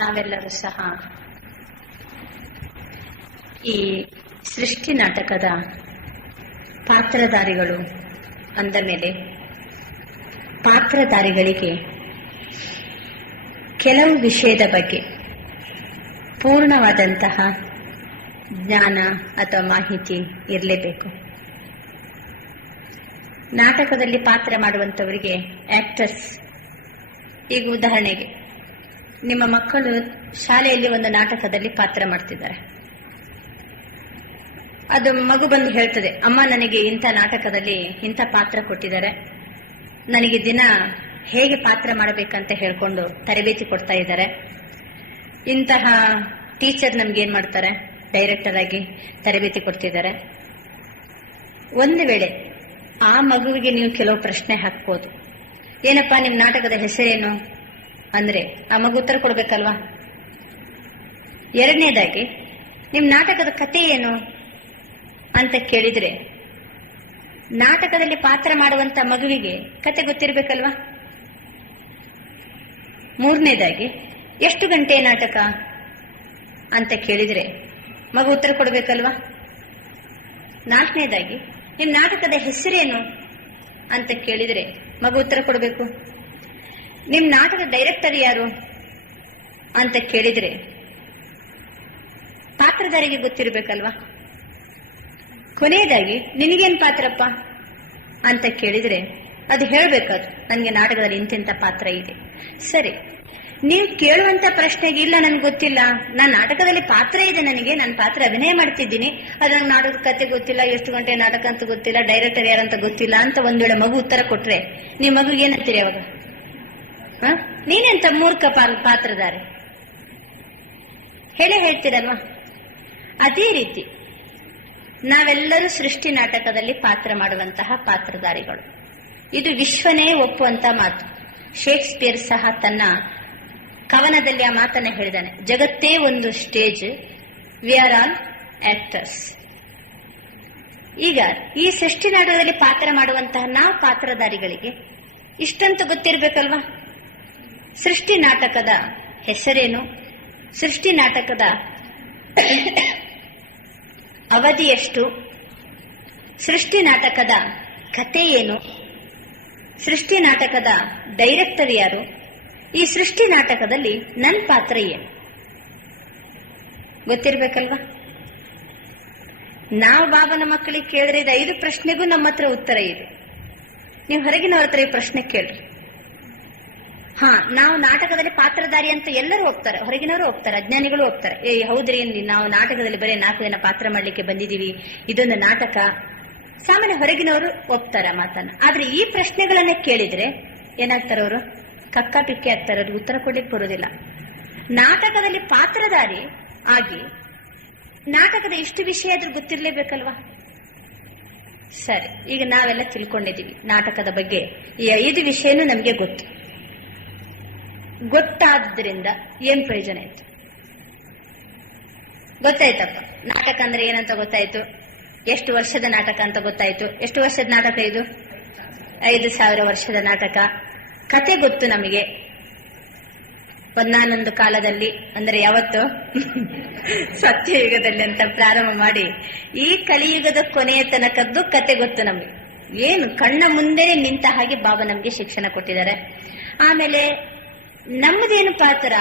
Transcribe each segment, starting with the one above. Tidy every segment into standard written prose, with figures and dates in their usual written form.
ನಾವೆಲ್ಲರೂ ಸಹ ಈ ಸೃಷ್ಟಿ ನಾಟಕದ ಪಾತ್ರಧಾರಿಗಳು ಅಂದ ಮೇಲೆ ಪಾತ್ರಧಾರಿಗಳಿಗೆ ಕೆಲವು ವಿಷಯದ ಬಗ್ಗೆ ಪೂರ್ಣವಾದಂತಹ ಜ್ಞಾನ ಅಥವಾ ಮಾಹಿತಿ ಇರಲೇಬೇಕು. ನಾಟಕದಲ್ಲಿ ಪಾತ್ರ ಮಾಡುವಂಥವರಿಗೆ ಆಕ್ಟರ್ಸ್, ಈಗ ಉದಾಹರಣೆಗೆ ನಿಮ್ಮ ಮಕ್ಕಳು ಶಾಲೆಯಲ್ಲಿ ಒಂದು ನಾಟಕದಲ್ಲಿ ಪಾತ್ರ ಮಾಡ್ತಿದ್ದಾರೆ. ಅದು ಮಗು ಬಂದು ಹೇಳ್ತದೆ, ಅಮ್ಮ ನನಗೆ ಇಂಥ ನಾಟಕದಲ್ಲಿ ಇಂಥ ಪಾತ್ರ ಕೊಟ್ಟಿದ್ದಾರೆ, ನನಗೆ ದಿನ ಹೇಗೆ ಪಾತ್ರ ಮಾಡಬೇಕಂತ ಹೇಳ್ಕೊಂಡು ತರಬೇತಿ ಕೊಡ್ತಾ ಇದ್ದಾರೆ. ಇಂತಹ ಟೀಚರ್ ನಮ್ಗೇನ್ ಮಾಡ್ತಾರೆ, ಡೈರೆಕ್ಟರ್ ಆಗಿ ತರಬೇತಿ ಕೊಡ್ತಿದ್ದಾರೆ. ಒಂದು ವೇಳೆ ಆ ಮಗುವಿಗೆ ನೀವು ಕೆಲವು ಪ್ರಶ್ನೆ ಹಾಕ್ಬೋದು, ಏನಪ್ಪ ನಿಮ್ಮ ನಾಟಕದ ಹೆಸರೇನು ಅಂದ್ರೆ ಆ ಮಗು ಉತ್ತರ ಕೊಡ್ಬೇಕಲ್ವಾ. ಎರಡನೇದಾಗಿ ನಿಮ್ ನಾಟಕದ ಕಥೆ ಏನು ಅಂತ ಕೇಳಿದ್ರೆ ನಾಟಕದಲ್ಲಿ ಪಾತ್ರ ಮಾಡುವಂತ ಮಗುವಿಗೆ ಕತೆ ಗೊತ್ತಿರ್ಬೇಕಲ್ವಾ. ಮೂರನೇದಾಗಿ ಎಷ್ಟು ಗಂಟೆ ನಾಟಕ ಅಂತ ಕೇಳಿದ್ರೆ ಮಗು ಉತ್ತರ ಕೊಡ್ಬೇಕಲ್ವಾ. ನಾಲ್ಕನೇದಾಗಿ ನಿಮ್ ನಾಟಕದ ಹೆಸರೇನು ಅಂತ ಕೇಳಿದ್ರೆ ಮಗು ಉತ್ತರ ಕೊಡಬೇಕು. ನಿಮ್ ನಾಟಕ ಡೈರೆಕ್ಟರ್ ಯಾರು ಅಂತ ಕೇಳಿದ್ರೆ ಪಾತ್ರಧಾರಿಗೆ ಗೊತ್ತಿರ್ಬೇಕಲ್ವಾ. ಕೊನೆಯದಾಗಿ ನಿನಗೇನ್ ಪಾತ್ರಪ್ಪ ಅಂತ ಕೇಳಿದ್ರೆ ಅದು ಹೇಳ್ಬೇಕದು, ನನಗೆ ನಾಟಕದಲ್ಲಿ ಇಂತಿಂತ ಪಾತ್ರ ಇದೆ. ಸರಿ, ನೀವು ಕೇಳುವಂತ ಪ್ರಶ್ನೆಗೆ ಇಲ್ಲ ನನ್ಗೆ ಗೊತ್ತಿಲ್ಲ, ನಾನು ನಾಟಕದಲ್ಲಿ ಪಾತ್ರ ಇದೆ, ನನಗೆ ನನ್ನ ಪಾತ್ರ ಅಭಿನಯ ಮಾಡ್ತಿದ್ದೀನಿ, ಅದು ನಂಗೆ ನಾಟಕದ ಕತೆ ಗೊತ್ತಿಲ್ಲ, ಎಷ್ಟು ಗಂಟೆ ನಾಟಕ ಅಂತ ಗೊತ್ತಿಲ್ಲ, ಡೈರೆಕ್ಟರ್ ಯಾರಂತ ಗೊತ್ತಿಲ್ಲ ಅಂತ ಒಂದ್ ವೇಳೆ ಮಗು ಉತ್ತರ ಕೊಟ್ರೆ ನೀವು ಮಗು ಏನಂತೀರಿ ಅವಾಗ? ನೀನೆಂತ ಮೂರ್ಖ ಪಾತ್ರಧಾರಿ ಹೇಳೇ ಹೇಳ್ತೀರಲ್ವಾ. ಅದೇ ರೀತಿ ನಾವೆಲ್ಲರೂ ಸೃಷ್ಟಿ ನಾಟಕದಲ್ಲಿ ಪಾತ್ರ ಮಾಡುವಂತಹ ಪಾತ್ರಧಾರಿಗಳು. ಇದು ವಿಶ್ವನೇ ಒಪ್ಪುವಂತ ಮಾತು. ಶೇಕ್ಸ್ಪಿಯರ್ ಸಹ ತನ್ನ ಕವನದಲ್ಲಿ ಆ ಮಾತನ್ನ ಹೇಳಿದಾನೆ, ಜಗತ್ತೇ ಒಂದು stage, we are all actors. ಈಗ ಈ ಸೃಷ್ಟಿ ನಾಟಕದಲ್ಲಿ ಪಾತ್ರ ಮಾಡುವಂತಹ ನಾವು ಪಾತ್ರಧಾರಿಗಳಿಗೆ ಇಷ್ಟಂತೂ ಗೊತ್ತಿರ್ಬೇಕಲ್ವಾ. ಸೃಷ್ಟಿ ನಾಟಕದ ಹೆಸರೇನು, ಸೃಷ್ಟಿ ನಾಟಕದ ಅವಧಿ ಎಷ್ಟು, ಸೃಷ್ಟಿ ನಾಟಕದ ಕಥೆ ಏನು, ಸೃಷ್ಟಿ ನಾಟಕದ ಡೈರೆಕ್ಟರ್ ಯಾರು, ಈ ಸೃಷ್ಟಿ ನಾಟಕದಲ್ಲಿ ನನ್ನ ಪಾತ್ರ ಏನು ಗೊತ್ತಿರ್ಬೇಕಲ್ವಾ. ನಾವು ಬಾಬನ ಮಕ್ಕಳಿಗೆ ಕೇಳಿದ್ರೆ ಇದು 5 ಪ್ರಶ್ನೆಗೂ ನಮ್ಮ ಹತ್ರ ಉತ್ತರ ಇದೆ. ನೀವು ಹೊರಗಿನವ್ರ ಹತ್ರ ಈ ಪ್ರಶ್ನೆ ಕೇಳ್ರಿ. ನಾವು ನಾಟಕದಲ್ಲಿ ಪಾತ್ರಧಾರಿ ಅಂತ ಎಲ್ಲರೂ ಹೋಗ್ತಾರೆ, ಹೊರಗಿನವರು ಹೋಗ್ತಾರೆ, ಅಜ್ಞಾನಿಗಳು ಹೋಗ್ತಾರೆ. ಹೌದ್ರಿ, ನಾವು ನಾಟಕದಲ್ಲಿ ಬರೀ 4 ಜನ ಪಾತ್ರ ಮಾಡ್ಲಿಕ್ಕೆ ಬಂದಿದೀವಿ, ಇದೊಂದು ನಾಟಕ. ಸಾಮಾನ್ಯ ಹೊರಗಿನವರು ಒಪ್ತಾರೆ ಮಾತನ್ನ. ಆದ್ರೆ ಈ ಪ್ರಶ್ನೆಗಳನ್ನ ಕೇಳಿದ್ರೆ ಏನಾಗ್ತಾರೆ, ಅವರು ಕಕ್ಕ ಪಿಕ್ಕಿ ಆಗ್ತಾರೆ, ಅವ್ರಿಗೆ ಉತ್ತರ ಕೊಡ್ಲಿಕ್ಕೆ ಬರೋದಿಲ್ಲ. ನಾಟಕದಲ್ಲಿ ಪಾತ್ರಧಾರಿ ಆಗಿ ನಾಟಕದ ಇಷ್ಟು ವಿಷಯ ಆದ್ರೂ ಗೊತ್ತಿರ್ಲೇಬೇಕಲ್ವಾ. ಸರಿ, ಈಗ ನಾವೆಲ್ಲ ತಿಳ್ಕೊಂಡಿದೀವಿ ನಾಟಕದ ಬಗ್ಗೆ. ಈ 5 ವಿಷಯನೂ ನಮ್ಗೆ ಗೊತ್ತಾದ್ರಿಂದ ಏನ್ ಪ್ರಯೋಜನ ಆಯ್ತು? ಗೊತ್ತಾಯ್ತಪ್ಪ, ನಾಟಕ ಅಂದ್ರೆ ಏನಂತ ಗೊತ್ತಾಯ್ತು, ಎಷ್ಟು ವರ್ಷದ ನಾಟಕ ಅಂತ ಗೊತ್ತಾಯ್ತು. ಎಷ್ಟು ವರ್ಷದ ನಾಟಕ ಇದು? 5,000 ವರ್ಷದ ನಾಟಕ. ಕತೆ ಗೊತ್ತು ನಮಗೆ. ಒಂದಾನೊಂದು ಕಾಲದಲ್ಲಿ ಅಂದ್ರೆ ಯಾವತ್ತು ಸತ್ಯಯುಗದಲ್ಲಿ ಅಂತ ಪ್ರಾರಂಭ ಮಾಡಿ ಈ ಕಲಿಯುಗದ ಕೊನೆಯ ತನಕದ್ದು ಕತೆ ಗೊತ್ತು ನಮಗೆ. ಏನು ಕಣ್ಣ ಮುಂದೆ ನಿಂತ ಹಾಗೆ ಬಾಬಾ ನಮ್ಗೆ ಶಿಕ್ಷಣ ಕೊಟ್ಟಿದ್ದಾರೆ. ಆಮೇಲೆ ನಮ್ಮದೇನು ಪಾತ್ರ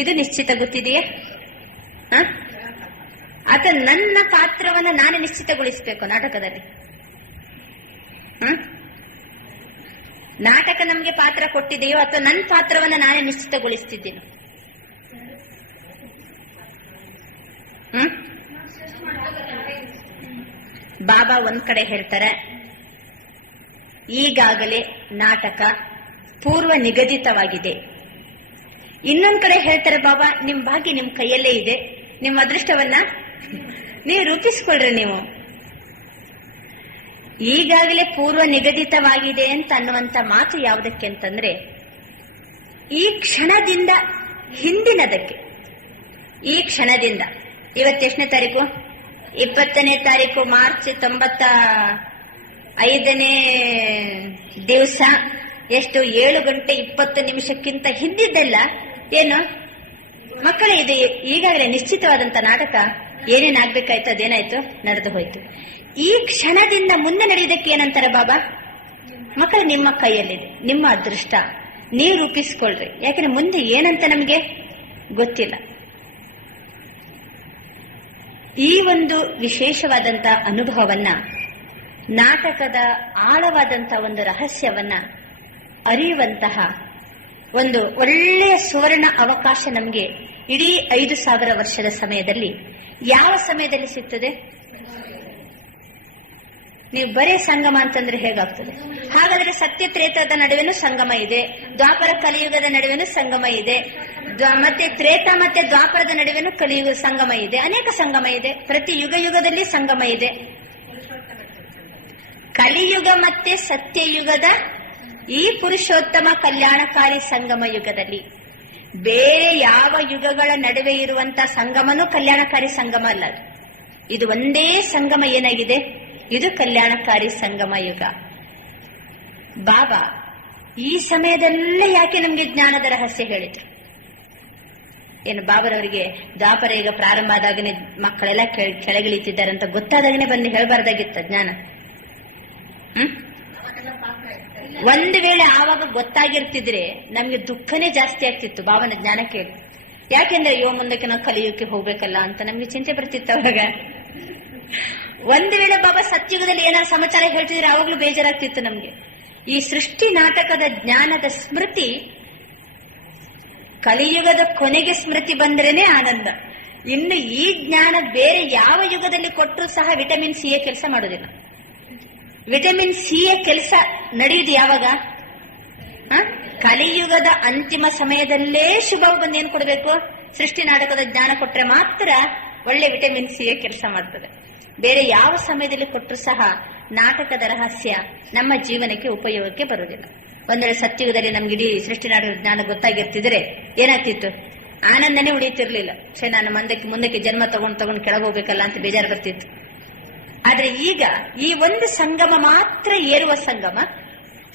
ಇದು ನಿಶ್ಚಿತ ಗೊತ್ತಿದೆಯಾ? ಅಥವಾ ನನ್ನ ಪಾತ್ರವನ್ನ ನಾನು ನಿಶ್ಚಿತಗೊಳಿಸಬೇಕು ನಾಟಕದಲ್ಲಿ? ನಾಟಕ ನಮ್ಗೆ ಪಾತ್ರ ಕೊಟ್ಟಿದೆಯೋ ಅಥವಾ ನನ್ನ ಪಾತ್ರವನ್ನ ನಾನೇ ನಿಶ್ಚಿತಗೊಳಿಸ್ತಿದ್ದೀನೋ? ಬಾಬಾ ಒಂದ್ ಕಡೆ ಹೇಳ್ತಾರೆ, ಈಗಾಗಲೇ ನಾಟಕ ಪೂರ್ವ ನಿಗದಿತವಾಗಿದೆ. ಇನ್ನೊಂದ್ ಕಡೆ ಹೇಳ್ತಾರೆ ಬಾಬಾ, ನಿಮ್ ಭಾಗ್ಯ ನಿಮ್ ಕೈಯಲ್ಲೇ ಇದೆ, ನಿಮ್ಮ ಅದೃಷ್ಟವನ್ನ ನೀವು ರೂಪಿಸ್ಕೊಳ್ರಿ. ನೀವು ಈಗಾಗಲೇ ಪೂರ್ವ ನಿಗದಿತವಾಗಿದೆ ಅಂತ ಅನ್ನುವಂತ ಮಾತು ಯಾವುದಕ್ಕೆ ಅಂತಂದ್ರೆ, ಈ ಕ್ಷಣದಿಂದ ಹಿಂದಿನದಕ್ಕೆ. ಈ ಕ್ಷಣದಿಂದ ಇವತ್ತೆಷ್ಟನೇ ತಾರೀಕು? 20ನೇ ತಾರೀಕು ಮಾರ್ಚ್ 95ನೇ ದಿವಸ ಎಷ್ಟು 7:20 ಹಿಂದಿದ್ದೆಲ್ಲ ಏನು ಮಕ್ಕಳೇ, ಇದು ಈಗಾಗಲೇ ನಿಶ್ಚಿತವಾದಂತ ನಾಟಕ. ಏನೇನಾಗ್ಬೇಕಾಯ್ತು ಅದೇನಾಯ್ತು, ನಡೆದು ಹೋಯ್ತು. ಈ ಕ್ಷಣದಿಂದ ಮುಂದೆ ನಡೆಯೋದಕ್ಕೆ ಏನಂತಾರೆ ಬಾಬಾ? ಮಕ್ಕಳು ನಿಮ್ಮ ಕೈಯಲ್ಲಿದೆ, ನಿಮ್ಮ ಅದೃಷ್ಟ, ನೀವು ರೂಪಿಸ್ಕೊಳ್ರಿ. ಯಾಕಂದ್ರೆ ಮುಂದೆ ಏನಂತ ನಮ್ಗೆ ಗೊತ್ತಿಲ್ಲ. ಈ ಒಂದು ವಿಶೇಷವಾದಂತ ಅನುಭವವನ್ನ, ನಾಟಕದ ಆಳವಾದಂತಹ ಒಂದು ರಹಸ್ಯವನ್ನ ಅರಿಯುವಂತಹ ಒಂದು ಒಳ್ಳೆಯ ಸುವರ್ಣ ಅವಕಾಶ ನಮಗೆ ಇಡೀ 5,000 ವರ್ಷದ ಸಮಯದಲ್ಲಿ ಯಾವ ಸಮಯದಲ್ಲಿ ಸಿಗ್ತದೆ? ನೀವು ಬರೇ ಸಂಗಮ ಅಂತಂದ್ರೆ ಹೇಗಾಗ್ತದೆ? ಹಾಗಾದ್ರೆ ಸತ್ಯ ತ್ರೇತದ ನಡುವೆನೂ ಸಂಗಮ ಇದೆ, ದ್ವಾಪರ ಕಲಿಯುಗದ ನಡುವೆನೂ ಸಂಗಮ ಇದೆ, ಮತ್ತೆ ತ್ರೇತ ಮತ್ತೆ ದ್ವಾಪರದ ನಡುವೆನೂ ಕಲಿಯುಗ ಸಂಗಮ ಇದೆ, ಅನೇಕ ಸಂಗಮ ಇದೆ, ಪ್ರತಿ ಯುಗದಲ್ಲಿ ಸಂಗಮ ಇದೆ. ಕಲಿಯುಗ ಮತ್ತೆ ಸತ್ಯಯುಗದ ಈ ಪುರುಷೋತ್ತಮ ಕಲ್ಯಾಣಕಾರಿ ಸಂಗಮ ಯುಗದಲ್ಲಿ ಬೇರೆ ಯಾವ ಯುಗಗಳ ನಡುವೆ ಇರುವಂತ ಸಂಗಮನೂ ಕಲ್ಯಾಣಕಾರಿ ಸಂಗಮ ಅಲ್ಲ. ಇದು ಒಂದೇ ಸಂಗಮ ಏನಾಗಿದೆ, ಇದು ಕಲ್ಯಾಣಕಾರಿ ಸಂಗಮ ಯುಗ. ಬಾಬಾ ಈ ಸಮಯದಲ್ಲೇ ಯಾಕೆ ನಮ್ಗೆ ಜ್ಞಾನದ ರಹಸ್ಯ ಹೇಳಿದ್ರು? ಏನು ಬಾಬರವರಿಗೆ ದ್ವಾಪರ ಈಗ ಪ್ರಾರಂಭ ಆದಾಗನೇ ಮಕ್ಕಳೆಲ್ಲ ಕೆಳಗಿಳಿತಿದ್ದಾರೆ ಅಂತ ಗೊತ್ತಾದಾಗನೇ ಬಂದು ಹೇಳಬಾರ್ದಾಗಿತ್ತ ಜ್ಞಾನ? ಒಂದು ವೇಳೆ ಆವಾಗ ಗೊತ್ತಾಗಿರ್ತಿದ್ರೆ ನಮ್ಗೆ ದುಃಖನೇ ಜಾಸ್ತಿ ಆಗ್ತಿತ್ತು ಬಾಬನ ಜ್ಞಾನ ಕೇಳಿ. ಯಾಕೆಂದ್ರೆ ಮುಂದಕ್ಕೆ ನಾವು ಕಲಿಯೋಕೆ ಹೋಗ್ಬೇಕಲ್ಲ ಅಂತ ನಮ್ಗೆ ಚಿಂತೆ ಬರ್ತಿತ್ತು ಅವಾಗ. ಒಂದು ವೇಳೆ ಬಾಬಾ ಸತ್ಯುಗದಲ್ಲಿ ಏನಾದ್ರು ಸಮಾಚಾರ ಹೇಳ್ತಿದ್ರೆ ಆವಾಗ್ಲೂ ಬೇಜಾರಾಗ್ತಿತ್ತು ನಮ್ಗೆ. ಈ ಸೃಷ್ಟಿ ನಾಟಕದ ಜ್ಞಾನದ ಸ್ಮೃತಿ ಕಲಿಯುಗದ ಕೊನೆಗೆ ಸ್ಮೃತಿ ಬಂದ್ರೇನೆ ಆನಂದ. ಇನ್ನು ಈ ಜ್ಞಾನ ಬೇರೆ ಯಾವ ಯುಗದಲ್ಲಿ ಕೊಟ್ಟರು ಸಹ ವಿಟಮಿನ್ ಸಿ ಕೆಲಸ ಮಾಡೋದಿಲ್ಲ. ವಿಟಮಿನ್ ಸಿ ಕೆಲಸ ನಡೆಯುವುದು ಯಾವಾಗ? ಕಲಿಯುಗದ ಅಂತಿಮ ಸಮಯದಲ್ಲೇ ಶುಭ ಬಂದು ಏನ್ ಕೊಡ್ಬೇಕು? ಸೃಷ್ಟಿ ನಾಟಕದ ಜ್ಞಾನ ಕೊಟ್ರೆ ಮಾತ್ರ ಒಳ್ಳೆ ವಿಟಮಿನ್ ಸಿ ಕೆಲಸ ಮಾಡ್ತದೆ. ಬೇರೆ ಯಾವ ಸಮಯದಲ್ಲಿ ಕೊಟ್ಟರು ಸಹ ನಾಟಕದ ರಹಸ್ಯ ನಮ್ಮ ಜೀವನಕ್ಕೆ ಉಪಯೋಗಕ್ಕೆ ಬರುವುದಿಲ್ಲ. ಒಂದೆರಡು ಸತ್ಯುಗದಲ್ಲಿ ನಮ್ಗೆ ಇಡೀ ಸೃಷ್ಟಿ ನಾಟಕದ ಜ್ಞಾನ ಗೊತ್ತಾಗಿರ್ತಿದ್ರೆ ಏನಾಗ್ತಿತ್ತು? ಆನಂದನೇ ಉಳಿತಿರ್ಲಿಲ್ಲ. ನಾನು ಮುಂದಕ್ಕೆ ಜನ್ಮ ತಗೊಂಡು ಕೆಳಗೆ ಹೋಗ್ಬೇಕಲ್ಲ ಅಂತ ಬೇಜಾರು ಬರ್ತಿತ್ತು. ಆದ್ರೆ ಈಗ ಈ ಒಂದು ಸಂಗಮ ಮಾತ್ರ ಏರುವ ಸಂಗಮ.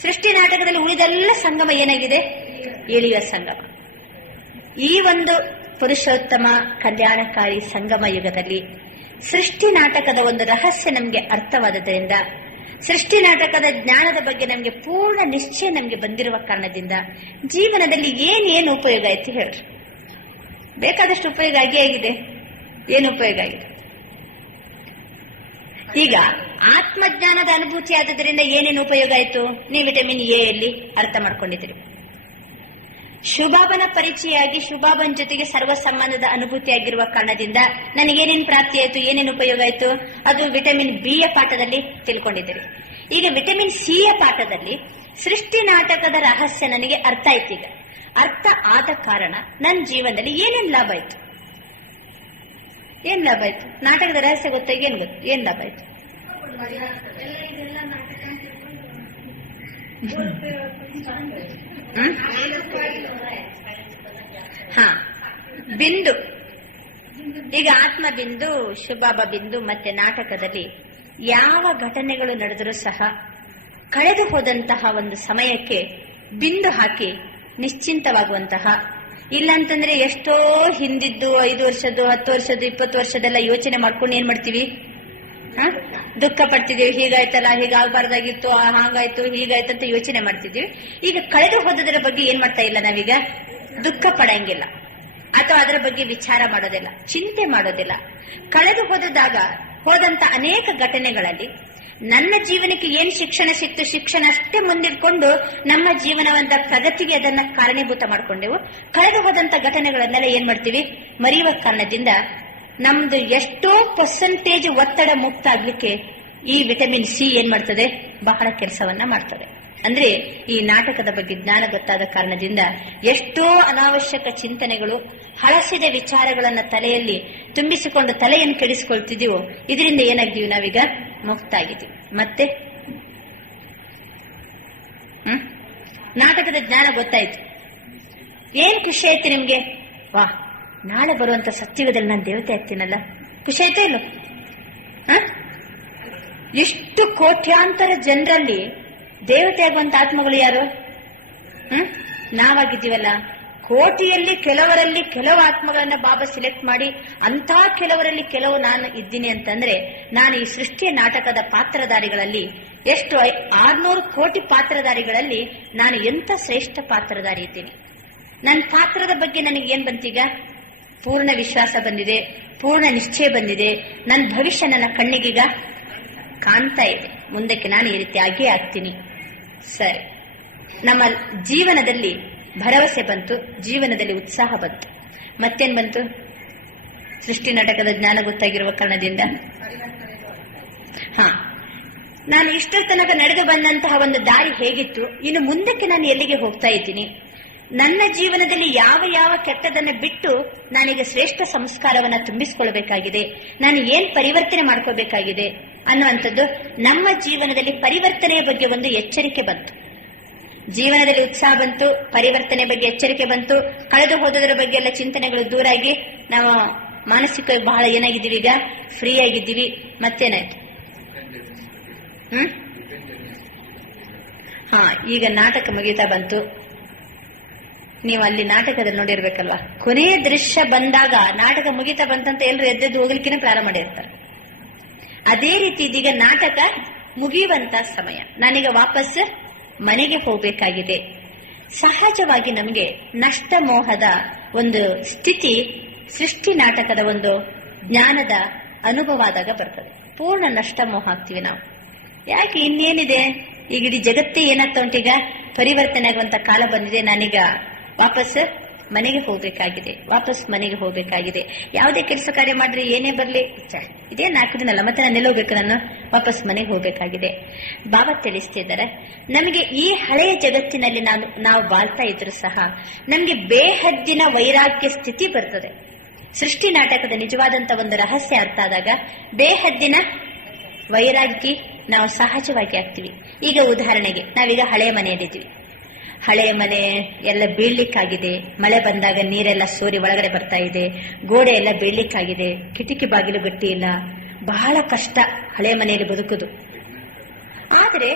ಸೃಷ್ಟಿ ನಾಟಕದಲ್ಲಿ ಉಳಿದೆಲ್ಲ ಸಂಗಮ ಏನಾಗಿದೆ? ಇಳಿಯುವ ಸಂಗಮ. ಈ ಒಂದು ಪುರುಷೋತ್ತಮ ಕಲ್ಯಾಣಕಾರಿ ಸಂಗಮ ಯುಗದಲ್ಲಿ ಸೃಷ್ಟಿ ನಾಟಕದ ಒಂದು ರಹಸ್ಯ ನಮ್ಗೆ ಅರ್ಥವಾದದ್ರಿಂದ, ಸೃಷ್ಟಿ ನಾಟಕದ ಜ್ಞಾನದ ಬಗ್ಗೆ ನಮ್ಗೆ ಪೂರ್ಣ ನಿಶ್ಚಯ ನಮ್ಗೆ ಬಂದಿರುವ ಕಾರಣದಿಂದ ಜೀವನದಲ್ಲಿ ಏನೇನು ಉಪಯೋಗ ಆಯ್ತು ಹೇಳ್ರಿ? ಬೇಕಾದಷ್ಟು ಉಪಯೋಗ ಆಗಿದೆ. ಏನು ಉಪಯೋಗ ಆಗಿದೆ? ಈಗ ಆತ್ಮಜ್ಞಾನದ ಅನುಭೂತಿ ಆದ್ರಿಂದ ಏನೇನು ಉಪಯೋಗ ಆಯ್ತು? ನೀವು ವಿಟಮಿನ್ ಎ ಯಲ್ಲಿ ಅರ್ಥ ಮಾಡ್ಕೊಂಡಿದ್ರಿ. ಶುಭಾಬನ ಪರಿಚಯ ಆಗಿ ಶುಭಾಬನ್ ಜೊತೆಗೆ ಸರ್ವ ಸಂಬಂಧದ ಅನುಭೂತಿ ಆಗಿರುವ ಕಾರಣದಿಂದ ನನಗೇನೇನು ಪ್ರಾಪ್ತಿ ಆಯ್ತು, ಏನೇನು ಉಪಯೋಗ ಆಯ್ತು? ಅದು ವಿಟಮಿನ್ ಬಿ ಯ ಪಾಠದಲ್ಲಿ ತಿಳ್ಕೊಂಡಿದ್ದೀರಿ. ಈಗ ವಿಟಮಿನ್ ಸಿ ಯ ಪಾಠದಲ್ಲಿ ಸೃಷ್ಟಿ ನಾಟಕದ ರಹಸ್ಯ ನನಗೆ ಅರ್ಥ ಆಯ್ತು. ಈಗ ಅರ್ಥ ಆದ ಕಾರಣ ನನ್ನ ಜೀವನದಲ್ಲಿ ಏನೇನು ಲಾಭ ಆಯ್ತು? ಏನ್ ಲಾಭ ಆಯ್ತು? ನಾಟಕದ ರಹಸ್ಯ ಗೊತ್ತಾಗಿ ಏನ್ ಲಾಭ ಆಯ್ತು? ಬಿಂದು, ಈಗ ಆತ್ಮ ಬಿಂದು, ಶುಭಾಬ ಬಿಂದು ಮತ್ತೆ ನಾಟಕದಲ್ಲಿ ಯಾವ ಘಟನೆಗಳು ನಡೆದರೂ ಸಹ ಕಳೆದು ಹೋದಂತಹ ಒಂದು ಸಮಯಕ್ಕೆ ಬಿಂದು ಹಾಕಿ ನಿಶ್ಚಿಂತವಾಗುವಂತಹ, ಇಲ್ಲಾಂತಂದ್ರೆ ಎಷ್ಟೋ ಹಿಂದಿದ್ದು 5 ವರ್ಷದ್ದು 10 ವರ್ಷದ್ದು 20 ವರ್ಷದೆಲ್ಲ ಯೋಚನೆ ಮಾಡ್ಕೊಂಡು ಏನ್ ಮಾಡ್ತೀವಿ? ದುಃಖ ಪಡ್ತಿದ್ದೀವಿ. ಹೀಗಾಯ್ತಲ್ಲ, ಹೀಗಾಗಬಾರ್ದಾಗಿತ್ತು, ಹಾಗಾಯ್ತು, ಹೀಗಾಯ್ತು ಅಂತ ಯೋಚನೆ ಮಾಡ್ತಿದ್ದೀವಿ. ಈಗ ಕಳೆದು ಹೋದದರ ಬಗ್ಗೆ ಏನ್ ಮಾಡ್ತಾ ಇಲ್ಲ ನಾವೀಗ? ದುಃಖ ಪಡಂಗಿಲ್ಲ ಅಥವಾ ಅದರ ಬಗ್ಗೆ ವಿಚಾರ ಮಾಡೋದಿಲ್ಲ, ಚಿಂತೆ ಮಾಡೋದಿಲ್ಲ. ಕಳೆದು ಹೋದಂತ ಅನೇಕ ಘಟನೆಗಳಲ್ಲಿ ನನ್ನ ಜೀವನಕ್ಕೆ ಏನ್ ಶಿಕ್ಷಣ ಸಿಕ್ತು, ಶಿಕ್ಷಣ ಅಷ್ಟೇ ಮುಂದಿಟ್ಕೊಂಡು ನಮ್ಮ ಜೀವನವಂತ ಪ್ರಗತಿಗೆ ಅದನ್ನ ಕಾರಣೀಭೂತ ಮಾಡ್ಕೊಂಡೆವು. ಕಳೆದು ಹೋದಂತ ಘಟನೆಗಳನ್ನೆಲ್ಲ ಏನ್ ಮಾಡ್ತೀವಿ? ಮರೆಯುವ ಕಾರಣದಿಂದ ನಮ್ದು ಎಷ್ಟೋ ಪರ್ಸೆಂಟೇಜ್ ಒತ್ತಡ ಮುಕ್ತ ಆಗ್ಲಿಕ್ಕೆ ಈ ವಿಟಮಿನ್ ಸಿ ಏನ್ ಮಾಡ್ತದೆ? ಬಹಳ ಕೆಲಸವನ್ನ ಮಾಡ್ತದೆ. ಅಂದ್ರೆ ಈ ನಾಟಕದ ಬಗ್ಗೆ ಜ್ಞಾನ ಗೊತ್ತಾದ ಕಾರಣದಿಂದ ಎಷ್ಟೋ ಅನಾವಶ್ಯಕ ಚಿಂತನೆಗಳು, ಹಳಸಿದ ವಿಚಾರಗಳನ್ನ ತಲೆಯಲ್ಲಿ ತುಂಬಿಸಿಕೊಂಡು ತಲೆಯನ್ನು ಕೆಡಿಸಿಕೊಳ್ತಿದೀವೋ, ಇದರಿಂದ ಏನಾಗ್ತೀವಿ? ನಾವೀಗ ಮುಕ್ತ ಆಗಿದ್ದೀವಿ. ಮತ್ತೆ ನಾಟಕದ ಜ್ಞಾನ ಗೊತ್ತಾಯ್ತು, ಏನ್ ಖುಷಿ ಆಯ್ತು ನಿಮ್ಗೆ? ವಾ, ನಾಳೆ ಬರುವಂತ ಸತ್ಯುಗದಲ್ಲಿ ನಾನು ದೇವತೆ ಆಗ್ತೀನಲ್ಲ, ಖುಷಿ ಆಯ್ತಾ ಇಲ್ಲೋ? ಇಷ್ಟು ಕೋಟ್ಯಾಂತರ ಜನರಲ್ಲಿ ದೇವತೆ ಆಗುವಂತ ಆತ್ಮಗಳು ಯಾರು? ನಾವಾಗಿದ್ದೀವಲ್ಲ, ಕೋಟಿಯಲ್ಲಿ ಕೆಲವರಲ್ಲಿ ಕೆಲವು ಆತ್ಮಗಳನ್ನ ಬಾಬಾ ಸಿಲೆಕ್ಟ್ ಮಾಡಿ ಅಂತ ಕೆಲವರಲ್ಲಿ ಕೆಲವು ನಾನು ಇದ್ದೀನಿ ಅಂತಂದ್ರೆ, ನಾನು ಈ ಸೃಷ್ಟಿಯ ನಾಟಕದ ಪಾತ್ರಧಾರಿಗಳಲ್ಲಿ ಎಷ್ಟು 600 ಕೋಟಿ ಪಾತ್ರಧಾರಿಗಳಲ್ಲಿ ನಾನು ಎಂತ ಶ್ರೇಷ್ಠ ಪಾತ್ರಧಾರಿ ಇದ್ದೀನಿ. ನನ್ನ ಪಾತ್ರದ ಬಗ್ಗೆ ನನಗೆ ಏನ್ ಬಂತೀಗ? ಪೂರ್ಣ ವಿಶ್ವಾಸ ಬಂದಿದೆ, ಪೂರ್ಣ ನಿಶ್ಚಯ ಬಂದಿದೆ. ನನ್ನ ಭವಿಷ್ಯ ನನ್ನ ಕಣ್ಣಿಗೀಗ ಕಾಣ್ತಾ ಇದೆ. ಮುಂದಕ್ಕೆ ನಾನು ಈ ರೀತಿ ಆಗೇ ಆಗ್ತೀನಿ. ಸರಿ, ನಮ್ಮ ಜೀವನದಲ್ಲಿ ಭರವಸೆ ಬಂತು, ಜೀವನದಲ್ಲಿ ಉತ್ಸಾಹ ಬಂತು. ಮತ್ತೇನ್ ಬಂತು? ಸೃಷ್ಟಿ ನಾಟಕದ ಜ್ಞಾನ ಗೊತ್ತಾಗಿರುವ ಕಾರಣದಿಂದ ನಾನು ಇಷ್ಟರ ತನಕ ನಡೆದು ಬಂದಂತಹ ಒಂದು ದಾರಿ ಹೇಗಿತ್ತು, ಇನ್ನು ಮುಂದಕ್ಕೆ ನಾನು ಎಲ್ಲಿಗೆ ಹೋಗ್ತಾ ಇದ್ದೀನಿ, ನನ್ನ ಜೀವನದಲ್ಲಿ ಯಾವ ಯಾವ ಕೆಟ್ಟದನ್ನು ಬಿಟ್ಟು ನಾನೀಗ ಶ್ರೇಷ್ಠ ಸಂಸ್ಕಾರವನ್ನ ತುಂಬಿಸಿಕೊಳ್ಳಬೇಕಾಗಿದೆ, ನಾನು ಏನ್ ಪರಿವರ್ತನೆ ಮಾಡ್ಕೋಬೇಕಾಗಿದೆ ಅನ್ನುವಂಥದ್ದು ನಮ್ಮ ಜೀವನದಲ್ಲಿ ಪರಿವರ್ತನೆಯ ಬಗ್ಗೆ ಒಂದು ಎಚ್ಚರಿಕೆ ಬಂತು. ಜೀವನದಲ್ಲಿ ಉತ್ಸಾಹ ಬಂತು, ಪರಿವರ್ತನೆ ಬಗ್ಗೆ ಎಚ್ಚರಿಕೆ ಬಂತು, ಕಳೆದು ಹೋದದರ ಬಗ್ಗೆ ಎಲ್ಲ ಚಿಂತನೆಗಳು ದೂರಾಗಿ ನಾವು ಮಾನಸಿಕವಾಗಿ ಬಹಳ ಏನಾಗಿದ್ದೀವಿ, ಈಗ ಫ್ರೀ ಆಗಿದ್ದೀವಿ. ಮತ್ತೇನಾಯ್ತು? ಈಗ ನಾಟಕ ಮುಗೀತಾ ಬಂತು. ನೀವು ಅಲ್ಲಿ ನಾಟಕದಲ್ಲಿ ನೋಡಿರ್ಬೇಕಲ್ವಾ, ಕೊನೆಯ ದೃಶ್ಯ ಬಂದಾಗ ನಾಟಕ ಮುಗೀತಾ ಬಂತಂತ ಎಲ್ಲರೂ ಎದ್ದೆದ್ದು ಹೋಗ್ಲಿಕ್ಕೆ ಪ್ರಾರಂಭ ಮಾಡಿರ್ತಾರೆ. ಅದೇ ರೀತಿ ಇದೀಗ ನಾಟಕ ಮುಗಿಯುವಂತ ಸಮಯ, ನಾನೀಗ ವಾಪಸ್ ಮನೆಗೆ ಹೋಗಬೇಕಾಗಿದೆ. ಸಹಜವಾಗಿ ನಮಗೆ ನಷ್ಟ ಮೋಹದ ಒಂದು ಸ್ಥಿತಿ ಸೃಷ್ಟಿ ನಾಟಕದ ಒಂದು ಜ್ಞಾನದ ಅನುಭವ ಆದಾಗ ಬರ್ತದೆ. ಪೂರ್ಣ ನಷ್ಟ ಮೋಹ ಆಗ್ತೀವಿ ನಾವು. ಯಾಕೆ? ಇನ್ನೇನಿದೆ, ಈಗ ಇಡೀ ಜಗತ್ತೇ ಏನಾಗ್ತಾ ಉಂಟೀಗ, ಪರಿವರ್ತನೆ ಆಗುವಂತ ಕಾಲ ಬಂದಿದೆ. ನಾನೀಗ ವಾಪಸ್ ಮನೆಗೆ ಹೋಗ್ಬೇಕಾಗಿದೆ, ವಾಪಸ್ ಮನೆಗೆ ಹೋಗ್ಬೇಕಾಗಿದೆ. ಯಾವುದೇ ಕೆಲಸ ಕಾರ್ಯ ಮಾಡ್ರಿ, ಏನೇ ಬರ್ಲಿ, ಇದೇ 4 ದಿನ ಅಲ್ಲ, ಮತ್ತೆ ನಾನು ಎಲ್ಲೋಗ್ಬೇಕು, ನಾನು ವಾಪಸ್ ಮನೆಗೆ ಹೋಗ್ಬೇಕಾಗಿದೆ. ಬಾಬಾ ತಿಳಿಸ್ತಿದ್ದಾರೆ, ನಮಗೆ ಈ ಹಳೆಯ ಜಗತ್ತಿನಲ್ಲಿ ನಾವು ಬಾಳ್ತಾ ಇದ್ರು ಸಹ ನಮ್ಗೆ ಬೇಹದ್ದಿನ ವೈರಾಗ್ಯ ಸ್ಥಿತಿ ಬರ್ತದೆ. ಸೃಷ್ಟಿ ನಾಟಕದ ನಿಜವಾದಂತ ಒಂದು ರಹಸ್ಯ ಅರ್ಥ ಆದಾಗ ಬೇಹದ್ದಿನ ವೈರಾಗ್ಯ ನಾವು ಸಹಜವಾಗಿ ಆಗ್ತೀವಿ. ಈಗ ಉದಾಹರಣೆಗೆ ನಾವೀಗ ಹಳೆಯ ಮನೆಯಲ್ಲಿದ್ದೀವಿ. ಹಳೆಯ ಮನೆ ಎಲ್ಲ ಬೀಳ್ಲಿಕ್ಕಾಗಿದೆ, ಮಳೆ ಬಂದಾಗ ನೀರೆಲ್ಲ ಸೋರಿ ಒಳಗಡೆ ಬರ್ತಾ ಇದೆ, ಗೋಡೆ ಎಲ್ಲ ಬೀಳ್ಲಿಕ್ಕಾಗಿದೆ, ಕಿಟಕಿ ಬಾಗಿಲು ಗಟ್ಟಿ ಇಲ್ಲ, ಬಹಳ ಕಷ್ಟ ಹಳೆಯ ಮನೆಯಲ್ಲಿ ಬದುಕುದು. ಆದ್ರೆ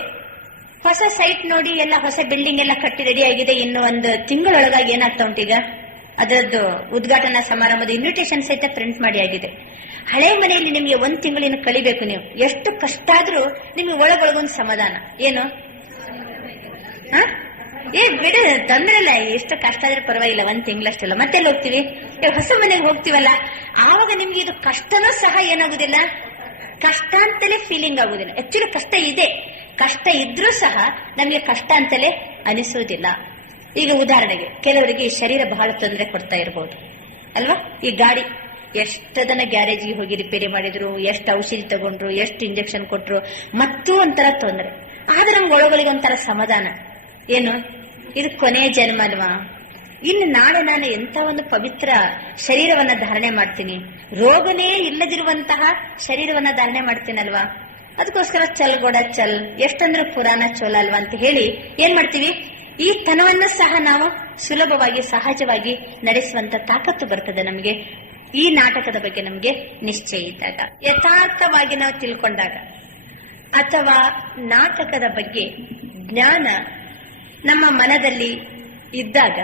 ಹೊಸ ಸೈಟ್ ನೋಡಿ, ಎಲ್ಲ ಹೊಸ ಬಿಲ್ಡಿಂಗ್ ಎಲ್ಲ ಕಟ್ಟಿ ರೆಡಿ ಆಗಿದೆ. ಇನ್ನು ಒಂದು ತಿಂಗಳೊಳಗಾಗಿ ಏನಾಗ್ತಾ ಉಂಟೀಗ, ಅದರದ್ದು ಉದ್ಘಾಟನಾ ಸಮಾರಂಭದ ಇನ್ವಿಟೇಷನ್ ಸಹಿತ ಪ್ರಿಂಟ್ ಮಾಡಿ ಆಗಿದೆ. ಹಳೆಯ ಮನೆಯಲ್ಲಿ ನಿಮ್ಗೆ 1 ತಿಂಗಳಿನ ಕಳಿಬೇಕು. ನೀವು ಎಷ್ಟು ಕಷ್ಟ ಆದ್ರೂ ನಿಮ್ಗೆ ಒಳಗೊಳಗೊಂದು ಸಮಾಧಾನ. ಏನು ಬಿಡ, ತೊಂದ್ರೆ ಇಲ್ಲ, ಎಷ್ಟು ಕಷ್ಟ ಆದ್ರೆ ಪರವಾಗಿಲ್ಲ, 1 ತಿಂಗಳಷ್ಟಲ್ಲ. ಮತ್ತೆಲ್ಲ ಹೋಗ್ತೀವಿ, ಹೊಸ ಮನೆಗೆ ಹೋಗ್ತೀವಲ್ಲ, ಆವಾಗ ನಿಮ್ಗೆ ಇದು ಕಷ್ಟನೂ ಸಹ ಏನಾಗುದಿಲ್ಲ, ಕಷ್ಟ ಅಂತಲೇ ಫೀಲಿಂಗ್ ಆಗುದಿಲ್ಲ. ಆಕ್ಚುಲಿ ಕಷ್ಟ ಇದೆ, ಕಷ್ಟ ಇದ್ರೂ ಸಹ ನಮ್ಗೆ ಕಷ್ಟ ಅಂತಲೇ ಅನಿಸೋದಿಲ್ಲ. ಈಗ ಉದಾಹರಣೆಗೆ ಕೆಲವರಿಗೆ ಈ ಶರೀರ ಬಹಳ ತೊಂದರೆ ಕೊಡ್ತಾ ಇರಬಹುದು ಅಲ್ವಾ. ಈ ಗಾಡಿ ಎಷ್ಟದನ್ನ ಗ್ಯಾರೇಜ್ಗೆ ಹೋಗಿ ರಿಪೇರಿ ಮಾಡಿದ್ರು, ಎಷ್ಟು ಔಷಧಿ ತಗೊಂಡ್ರು, ಎಷ್ಟು ಇಂಜೆಕ್ಷನ್ ಕೊಟ್ರು, ಮತ್ತೂ ಒಂಥರ ತೊಂದರೆ. ಆದ್ರೆ ನಮ್ಗೆ ಒಳಗೊಳಗೆ ಒಂಥರ ಸಮಾಧಾನ. ಏನು, ಇದು ಕೊನೆಯ ಜನ್ಮ ಅಲ್ವಾ, ಇನ್ನು ನಾಳೆ ನಾನು ಎಂತ ಒಂದು ಪವಿತ್ರ ಶರೀರವನ್ನ ಧಾರಣೆ ಮಾಡ್ತೀನಿ, ರೋಗನೇ ಇಲ್ಲದಿರುವಂತಹ ಶರೀರವನ್ನ ಧಾರಣೆ ಮಾಡ್ತೀನಲ್ವಾ, ಅದಕ್ಕೋಸ್ಕರ ಚಲ್ ಗೋಡ ಚಲ್, ಎಷ್ಟಂದ್ರೆ ಪುರಾಣ ಚೋಲ ಅಲ್ವಾ ಅಂತ ಹೇಳಿ ಏನ್ ಮಾಡ್ತೀವಿ, ಈ ತನವನ್ನು ಸಹ ನಾವು ಸುಲಭವಾಗಿ ಸಹಜವಾಗಿ ನಡೆಸುವಂತ ತಾಕತ್ತು ಬರ್ತದೆ ನಮಗೆ ಈ ನಾಟಕದ ಬಗ್ಗೆ ನಮಗೆ ನಿಶ್ಚಯ ಇದ್ದಾಗ, ಯಥಾರ್ಥವಾಗಿ ನಾವು ತಿಳ್ಕೊಂಡಾಗ, ಅಥವಾ ನಾಟಕದ ಬಗ್ಗೆ ಜ್ಞಾನ ನಮ್ಮ ಮನದಲ್ಲಿ ಇದ್ದಾಗ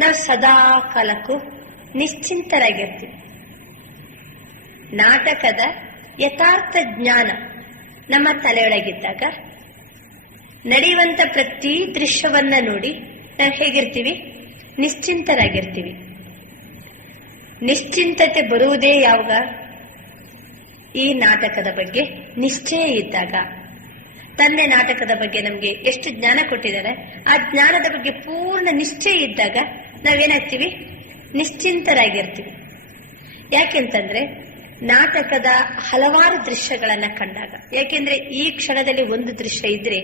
ನಾವು ಸದಾ ಕಾಲಕ್ಕೂ ನಿಶ್ಚಿಂತರಾಗಿರ್ತೀವಿ. ನಾಟಕದ ಯಥಾರ್ಥ ಜ್ಞಾನ ನಮ್ಮ ತಲೆಯೊಳಗಿದ್ದಾಗ ನಡೆಯುವಂತ ಪ್ರತಿ ದೃಶ್ಯವನ್ನ ನೋಡಿ ನಾವು ಹೇಗಿರ್ತೀವಿ, ನಿಶ್ಚಿಂತರಾಗಿರ್ತೀವಿ. ನಿಶ್ಚಿಂತತೆ ಬರುವುದೇ ಯಾವಾಗ, ಈ ನಾಟಕದ ಬಗ್ಗೆ ನಿಶ್ಚಯ ಇದ್ದಾಗ. ತಂದೆ ನಾಟಕದ ಬಗ್ಗೆ ನಮ್ಗೆ ಎಷ್ಟು ಜ್ಞಾನ ಕೊಟ್ಟಿದ್ದಾರೆ, ಆ ಜ್ಞಾನದ ಬಗ್ಗೆ ಪೂರ್ಣ ನಿಶ್ಚಯ ಇದ್ದಾಗ ನಾವೇನಾಗ್ತೀವಿ, ನಿಶ್ಚಿಂತರಾಗಿರ್ತೀವಿ. ಯಾಕೆಂತಂದ್ರೆ ನಾಟಕದ ಹಲವಾರು ದೃಶ್ಯಗಳನ್ನ ಕಂಡಾಗ, ಯಾಕೆಂದ್ರೆ ಈ ಕ್ಷಣದಲ್ಲಿ ಒಂದು ದೃಶ್ಯ ಇದ್ರೆ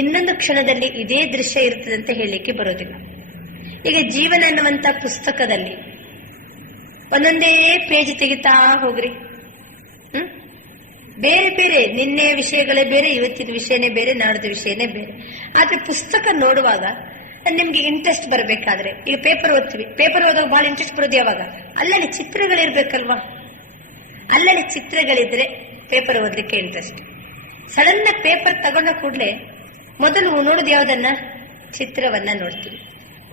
ಇನ್ನೊಂದು ಕ್ಷಣದಲ್ಲಿ ಇದೇ ದೃಶ್ಯ ಇರ್ತದೆ ಅಂತ ಹೇಳಲಿಕ್ಕೆ ಬರೋದಿಲ್ಲ. ಈಗ ಜೀವನ ಅನ್ನುವಂತ ಪುಸ್ತಕದಲ್ಲಿ ಒಂದೊಂದೇ ಪೇಜ್ ತೆಗಿತಾ ಹೋಗ್ರಿ, ಬೇರೆ ಬೇರೆ ನಿನ್ನೆಯ ವಿಷಯಗಳೇ ಬೇರೆ, ಇವತ್ತಿನ ವಿಷಯನೇ ಬೇರೆ, ನಾಡ್ದ ವಿಷಯನೇ ಬೇರೆ. ಆದ್ರೆ ಪುಸ್ತಕ ನೋಡುವಾಗ ನಿಮ್ಗೆ ಇಂಟ್ರೆಸ್ಟ್ ಬರಬೇಕಾದ್ರೆ, ಈಗ ಪೇಪರ್ ಓದ್ತೀವಿ, ಪೇಪರ್ ಓದುವಾಗ ಬಹಳ ಇಂಟ್ರೆಸ್ಟ್ ಬರೋದು ಯಾವಾಗ, ಅಲ್ಲಲ್ಲಿ ಚಿತ್ರಗಳಿರ್ಬೇಕಲ್ವಾ, ಅಲ್ಲಲ್ಲಿ ಚಿತ್ರಗಳಿದ್ರೆ ಪೇಪರ್ ಓದಲಿಕ್ಕೆ ಇಂಟ್ರೆಸ್ಟ್. ಸಡನ್ ಪೇಪರ್ ತಗೊಂಡ ಕೂಡಲೇ ಮೊದಲು ನೋಡುದು ಯಾವ್ದನ್ನ, ಚಿತ್ರವನ್ನ ನೋಡ್ತೀವಿ.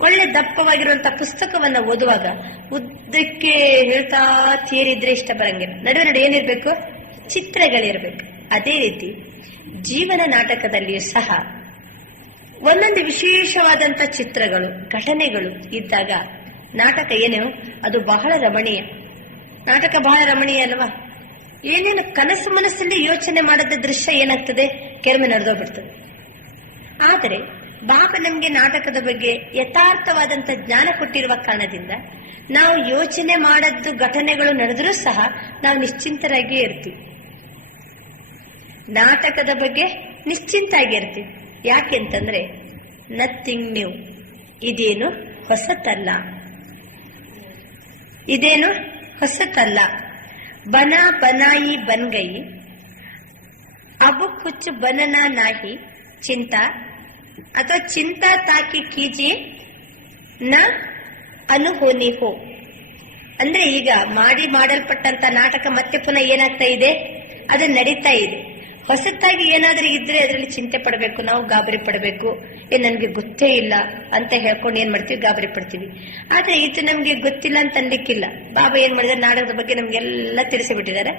ಒಳ್ಳೆ ದಪ್ಪವಾಗಿರುವಂತಹ ಪುಸ್ತಕವನ್ನ ಓದುವಾಗ ಉದ್ದಕ್ಕೆ ಹೇಳ್ತಾ ತೀರಿದ್ರೆ ಇಷ್ಟ ಬರಂಗಿಲ್ಲ. ನಡುವೆ ಏನಿರ್ಬೇಕು? ಚಿತ್ರಗಳಿರ್ಬೇಕು. ಅದೇ ರೀತಿ ಜೀವನ ನಾಟಕದಲ್ಲಿಯೂ ಸಹ ಒಂದೊಂದು ವಿಶೇಷವಾದಂತ ಚಿತ್ರಗಳು, ಘಟನೆಗಳು ಇದ್ದಾಗ ನಾಟಕ ಏನು ಅದು ಬಹಳ ರಮಣೀಯ. ನಾಟಕ ಬಹಳ ರಮಣೀಯ ಅಲ್ವಾ? ಏನೇನು ಕನಸು ಮನಸ್ಸಲ್ಲಿ ಯೋಚನೆ ಮಾಡದ ದೃಶ್ಯ ಏನಾಗ್ತದೆ, ಕೆಲವೊಮ್ಮೆ ನಡೆದೋಗ್ಬಿಡ್ತದೆ. ಆದರೆ ಬಾಬಾ ನಮ್ಗೆ ನಾಟಕದ ಬಗ್ಗೆ ಯಥಾರ್ಥವಾದಂತ ಜ್ಞಾನ ಕೊಟ್ಟಿರುವ ಕಾರಣದಿಂದ ನಾವು ಯೋಚನೆ ಮಾಡದ್ದು ಘಟನೆಗಳು ನಡೆದರೂ ಸಹ ನಾವು ನಿಶ್ಚಿಂತರಾಗಿಯೇ ಇರ್ತೀವಿ. ನಾಟಕದ ಬಗ್ಗೆ ನಿಶ್ಚಿಂತಾಗಿರ್ತೀವಿ. ಯಾಕೆಂತಂದ್ರೆ ನಥಿಂಗ್ ನ್ಯೂ, ಇದೇನು ಹೊಸತಲ್ಲ, ಇದೇನು ಹೊಸತಲ್ಲ. ಬನ ಬನಾಯಿ ಬನ್ ಗೈ, ಅಬು ಕುಚ್ ಬನನಾ ನಾಹಿ ಚಿಂತಾ ಅಥವಾ ಚಿಂತಾ ತಾಕಿ ಕೀಜಿ ನ ಅನುಹೋನಿ ಹೋ. ಅಂದ್ರೆ ಈಗ ಮಾಡಲ್ಪಟ್ಟಂತ ನಾಟಕ ಮತ್ತೆ ಪುನಃ ಏನಾಗ್ತಾ ಇದೆ, ಅದು ನಡೀತಾ ಇದೆ. ಹೊಸತಾಗಿ ಏನಾದ್ರೂ ಇದ್ರೆ ಅದರಲ್ಲಿ ಚಿಂತೆ ಪಡಬೇಕು, ನಾವು ಗಾಬರಿ ಪಡಬೇಕು. ನನ್ಗೆ ಗೊತ್ತೇ ಇಲ್ಲ ಅಂತ ಹೇಳ್ಕೊಂಡು ಏನ್ ಮಾಡ್ತೀವಿ, ಗಾಬರಿ ಪಡ್ತೀವಿ. ಆದ್ರೆ ಇದು ನಮ್ಗೆ ಗೊತ್ತಿಲ್ಲ ಅಂತ ಅನ್ಲಿಕ್ಕಿಲ್ಲ. ಬಾಬಾ ಏನ್ ಮಾಡಿದ್ರೆ ನಾಟಕದ ಬಗ್ಗೆ ನಮ್ಗೆಲ್ಲ ತಿಳಿಸಿಬಿಟ್ಟಿದ್ದಾರೆ.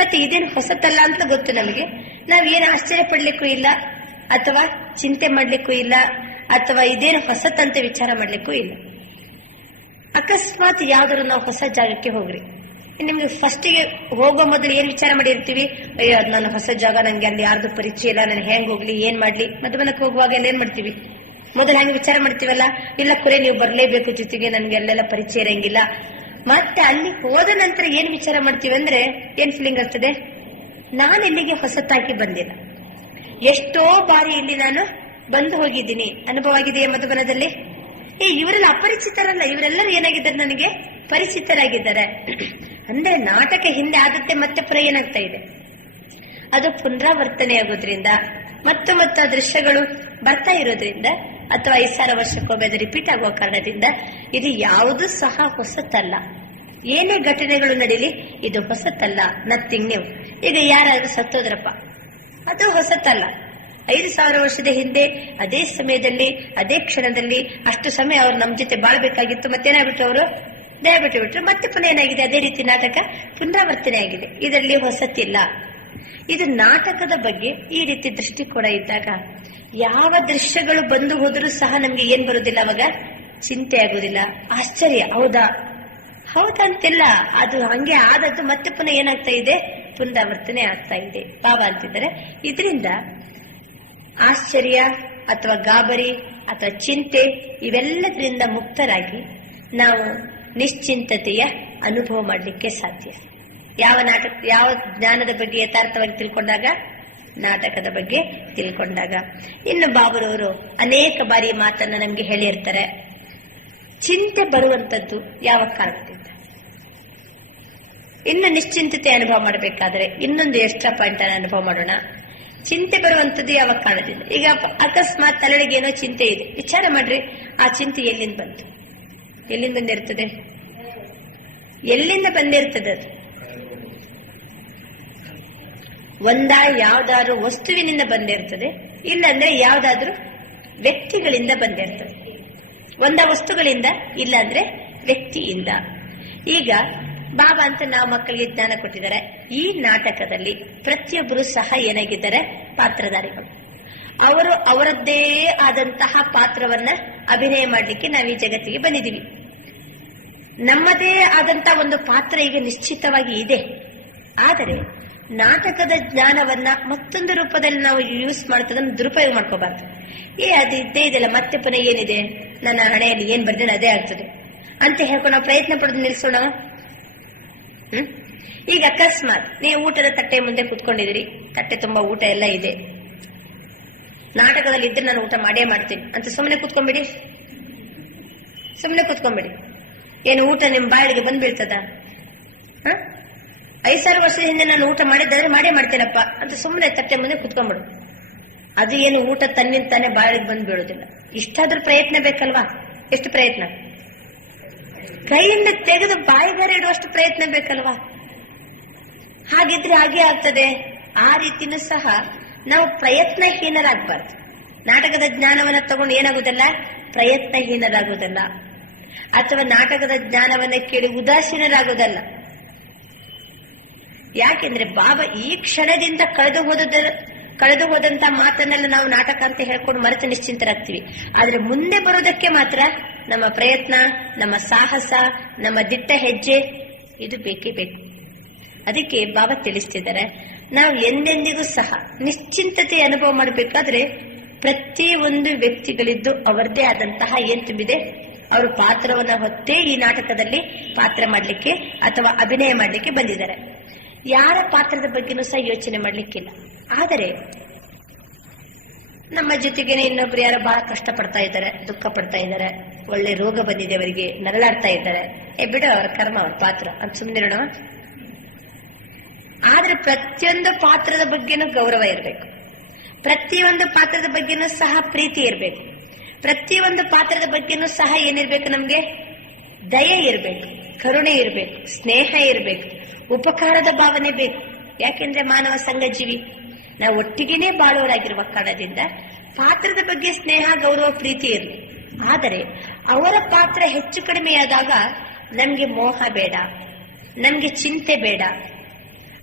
ಮತ್ತೆ ಇದೇನು ಹೊಸತಲ್ಲ ಅಂತ ಗೊತ್ತು ನಮಗೆ. ನಾವೇನು ಆಶ್ಚರ್ಯ ಪಡ್ಲಿಕ್ಕೂ ಇಲ್ಲ, ಅಥವಾ ಚಿಂತೆ ಮಾಡ್ಲಿಕ್ಕೂ ಇಲ್ಲ, ಅಥವಾ ಇದೇನು ಹೊಸತಂತ ವಿಚಾರ ಮಾಡ್ಲಿಕ್ಕೂ ಇಲ್ಲ. ಅಕಸ್ಮಾತ್ ಯಾವ್ದಾದ್ರು ನಾವು ಹೊಸ ಜಾಗಕ್ಕೆ ಹೋಗ್ರಿ, ನಿಮ್ಗೆ ಫಸ್ಟಿಗೆ ಹೋಗೋ ಮೊದಲು ಏನ್ ವಿಚಾರ ಮಾಡಿರ್ತೀವಿ, ಅಯ್ಯೋ ಅದ್ ನನ್ನ ಹೊಸ ಜಾಗ, ನನ್ಗೆ ಅಲ್ಲಿ ಯಾರ್ದು ಪರಿಚಯ ಇಲ್ಲ, ನಾನು ಹೆಂಗ್ ಹೋಗ್ಲಿ, ಏನ್ ಮಾಡ್ಲಿ. ಮದುವೆನಕ್ಕೆ ಹೋಗುವಾಗ ಎಲ್ಲ ಏನ್ ಮಾಡ್ತೀವಿ, ಮೊದಲು ಹೆಂಗ್ ವಿಚಾರ ಮಾಡ್ತೀವಲ್ಲ, ಇಲ್ಲ ಕುರೆ ನೀವು ಬರ್ಲೇಬೇಕು ಜೊತೆಗೆ, ನನ್ಗೆ ಅಲ್ಲೆಲ್ಲ ಪರಿಚಯ ಇರಂಗಿಲ್ಲ. ಮತ್ತೆ ಅಲ್ಲಿ ಹೋದ ನಂತರ ಏನ್ ವಿಚಾರ ಮಾಡ್ತೀವಿ ಅಂದ್ರೆ ಏನ್ ಫೀಲಿಂಗ್ ಆಗ್ತದೆ, ನಾನು ಇಲ್ಲಿಗೆ ಹೊಸತಾಗಿ ಬಂದಿಲ್ಲ, ಎಷ್ಟೋ ಬಾರಿ ಇಲ್ಲಿ ನಾನು ಬಂದು ಹೋಗಿದ್ದೀನಿ, ಅನುಭವ ಆಗಿದೆಯಾ ಮಧುಬನದಲ್ಲಿ. ಇವರೆಲ್ಲ ಅಪರಿಚಿತರಲ್ಲ, ಇವರೆಲ್ಲರೂ ಏನಾಗಿದ್ದಾರೆ, ನನಗೆ ಪರಿಚಿತರಾಗಿದ್ದಾರೆ. ಅಂದ್ರೆ ನಾಟಕ ಹಿಂದೆ ಆದತ್ತೆ ಮತ್ತೆ ಪುನಃ ಏನಾಗ್ತಾ ಇದೆ, ಅದು ಪುನರಾವರ್ತನೆ ಆಗೋದ್ರಿಂದ ಮತ್ತು ಆ ದೃಶ್ಯಗಳು ಬರ್ತಾ ಇರೋದ್ರಿಂದ, ಅಥವಾ 5,000 ವರ್ಷಕ್ಕೊಮ್ಮೆ ಅದು ರಿಪೀಟ್ ಆಗುವ ಕಾರಣದಿಂದ ಇದು ಯಾವುದು ಸಹ ಹೊಸತಲ್ಲ. ಏನೇ ಘಟನೆಗಳು ನಡೀಲಿ ಇದು ಹೊಸತಲ್ಲ, ನಥಿಂಗ್ ನ್ಯೂ. ಈಗ ಯಾರಾದ್ರೂ ಸತ್ತೋದ್ರಪ್ಪ, ಅದು ಹೊಸತಲ್ಲ. 5,000 ವರ್ಷದ ಹಿಂದೆ ಅದೇ ಸಮಯದಲ್ಲಿ ಅದೇ ಕ್ಷಣದಲ್ಲಿ ಅಷ್ಟು ಸಮಯ ಅವ್ರು ನಮ್ ಜೊತೆ ಬಾಳ್ಬೇಕಾಗಿತ್ತು. ಮತ್ತೇನಾಗ್ಬಿಟ್ರು, ಅವರು ದೇಹ ಬಿಟ್ಟು ಬಿಟ್ರು. ಮತ್ತೆ ಪುನಃ ಏನಾಗಿದೆ, ಅದೇ ರೀತಿ ನಾಟಕ ಪುನರಾವರ್ತನೆ ಆಗಿದೆ. ಇದರಲ್ಲಿ ಹೊಸತಿಲ್ಲ. ಇದು ನಾಟಕದ ಬಗ್ಗೆ ಈ ರೀತಿ ದೃಷ್ಟಿಕೋನ ಇದ್ದಾಗ ಯಾವ ದೃಶ್ಯಗಳು ಬಂದು ಹೋದರೂ ಸಹ ನಮ್ಗೆ ಏನ್ ಬರುದಿಲ್ಲ, ಅವಾಗ ಚಿಂತೆ ಆಗುದಿಲ್ಲ, ಆಶ್ಚರ್ಯ. ಹೌದಾ ಅಂತಿಲ್ಲ, ಅದು ಹಂಗೆ ಆದದ್ದು ಮತ್ತೆ ಪುನಃ ಏನಾಗ್ತಾ ಇದೆ, ಪುನರಾವರ್ತನೆ ಆಗ್ತಾ ಇದೆ. ಬಾಬಾ ಅಂತಿದ್ದಾರೆ ಇದರಿಂದ ಆಶ್ಚರ್ಯ ಅಥವಾ ಗಾಬರಿ ಅಥವಾ ಚಿಂತೆ ಇವೆಲ್ಲದರಿಂದ ಮುಕ್ತರಾಗಿ ನಾವು ನಿಶ್ಚಿಂತತೆಯ ಅನುಭವ ಮಾಡಲಿಕ್ಕೆ ಸಾಧ್ಯ. ಯಾವ ಜ್ಞಾನದ ಬಗ್ಗೆ ಯಥಾರ್ಥವಾಗಿ ತಿಳ್ಕೊಂಡಾಗ, ನಾಟಕದ ಬಗ್ಗೆ ತಿಳ್ಕೊಂಡಾಗ. ಇನ್ನು ಬಾಬರವರು ಅನೇಕ ಬಾರಿ ಮಾತನ್ನ ನಮ್ಗೆ ಹೇಳಿರ್ತಾರೆ. ಚಿಂತೆ ಬರುವಂತದ್ದು ಯಾವ ಕಾರಣದಿಂದ, ಇನ್ನು ನಿಶ್ಚಿಂತತೆ ಅನುಭವ ಮಾಡಬೇಕಾದ್ರೆ ಇನ್ನೊಂದು ಎಕ್ಸ್ಟ್ರಾ ಪಾಯಿಂಟ್ ಅನ್ನು ಅನುಭವ ಮಾಡೋಣ. ಚಿಂತೆ ಬರುವಂತದ್ದು ಯಾವ ಕಾರಣದಿಂದ. ಈಗ ಅಕಸ್ಮಾತ್ ತಲೆಗೆ ಏನೋ ಚಿಂತೆ ಇದೆ, ವಿಚಾರ ಮಾಡ್ರಿ, ಆ ಚಿಂತೆ ಎಲ್ಲಿಂದ ಬಂತು, ಎಲ್ಲಿಂದ ಬಂದಿರ್ತದೆ, ಎಲ್ಲಿಂದ ಬಂದಿರ್ತದೆ ಅದು. ಯಾವ್ದಾದ್ರು ವಸ್ತುವಿನಿಂದ ಬಂದಿರ್ತದೆ, ಇಲ್ಲಾಂದ್ರೆ ಯಾವ್ದಾದ್ರು ವ್ಯಕ್ತಿಗಳಿಂದ ಬಂದಿರ್ತದೆ. ವಸ್ತುಗಳಿಂದ, ಇಲ್ಲಾಂದ್ರೆ ವ್ಯಕ್ತಿಯಿಂದ. ಈಗ ಬಾಬಾ ಅಂತ ನಾವು ಮಕ್ಕಳಿಗೆ ಜ್ಞಾನ ಕೊಟ್ಟಿದ್ದಾರೆ. ಈ ನಾಟಕದಲ್ಲಿ ಪ್ರತಿಯೊಬ್ಬರು ಸಹ ಏನಾಗಿದ್ದಾರೆ, ಪಾತ್ರಧಾರಿಗಳು. ಅವರು ಅವರದ್ದೇ ಆದಂತಹ ಪಾತ್ರವನ್ನ ಅಭಿನಯ ಮಾಡಲಿಕ್ಕೆ ನಾವು ಈ ಜಗತ್ತಿಗೆ ಬಂದಿದ್ದೀವಿ. ನಮ್ಮದೇ ಆದಂತಹ ಒಂದು ಪಾತ್ರ ಈಗ ನಿಶ್ಚಿತವಾಗಿ ಇದೆ. ಆದರೆ ನಾಟಕದ ಜ್ಞಾನವನ್ನ ಮತ್ತೊಂದು ರೂಪದಲ್ಲಿ ನಾವು ಯೂಸ್ ಮಾಡ್ತದನ್ನು ದುರುಪಯೋಗ ಮಾಡ್ಕೋಬಾರ್ದು. ಅದು ಇದ್ದೇ ಇದೆಲ್ಲ, ಮತ್ತೆ ಪುನಃ ಏನಿದೆ, ನನ್ನ ಹಣೆಯಲ್ಲಿ ಏನ್ ಬರ್ದೇನೆ ಅದೇ ಆಗ್ತದೆ ಅಂತ ಹೇಳ್ಕೊಂಡು ನಾವು ಪ್ರಯತ್ನ ಪಡೋದು ನಿಲ್ಸೋಣ. ಈಗ ಅಕಸ್ಮಾತ್ ನೀವು ಊಟದ ತಟ್ಟೆ ಮುಂದೆ ಕುತ್ಕೊಂಡಿದ್ದೀರಿ, ತಟ್ಟೆ ತುಂಬಾ ಊಟ ಎಲ್ಲ ಇದೆ, ನಾಟಕದಲ್ಲಿ ಇದ್ರೆ ನಾನು ಊಟ ಮಾಡೇ ಮಾಡ್ತೀನಿ ಅಂತ ಸುಮ್ಮನೆ ಕುತ್ಕೊಂಡ್ಬಿಡಿ. ಏನು ಊಟ ನಿಮ್ ಬಾಯಿಗೆ ಬಂದ್ಬೀಳ್ತದ? 5,000 ವರ್ಷದ ಹಿಂದೆ ನಾನು ಊಟ ಮಾಡಿದ್ದಾದ್ರೆ ಮಾಡೇ ಮಾಡ್ತೇನಪ್ಪ ಅಂತ ಸುಮ್ಮನೆ ತಟ್ಟೆ ಮುಂದೆ ಕುತ್ಕೊಂಡ್ಬಿಡು. ಅದು ಏನು ಊಟ ತನ್ನಿಂತಾನೆ ಬಾಯಿಗೆ ಬಂದ್ ಬೀಳೋದಿಲ್ಲ. ಇಷ್ಟಾದ್ರೂ ಪ್ರಯತ್ನ ಬೇಕಲ್ವಾ? ಎಷ್ಟು ಪ್ರಯತ್ನ? ಕೈಯಿಂದ ತೆಗೆದು ಬಾಯಿಗಾರ ಇಡುವಷ್ಟು ಪ್ರಯತ್ನ ಬೇಕಲ್ವಾ? ಹಾಗಿದ್ರೆ ಹಾಗೆ ಆಗ್ತದೆ. ಆ ರೀತಿನೂ ಸಹ ನಾವು ಪ್ರಯತ್ನಹೀನರಾಗಬಾರ್ದು. ನಾಟಕದ ಜ್ಞಾನವನ್ನ ತಗೊಂಡು ಏನಾಗುವುದಲ್ಲ, ಪ್ರಯತ್ನಹೀನರಾಗುವುದಲ್ಲ, ಅಥವಾ ನಾಟಕದ ಜ್ಞಾನವನ್ನ ಕೇಳಿ ಉದಾಸೀನರಾಗುವುದಲ್ಲ. ಯಾಕೆಂದ್ರೆ ಬಾಬಾ ಈ ಕ್ಷಣದಿಂದ ಕಳೆದು ಹೋದಂತ ಮಾತನ್ನೆಲ್ಲ ನಾವು ನಾಟಕ ಅಂತ ಹೇಳ್ಕೊಂಡು ಮರೆತು ನಿಶ್ಚಿಂತರಾಗ್ತೀವಿ. ಆದ್ರೆ ಮುಂದೆ ಬರೋದಕ್ಕೆ ಮಾತ್ರ ನಮ್ಮ ಪ್ರಯತ್ನ, ನಮ್ಮ ಸಾಹಸ, ನಮ್ಮ ದಿಟ್ಟ ಹೆಜ್ಜೆ ಇದು ಬೇಕೇ ಬೇಕು. ಅದಕ್ಕೆ ಬಾಬಾ ತಿಳಿಸ್ತಿದ್ದಾರೆ, ನಾವು ಎಂದೆಂದಿಗೂ ಸಹ ನಿಶ್ಚಿಂತತೆ ಅನುಭವ ಮಾಡಬೇಕಾದ್ರೆ ಪ್ರತಿ ಒಂದು ವ್ಯಕ್ತಿಗಳಿದ್ದು ಅವರದೇ ಆದಂತಹ ಏನ್ ತುಂಬಿದೆ, ಅವರು ಪಾತ್ರವನ್ನ ಹೊತ್ತೇ ಈ ನಾಟಕದಲ್ಲಿ ಪಾತ್ರ ಮಾಡ್ಲಿಕ್ಕೆ ಅಥವಾ ಅಭಿನಯ ಮಾಡ್ಲಿಕ್ಕೆ ಬಂದಿದ್ದಾರೆ. ಯಾರ ಪಾತ್ರದ ಬಗ್ಗೆನೂ ಸಹ ಯೋಚನೆ ಮಾಡ್ಲಿಕ್ಕಿಲ್ಲ. ಆದರೆ ನಮ್ಮ ಜೊತೆಗೇನೆ ಇನ್ನೊಬ್ರು ಯಾರೋ ಬಹಳ ಕಷ್ಟ ಪಡ್ತಾ ಇದ್ದಾರೆ, ದುಃಖ ಪಡ್ತಾ ಇದ್ದಾರೆ, ಒಳ್ಳೆ ರೋಗ ಬಂದಿದೆ ಅವರಿಗೆ, ನರಳಾಡ್ತಾ ಇದ್ದಾರೆ, ಬಿಡು ಅವರ ಕರ್ಮ, ಅವ್ರ ಪಾತ್ರ ಅಂತ ಸುಮ್ಮನಿರೋಣ. ಆದ್ರೆ ಪ್ರತಿಯೊಂದು ಪಾತ್ರದ ಬಗ್ಗೆನೂ ಗೌರವ ಇರಬೇಕು, ಪ್ರತಿಯೊಂದು ಪಾತ್ರದ ಬಗ್ಗೆನೂ ಸಹ ಪ್ರೀತಿ ಇರಬೇಕು, ಪ್ರತಿಯೊಂದು ಪಾತ್ರದ ಬಗ್ಗೆನೂ ಸಹ ಏನಿರ್ಬೇಕು, ನಮ್ಗೆ ದಯೆ ಇರಬೇಕು, ಕರುಣೆ ಇರಬೇಕು, ಸ್ನೇಹ ಇರಬೇಕು, ಉಪಕಾರದ ಭಾವನೆ ಬೇಕು. ಯಾಕೆಂದ್ರೆ ಮಾನವ ಸಂಘಜೀವಿ, ನಾವು ಒಟ್ಟಿಗೆನೇ ಬಾಳುವರಾಗಿರುವ ಕಾರಣದಿಂದ ಪಾತ್ರದ ಬಗ್ಗೆ ಸ್ನೇಹ, ಗೌರವ, ಪ್ರೀತಿ ಇರಲಿ. ಆದರೆ ಅವರ ಪಾತ್ರ ಹೆಚ್ಚು ಕಡಿಮೆಯಾದಾಗ ನಮ್ಗೆ ಮೋಹ ಬೇಡ, ನಮ್ಗೆ ಚಿಂತೆ ಬೇಡ,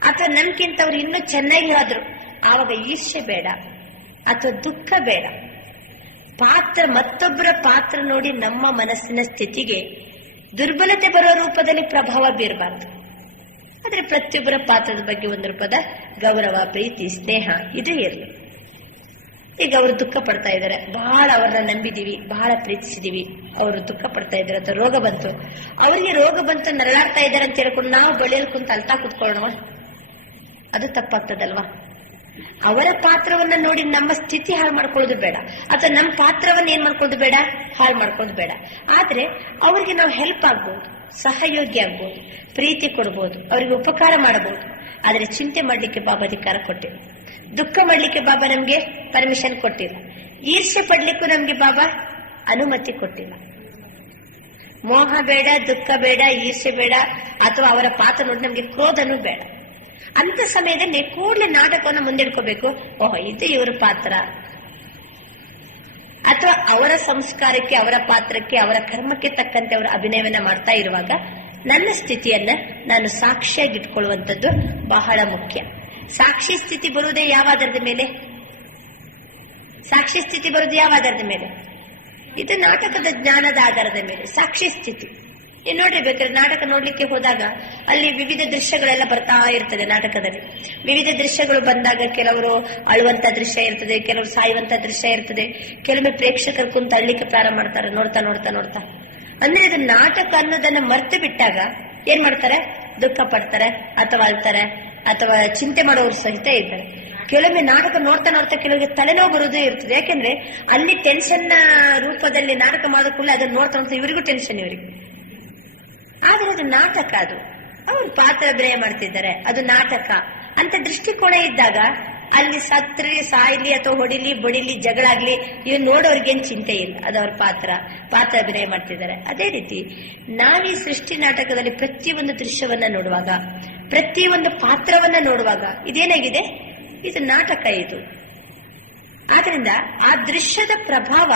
ಅಥವಾ ನಮ್ಗಿಂತ ಅವ್ರು ಇನ್ನೂ ಚೆನ್ನಾಗಿ ಆದ್ರು ಆವಾಗ ಈರ್ಷ್ಯೆ ಬೇಡ, ಅಥವಾ ದುಃಖ ಬೇಡ. ಮತ್ತೊಬ್ಬರ ಪಾತ್ರ ನೋಡಿ ನಮ್ಮ ಮನಸ್ಸಿನ ಸ್ಥಿತಿಗೆ ದುರ್ಬಲತೆ ಬರುವ ರೂಪದಲ್ಲಿ ಪ್ರಭಾವ ಬೀರಬಾರದು. ಆದ್ರೆ ಪ್ರತಿಯೊಬ್ಬರ ಪಾತ್ರದ ಬಗ್ಗೆ ಒಂದು ರೂಪದ ಗೌರವ, ಪ್ರೀತಿ, ಸ್ನೇಹ ಇದು ಇರಲಿ. ಈಗ ಅವರು ದುಃಖ ಪಡ್ತಾ ಇದ್ದಾರೆ, ಬಹಳ ಅವ್ರನ್ನ ನಂಬಿದೀವಿ, ಬಹಳ ಪ್ರೀತಿಸಿದೀವಿ, ಅವರು ದುಃಖ ಪಡ್ತಾ ಇದ್ದಾರೆ ಅಥವಾ ರೋಗ ಬಂತು, ಅವರಿಗೆ ರೋಗ ಬಂತು, ನರಳಾಡ್ತಾ ಇದ್ದಾರೆ ಅಂತ ಹೇಳ್ಕೊಂಡು ನಾವು ಬಳಿಯಲ್ಲಿ ಕುಂತ ಅಳ್ತಾ ಕೂತ್ಕೊಳ್ಳೋಣ, ಅದು ತಪ್ಪಾಗ್ತದಲ್ವಾ? ಅವರ ಪಾತ್ರವನ್ನ ನೋಡಿ ನಮ್ಮ ಸ್ಥಿತಿ ಹಾಳು ಮಾಡ್ಕೊಳ್ಳೋದು ಬೇಡ, ಅಥವಾ ನಮ್ಮ ಪಾತ್ರವನ್ನ ಏನ್ ಮಾಡ್ಕೊಳ್ಳೋದು ಬೇಡ, ಹಾಳು ಮಾಡ್ಕೊಳ್ಳೋದು ಬೇಡ. ಆದ್ರೆ ಅವ್ರಿಗೆ ನಾವು ಹೆಲ್ಪ್ ಆಗ್ಬೋದು, ಸಹಯೋಗಿ ಆಗ್ಬೋದು, ಪ್ರೀತಿ ಕೊಡ್ಬೋದು, ಅವರಿಗೆ ಉಪಕಾರ ಮಾಡಬಹುದು. ಆದ್ರೆ ಚಿಂತೆ ಮಾಡ್ಲಿಕ್ಕೆ ಬಾಬಾ ಅಧಿಕಾರ ಕೊಟ್ಟಿಲ್ಲ, ದುಃಖ ಮಾಡ್ಲಿಕ್ಕೆ ಬಾಬಾ ನಮ್ಗೆ ಪರ್ಮಿಷನ್ ಕೊಟ್ಟಿಲ್ಲ, ಈರ್ಷ್ಯೆ ಪಡ್ಲಿಕ್ಕೂ ನಮ್ಗೆ ಬಾಬಾ ಅನುಮತಿ ಕೊಟ್ಟಿಲ್ಲ. ಮೋಹ ಬೇಡ, ದುಃಖ ಬೇಡ, ಈರ್ಷ್ಯೆ ಬೇಡ, ಅಥವಾ ಅವರ ಪಾತ್ರ ನೋಡಿ ನಮ್ಗೆ ಕ್ರೋಧನೂ ಬೇಡ. ಅಂತ ಸಮಯದಲ್ಲಿ ಕೂಡಲೇ ನಾಟಕವನ್ನು ಮುಂದಿಡ್ಕೋಬೇಕು. ಓಹೋ, ಇದು ಇವರ ಪಾತ್ರ, ಅಥವಾ ಅವರ ಸಂಸ್ಕಾರಕ್ಕೆ, ಅವರ ಪಾತ್ರಕ್ಕೆ, ಅವರ ಕರ್ಮಕ್ಕೆ ತಕ್ಕಂತೆ ಅವರ ಅಭಿನಯವನ್ನ ಮಾಡ್ತಾ ಇರುವಾಗ ನನ್ನ ಸ್ಥಿತಿಯನ್ನ ನಾನು ಸಾಕ್ಷಿಯಾಗಿಟ್ಕೊಳ್ಳುವಂಥದ್ದು ಬಹಳ ಮುಖ್ಯ. ಸಾಕ್ಷಿ ಸ್ಥಿತಿ ಬರುವುದೇ ಯಾವ ಆಧಾರದ ಮೇಲೆ? ಸಾಕ್ಷಿ ಸ್ಥಿತಿ ಬರುವುದು ಯಾವ ಆಧಾರದ ಮೇಲೆ? ಇದು ನಾಟಕದ ಜ್ಞಾನದ ಆಧಾರದ ಮೇಲೆ ಸಾಕ್ಷಿ ಸ್ಥಿತಿ. ನೀವು ನೋಡಿರ್ಬೇಕಾದ್ರೆ ನಾಟಕ ನೋಡ್ಲಿಕ್ಕೆ ಹೋದಾಗ ಅಲ್ಲಿ ವಿವಿಧ ದೃಶ್ಯಗಳೆಲ್ಲ ಬರ್ತಾ ಇರ್ತದೆ. ನಾಟಕದಲ್ಲಿ ವಿವಿಧ ದೃಶ್ಯಗಳು ಬಂದಾಗ ಕೆಲವರು ಅಳುವಂತ ದೃಶ್ಯ ಇರ್ತದೆ, ಕೆಲವರು ಸಾಯುವಂತ ದೃಶ್ಯ ಇರ್ತದೆ, ಕೆಲವೊಮ್ಮೆ ಪ್ರೇಕ್ಷಕರು ಕುಂತ ಅಳ್ಲಿಕ್ಕೆ ಪ್ರಾರಂಭ ಮಾಡ್ತಾರೆ ನೋಡ್ತಾ ನೋಡ್ತಾ ನೋಡ್ತಾ. ಅಂದ್ರೆ ಇದು ನಾಟಕ ಅನ್ನೋದನ್ನ ಮರ್ತು ಬಿಟ್ಟಾಗ ಏನ್ ಮಾಡ್ತಾರೆ? ದುಃಖ ಪಡ್ತಾರೆ, ಅಥವಾ ಅಳ್ತಾರೆ, ಅಥವಾ ಚಿಂತೆ ಮಾಡೋರು ಸಹಿತ ಇರ್ತಾರೆ. ಕೆಲವೊಮ್ಮೆ ನಾಟಕ ನೋಡ್ತಾ ನೋಡ್ತಾ ಕೆಲವರಿಗೆ ತಲೆನೋವು ಬರುವುದೇ ಇರ್ತದೆ. ಯಾಕೆಂದ್ರೆ ಅಲ್ಲಿ ಟೆನ್ಷನ್ ರೂಪದಲ್ಲಿ ನಾಟಕ ಮಾಡೋಕ್ಕೂ ಅದನ್ನ ನೋಡ್ತಾ ನೋಡ್ತಾ ಇವರಿಗೂ ಟೆನ್ಷನ್, ಇವರಿಗೆ. ಆದ್ರೆ ಅದು ನಾಟಕ, ಅದು ಅವ್ರು ಪಾತ್ರ ಅಭಿನಯ ಮಾಡ್ತಿದ್ದಾರೆ, ಅದು ನಾಟಕ ಅಂತ ದೃಷ್ಟಿಕೋನ ಇದ್ದಾಗ ಅಲ್ಲಿ ಸತ್ರಿ ಸಾಯ್ಲಿ ಅಥವಾ ಹೊಡಿಲಿ ಬಡಿಲಿ ಜಗಳಾಗ್ಲಿ ಇವ್ ನೋಡೋರ್ಗೇನ್ ಚಿಂತೆ ಇಲ್ಲ, ಅದು ಅವ್ರ ಪಾತ್ರ ಅಭಿನಯ ಮಾಡ್ತಿದ್ದಾರೆ. ಅದೇ ರೀತಿ ನಾವೀ ಸೃಷ್ಟಿ ನಾಟಕದಲ್ಲಿ ಪ್ರತಿಯೊಂದು ದೃಶ್ಯವನ್ನ ನೋಡುವಾಗ, ಪ್ರತಿಯೊಂದು ಪಾತ್ರವನ್ನ ನೋಡುವಾಗ ಇದೇನಾಗಿದೆ? ಇದು ನಾಟಕ. ಇದು ಆದ್ರಿಂದ ಆ ದೃಶ್ಯದ ಪ್ರಭಾವ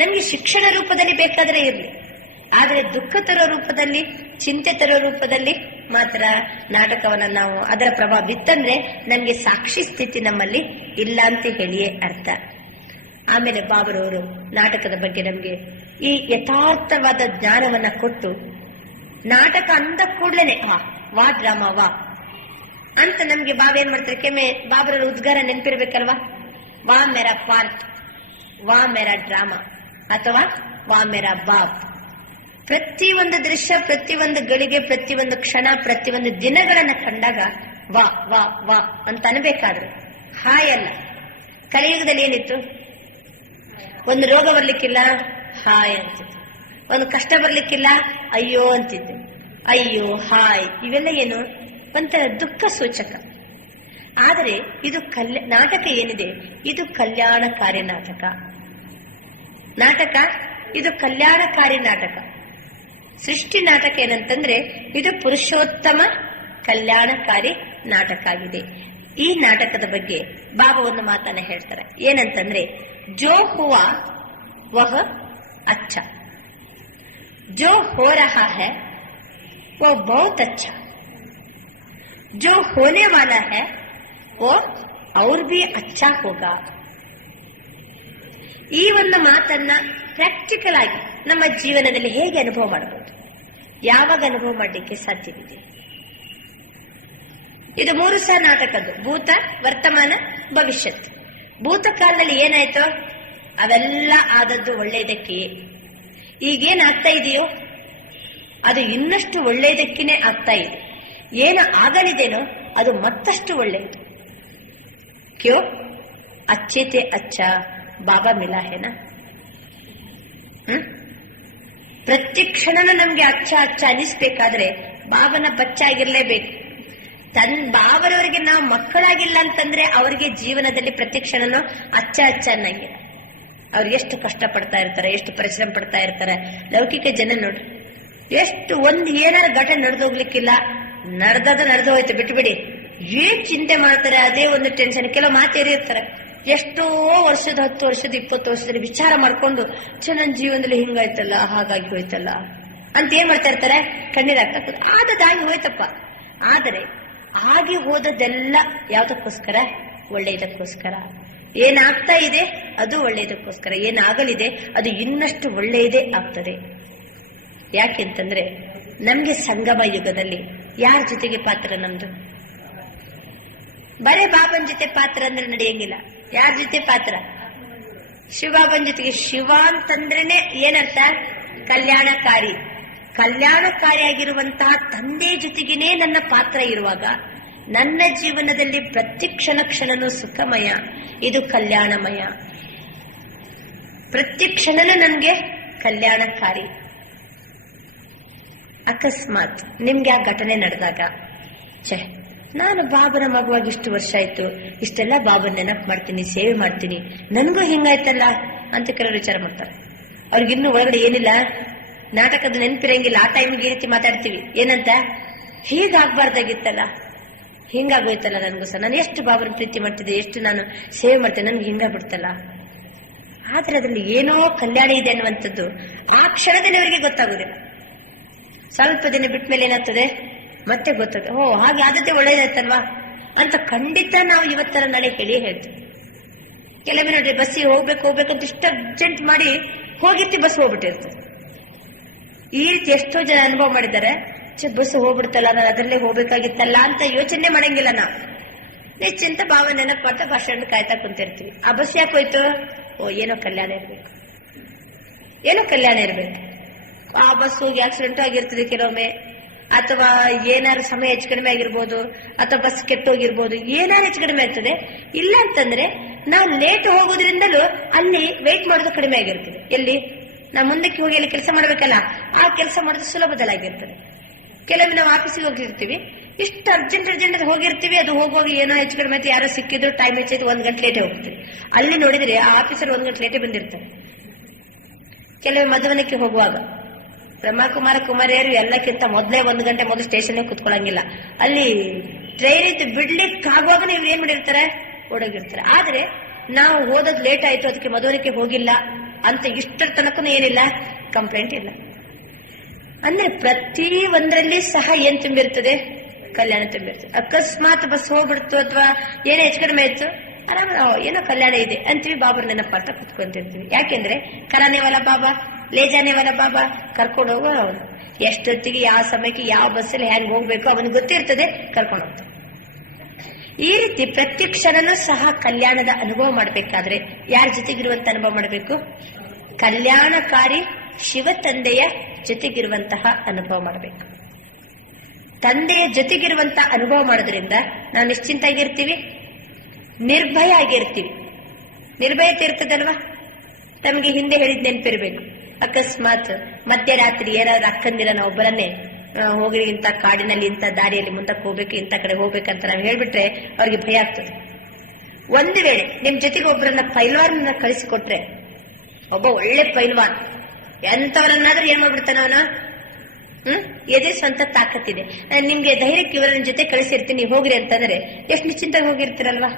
ನಮ್ಗೆ ಶಿಕ್ಷಣ ರೂಪದಲ್ಲಿ ಬೇಕಾದ್ರೆ ಇರ್ಲಿ, ಆದ್ರೆ ದುಃಖ ತರೋ ರೂಪದಲ್ಲಿ, ಚಿಂತೆ ತರೋ ರೂಪದಲ್ಲಿ ಮಾತ್ರ ನಾಟಕವನ್ನ ನಾವು ಅದರ ಪ್ರಭಾವ ಬಿತ್ತಂದ್ರೆ ನಮ್ಗೆ ಸಾಕ್ಷಿ ಸ್ಥಿತಿ ನಮ್ಮಲ್ಲಿ ಇಲ್ಲ ಅಂತ ಹೇಳಿಯೇ ಅರ್ಥ. ಆಮೇಲೆ ಬಾಬರವರು ನಾಟಕದ ಬಗ್ಗೆ ನಮ್ಗೆ ಈ ಯಥಾರ್ಥವಾದ ಜ್ಞಾನವನ್ನ ಕೊಟ್ಟು, ನಾಟಕ ಅಂದ ಕೂಡ್ಲೇನೆ ವಾ ಡ್ರಾಮಾ ವಾ ಅಂತ ನಮ್ಗೆ ಬಾಬಾ ಏನ್ ಮಾಡ್ತಾರೆ? ಕೆಮ್ಮೆ ಬಾಬರವ್ರ ಉದ್ಗಾರ ನೆನಪಿರ್ಬೇಕಲ್ವಾ? ವಾ ಮೇರಾ ಪಾರ್ಟ್, ವಾ ಮೇರಾ ಡ್ರಾಮಾ, ಅಥವಾ ವಾ ಮೇರಾ ಬಾಬ್. ಪ್ರತಿಯೊಂದು ದೃಶ್ಯ, ಪ್ರತಿಯೊಂದು ಗಳಿಗೆ, ಪ್ರತಿಯೊಂದು ಕ್ಷಣ, ಪ್ರತಿಯೊಂದು ದಿನಗಳನ್ನ ಕಂಡಾಗ ವಾ ವಾ ವಾ ಅಂತ ಅನ್ಬೇಕಾದ್ರೆ ಹಾಯ್ ಅಲ್ಲ. ಕಲಿಯುಗದಲ್ಲಿ ಏನಿತ್ತು? ಒಂದು ರೋಗ ಬರ್ಲಿಕ್ಕಿಲ್ಲ, ಹಾಯ್ ಅಂತಿತ್ತು. ಒಂದು ಕಷ್ಟ ಬರ್ಲಿಕ್ಕಿಲ್ಲ, ಅಯ್ಯೋ ಅಂತಿದ್ದೆ. ಅಯ್ಯೋ, ಹಾಯ್ ಇವೆಲ್ಲ ಏನು? ಒಂಥರ ದುಃಖ ಸೂಚಕ. ಆದರೆ ಇದು ನಾಟಕ ಏನಿದೆ, ಇದು ಕಲ್ಯಾಣಕಾರಿ ನಾಟಕ. ಇದು ಕಲ್ಯಾಣಕಾರಿ ನಾಟಕ. ಸೃಷ್ಟಿ ನಾಟಕ ಏನಂತಂದ್ರೆ ಇದು ಪುರುಷೋತ್ತಮ ಕಲ್ಯಾಣಕಾರಿ ನಾಟಕ ಆಗಿದೆ. ಈ ನಾಟಕದ ಬಗ್ಗೆ ಬಾಬಾ ಒಂದು ಮಾತನ್ನ ಹೇಳ್ತಾರೆ. ಏನಂತಂದ್ರೆ, जो हुआ वह अच्छा, जो हो रहा है वो बहुत अच्छा, जो होने वाला है वो और भी अच्छा होगा. ಈ ಒಂದು ಮಾತನ್ನ ಪ್ರಾಕ್ಟಿಕಲ್ ಆಗಿ ನಮ್ಮ ಜೀವನದಲ್ಲಿ ಹೇಗೆ ಅನುಭವ ಮಾಡಬಹುದು, ಯಾವಾಗ ಅನುಭವ ಮಾಡಲಿಕ್ಕೆ ಸಾಧ್ಯವಿದೆ? ಇದು 3 ಸಹ ನಾಟಕದ್ದು, ಭೂತ, ವರ್ತಮಾನ, ಭವಿಷ್ಯತ್. ಭೂತಕಾಲದಲ್ಲಿ ಏನಾಯ್ತೋ ಅವೆಲ್ಲ ಆದದ್ದು ಒಳ್ಳೆಯದಕ್ಕೆ. ಈಗೇನಾಗ್ತಾ ಇದೆಯೋ ಅದು ಇನ್ನಷ್ಟು ಒಳ್ಳೆಯದಕ್ಕೇನೆ ಆಗ್ತಾ ಇದೆ. ಏನು ಆಗಲಿದೇನೋ ಅದು ಮತ್ತಷ್ಟು ಒಳ್ಳೆಯದು. ಕ್ಯೋ अच्छे थे अच्छा ಬಾಬಾ ಮಿಲಾ ಹೇನಾ. ಪ್ರತಿ ಕ್ಷಣನೂ ನಮ್ಗೆ ಅಚ್ಚ ಅಚ್ಚ ಅನಿಸ್ಬೇಕಾದ್ರೆ ಬಾಬನ ಬಚ್ಚ ಆಗಿರ್ಲೇಬೇಕು. ಬಾಬರವರಿಗೆ ನಾವು ಮಕ್ಕಳಾಗಿಲ್ಲ ಅಂತಂದ್ರೆ ಅವರಿಗೆ ಜೀವನದಲ್ಲಿ ಪ್ರತಿ ಕ್ಷಣನೂ ಅಚ್ಚ ಅಚ್ಚ ಅನ್ನಂಗಿಲ್ಲ. ಅವ್ರು ಎಷ್ಟು ಕಷ್ಟ ಪಡ್ತಾ ಇರ್ತಾರೆ, ಎಷ್ಟು ಪರಿಶ್ರಮ ಪಡ್ತಾ ಇರ್ತಾರೆ. ಲೌಕಿಕ ಜನ ನೋಡ್ರಿ, ಎಷ್ಟು ಒಂದು ಏನಾರು ಘಟನೆ ನಡೆದೋಗ್ಲಿಕ್ಕಿಲ್ಲ, ನಡೆದು ಹೋಯ್ತು ಬಿಟ್ಬಿಡಿ, ಏನ್ ಚಿಂತೆ ಮಾಡ್ತಾರೆ, ಅದೇ ಒಂದು ಟೆನ್ಷನ್. ಕೆಲವು ಮಾತೇರಿರ್ತಾರೆ, ಎಷ್ಟೋ ವರ್ಷದ 10 ವರ್ಷದ 20 ವರ್ಷದಲ್ಲಿ ವಿಚಾರ ಮಾಡ್ಕೊಂಡು ನನ್ನ ಜೀವನದಲ್ಲಿ ಹಿಂಗಾಯ್ತಲ್ಲ, ಹಾಗಾಗಿ ಹೋಯ್ತಲ್ಲ ಅಂತ ಏನ್ ಮಾಡ್ತಾ ಇರ್ತಾರೆ, ಕಣ್ಣೀರಾಗ್ತದೆ. ಆದದಾಗಿ ಹೋಯ್ತಪ್ಪ. ಆದರೆ ಆಗಿ ಹೋದದೆಲ್ಲ ಯಾವ್ದಕ್ಕೋಸ್ಕರ? ಒಳ್ಳೆಯದಕ್ಕೋಸ್ಕರ. ಏನಾಗ್ತಾ ಇದೆ ಅದು ಒಳ್ಳೆಯದಕ್ಕೋಸ್ಕರ, ಏನಾಗಲಿದೆ ಅದು ಇನ್ನಷ್ಟು ಒಳ್ಳೆಯದೇ ಆಗ್ತದೆ. ಯಾಕೆಂತಂದ್ರೆ ನಮ್ಗೆ ಸಂಗಮ ಯುಗದಲ್ಲಿ ಯಾರ ಜೊತೆಗೆ ಪಾತ್ರ ನಮ್ದು? ಬರೇ ಬಾಬನ್ ಜೊತೆ ಪಾತ್ರ ಅಂದ್ರೆ ನಡೆಯಂಗಿಲ್ಲ. ಯಾರ ಜೊತೆ ಪಾತ್ರ? ಶಿವಬಾಬನ್ ಜೊತೆಗೆ. ಶಿವ ಅಂತಂದ್ರೇನೆ ಏನರ್ಥ? ಕಲ್ಯಾಣಕಾರಿ. ಕಲ್ಯಾಣಕಾರಿಯಾಗಿರುವಂತಹ ತಂದೆ ಜೊತೆಗೇನೆ ನನ್ನ ಪಾತ್ರ ಇರುವಾಗ ನನ್ನ ಜೀವನದಲ್ಲಿ ಪ್ರತಿ ಕ್ಷಣನೂ ಸುಖಮಯ, ಇದು ಕಲ್ಯಾಣಮಯ. ಪ್ರತಿ ಕ್ಷಣನೂ ನನ್ಗೆ ಕಲ್ಯಾಣಕಾರಿ. ಅಕಸ್ಮಾತ್ ನಿಮ್ಗೆ ಆ ಘಟನೆ ನಡೆದಾಗ, ನಾನು ಬಾಬನ ಮಗುವಾಗಿ ಇಷ್ಟು ವರ್ಷ ಆಯ್ತು, ಇಷ್ಟೆಲ್ಲ ಬಾಬನ ನೆನಪು ಮಾಡ್ತೀನಿ, ಸೇವೆ ಮಾಡ್ತೀನಿ, ನನ್ಗೂ ಹಿಂಗಾಯ್ತಲ್ಲ ಅಂತ ಕೆಲವರು ವಿಚಾರ ಮಾಡ್ತಾರೆ. ಅವ್ರಿಗಿನ್ನೂ ಒಳಗಡೆ ಏನಿಲ್ಲ, ನಾಟಕದ ನೆನಪಿರಂಗಿಲ್ಲ. ಆ ಟೈಮಿಗೆ ಈ ರೀತಿ ಮಾತಾಡ್ತೀವಿ, ಏನಂತ, ಹೀಗಾಗ್ಬಾರ್ದಾಗಿತ್ತಲ್ಲ, ಹಿಂಗಾಗೋಯ್ತಲ್ಲ ನನ್ಗೂ ಸಹ, ನಾನು ಎಷ್ಟು ಬಾಬನ ಪ್ರೀತಿ ಮಾಡ್ತಿದ್ದೆ, ಎಷ್ಟು ನಾನು ಸೇವೆ ಮಾಡ್ತೇನೆ, ನನ್ಗೆ ಹಿಂಗಾಗ್ಬಿಡ್ತಲ್ಲ. ಆದ್ರೆ ಅದ್ರಲ್ಲಿ ಏನೋ ಕಲ್ಯಾಣ ಇದೆ ಅನ್ನುವಂಥದ್ದು ಆ ಕ್ಷಣದಲ್ಲಿ ಅವರಿಗೆ ಗೊತ್ತಾಗುದಿಲ್ಲ. ಸ್ವಲ್ಪ ದಿನ ಬಿಟ್ಟ ಮೇಲೆ ಏನಾಗ್ತದೆ, ಮತ್ತೆ ಗೊತ್ತದೆ, ಓ ಹಾಗೆ ಆದದ್ದೇ ಒಳ್ಳೇದಾಯ್ತಲ್ವಾ ಅಂತ ಖಂಡಿತ ನಾವು ಇವತ್ತರ ನಾಳೆ ಹೇಳ್ತೀವಿ. ಕೆಲವೇ ನೋಡ್ರಿ, ಬಸ್ಸಿಗೆ ಹೋಗ್ಬೇಕಂತ ಇಷ್ಟ ಅರ್ಜೆಂಟ್ ಮಾಡಿ ಹೋಗಿರ್ತೀವಿ, ಬಸ್ ಹೋಗ್ಬಿಟ್ಟಿರ್ತದೆ. ಈ ರೀತಿ ಎಷ್ಟೋ ಜನ ಅನುಭವ ಮಾಡಿದ್ದಾರೆ. ಬಸ್ ಹೋಗ್ಬಿಡ್ತಲ್ಲ, ನಾನು ಅದರಲ್ಲೇ ಹೋಗ್ಬೇಕಾಗಿತ್ತಲ್ಲ ಅಂತ ಯೋಚನೆ ಮಾಡಂಗಿಲ್ಲ. ನಾವು ನಿಶ್ಚಿಂತ ಭಾವ ನೆನಪು ಮಾಡ್ತಾ ಬಸ್ ಸ್ಟ್ಯಾಂಡ್ ಕಾಯ್ತಾ ಕುಂತಿರ್ತೀವಿ. ಆ ಬಸ್ ಯಾಕೆ ಹೋಯ್ತು? ಓ ಏನೋ ಕಲ್ಯಾಣ ಇರ್ಬೇಕು, ಏನೋ ಕಲ್ಯಾಣ ಇರ್ಬೇಕು. ಆ ಬಸ್ ಹೋಗಿ ಆಕ್ಸಿಡೆಂಟ್ ಆಗಿರ್ತದೆ ಕೆಲವೊಮ್ಮೆ, ಅಥವಾ ಏನಾದ್ರು ಸಮಯ ಹೆಚ್ಚು ಕಡಿಮೆ ಆಗಿರ್ಬೋದು, ಅಥವಾ ಬಸ್ ಕೆಟ್ಟೋಗಿರ್ಬೋದು, ಏನಾದ್ರು ಹೆಚ್ಚು ಕಡಿಮೆ ಆಗ್ತದೆ. ಇಲ್ಲ ಅಂತಂದ್ರೆ ನಾವು ಲೇಟ್ ಹೋಗೋದ್ರಿಂದಲೂ ಅಲ್ಲಿ ವೇಟ್ ಮಾಡೋದು ಕಡಿಮೆ ಆಗಿರ್ತದೆ. ಎಲ್ಲಿ ನಾವು ಮುಂದಕ್ಕೆ ಹೋಗಿ ಅಲ್ಲಿ ಕೆಲಸ ಮಾಡ್ಬೇಕಲ್ಲ, ಆ ಕೆಲಸ ಮಾಡೋದು ಸುಲಭದಲ್ಲಾಗಿರ್ತದೆ. ಕೆಲವೊಮ್ಮೆ ನಾವು ಆಫೀಸಿಗೆ ಹೋಗಿರ್ತೀವಿ, ಇಷ್ಟು ಅರ್ಜೆಂಟ್ ಹೋಗಿರ್ತೀವಿ, ಅದು ಹೋಗಿ ಏನೋ ಹೆಚ್ಚು ಕಡಿಮೆ ಆಯ್ತು, ಯಾರೋ ಸಿಕ್ಕಿದ್ರು, ಟೈಮ್ ಹೆಚ್ಚಾಯ್ತು, 1 ಗಂಟೆ ಲೇಟೇ ಹೋಗ್ತೀವಿ. ಅಲ್ಲಿ ನೋಡಿದ್ರೆ ಆ ಆಫೀಸರ್ 1 ಗಂಟೆ ಲೇಟೇ ಬಂದಿರ್ತಾರೆ. ಕೆಲವು ಮಧುವನಕ್ಕೆ ಹೋಗುವಾಗ ಬ್ರಹ್ಮಕುಮಾರ ಕುಮಾರಿಯರು ಎಲ್ಲಕ್ಕಿಂತ ಮೊದಲೇ 1 ಗಂಟೆ ಮೊದಲು ಸ್ಟೇಷನ್ ಕುತ್ಕೊಳ್ಳಂಗಿಲ್ಲ. ಅಲ್ಲಿ ಟ್ರೈನ್ ಬಿಡ್ಲಿಕ್ಕೆ ಆಗುವಾಗ ನೀವು ಏನ್ ಮಾಡಿರ್ತಾರೆ, ಓಡೋಗಿರ್ತಾರೆ. ಆದ್ರೆ ನಾವು ಓದೋದು ಲೇಟ್ ಆಯ್ತು, ಅದಕ್ಕೆ ಮಧುವನಕ್ಕೆ ಹೋಗಿಲ್ಲ ಅಂತ ಇಷ್ಟರ ತನಕ ಏನಿಲ್ಲ, ಕಂಪ್ಲೇಂಟ್ ಇಲ್ಲ. ಅಂದ್ರೆ ಪ್ರತಿ ಒಂದರಲ್ಲಿ ಸಹ ಏನ್ ತುಂಬಿರ್ತದೆ, ಕಲ್ಯಾಣ ತುಂಬಿರ್ತದೆ. ಅಕಸ್ಮಾತ್ ಬಸ್ ಹೋಗ್ಬಿಡ್ತು ಅಥವಾ ಏನೇ ಹೆಚ್ಚು ಕಡಿಮೆ ಆಯ್ತು, ಆರಾಮ ಏನೋ ಕಲ್ಯಾಣ ಇದೆ ಅಂತೀವಿ, ಬಾಬರ್ ನೆನಪಾಟ ಕುತ್ಕೊಂತಿರ್ತೀವಿ. ಯಾಕೆಂದ್ರೆ ಕರಾನೇವಲ್ಲ ಬಾಬಾ, ಲೇಜಾನೇವಲ್ಲ ಬಾಬಾ, ಕರ್ಕೊಂಡು ಹೋಗೋ ಅವನು. ಎಷ್ಟೊತ್ತಿಗೆ ಯಾವ ಸಮಯಕ್ಕೆ ಯಾವ ಬಸ್ಸಲ್ಲಿ ಹೆಂಗ್ ಹೋಗ್ಬೇಕು ಅವನಿಗೆ ಗೊತ್ತಿರ್ತದೆ, ಕರ್ಕೊಂಡು ಹೋಗ್ತಾನೆ. ಈ ರೀತಿ ಪ್ರತಿ ಕ್ಷಣನೂ ಸಹ ಕಲ್ಯಾಣದ ಅನುಭವ ಮಾಡಬೇಕಾದ್ರೆ ಯಾರ ಜೊತೆಗಿರುವಂತ ಅನುಭವ ಮಾಡಬೇಕು? ಕಲ್ಯಾಣಕಾರಿ ಶಿವ ತಂದೆಯ ಜೊತೆಗಿರುವಂತಹ ಅನುಭವ ಮಾಡಬೇಕು. ತಂದೆಯ ಜೊತೆಗಿರುವಂತಹ ಅನುಭವ ಮಾಡೋದ್ರಿಂದ ನಾವು ನಿಶ್ಚಿಂತ ಆಗಿರ್ತೀವಿ, ನಿರ್ಭಯ ಆಗಿರ್ತೀವಿ. ನಿರ್ಭಯತೆ ಇರ್ತದಲ್ವಾ? ನಮ್ಗೆ ಹಿಂದೆ ಹೇಳಿದ್ ನೆನಪಿರ್ಬೇಕು. ಅಕಸ್ಮಾತ್ ಮಧ್ಯರಾತ್ರಿ ಏನಾದ್ರು ಅಕ್ಕಂದಿರ ನಾವು ಒಬ್ಬರನ್ನೇ ಹೋಗಿ ಇಂಥ ಕಾಡಿನಲ್ಲಿ ಇಂಥ ದಾರಿಯಲ್ಲಿ ಮುಂದಕ್ಕೆ ಹೋಗ್ಬೇಕು, ಇಂಥ ಕಡೆ ಹೋಗ್ಬೇಕಂತ ನಾವು ಹೇಳ್ಬಿಟ್ರೆ ಅವ್ರಿಗೆ ಭಯ ಆಗ್ತದೆ. ಒಂದು ವೇಳೆ ನಿಮ್ ಜೊತೆಗೆ ಒಬ್ಬರನ್ನ ಪೈಲ್ವಾನ್ ಕಳಿಸಿಕೊಟ್ರೆ, ಒಬ್ಬ ಒಳ್ಳೆ ಪೈಲ್ವಾನ್ ಎಂತವರನ್ನಾದ್ರೂ ಏನ್ ಮಾಡ್ಬಿಡ್ತಾನ ಅವನ, ಎದುರಿಸುವಂತ ತಾಕತ್ತಿದೆ. ನಿಮ್ಗೆ ಧೈರ್ಯಕ್ಕೆ ಇವರನ್ನ ಜೊತೆ ಕಳಿಸಿರ್ತೀನಿ ಹೋಗ್ರಿ ಅಂತಂದ್ರೆ ಎಷ್ಟು ನಿಶ್ಚಿಂತ ಹೋಗಿರ್ತೀರಲ್ವಾ?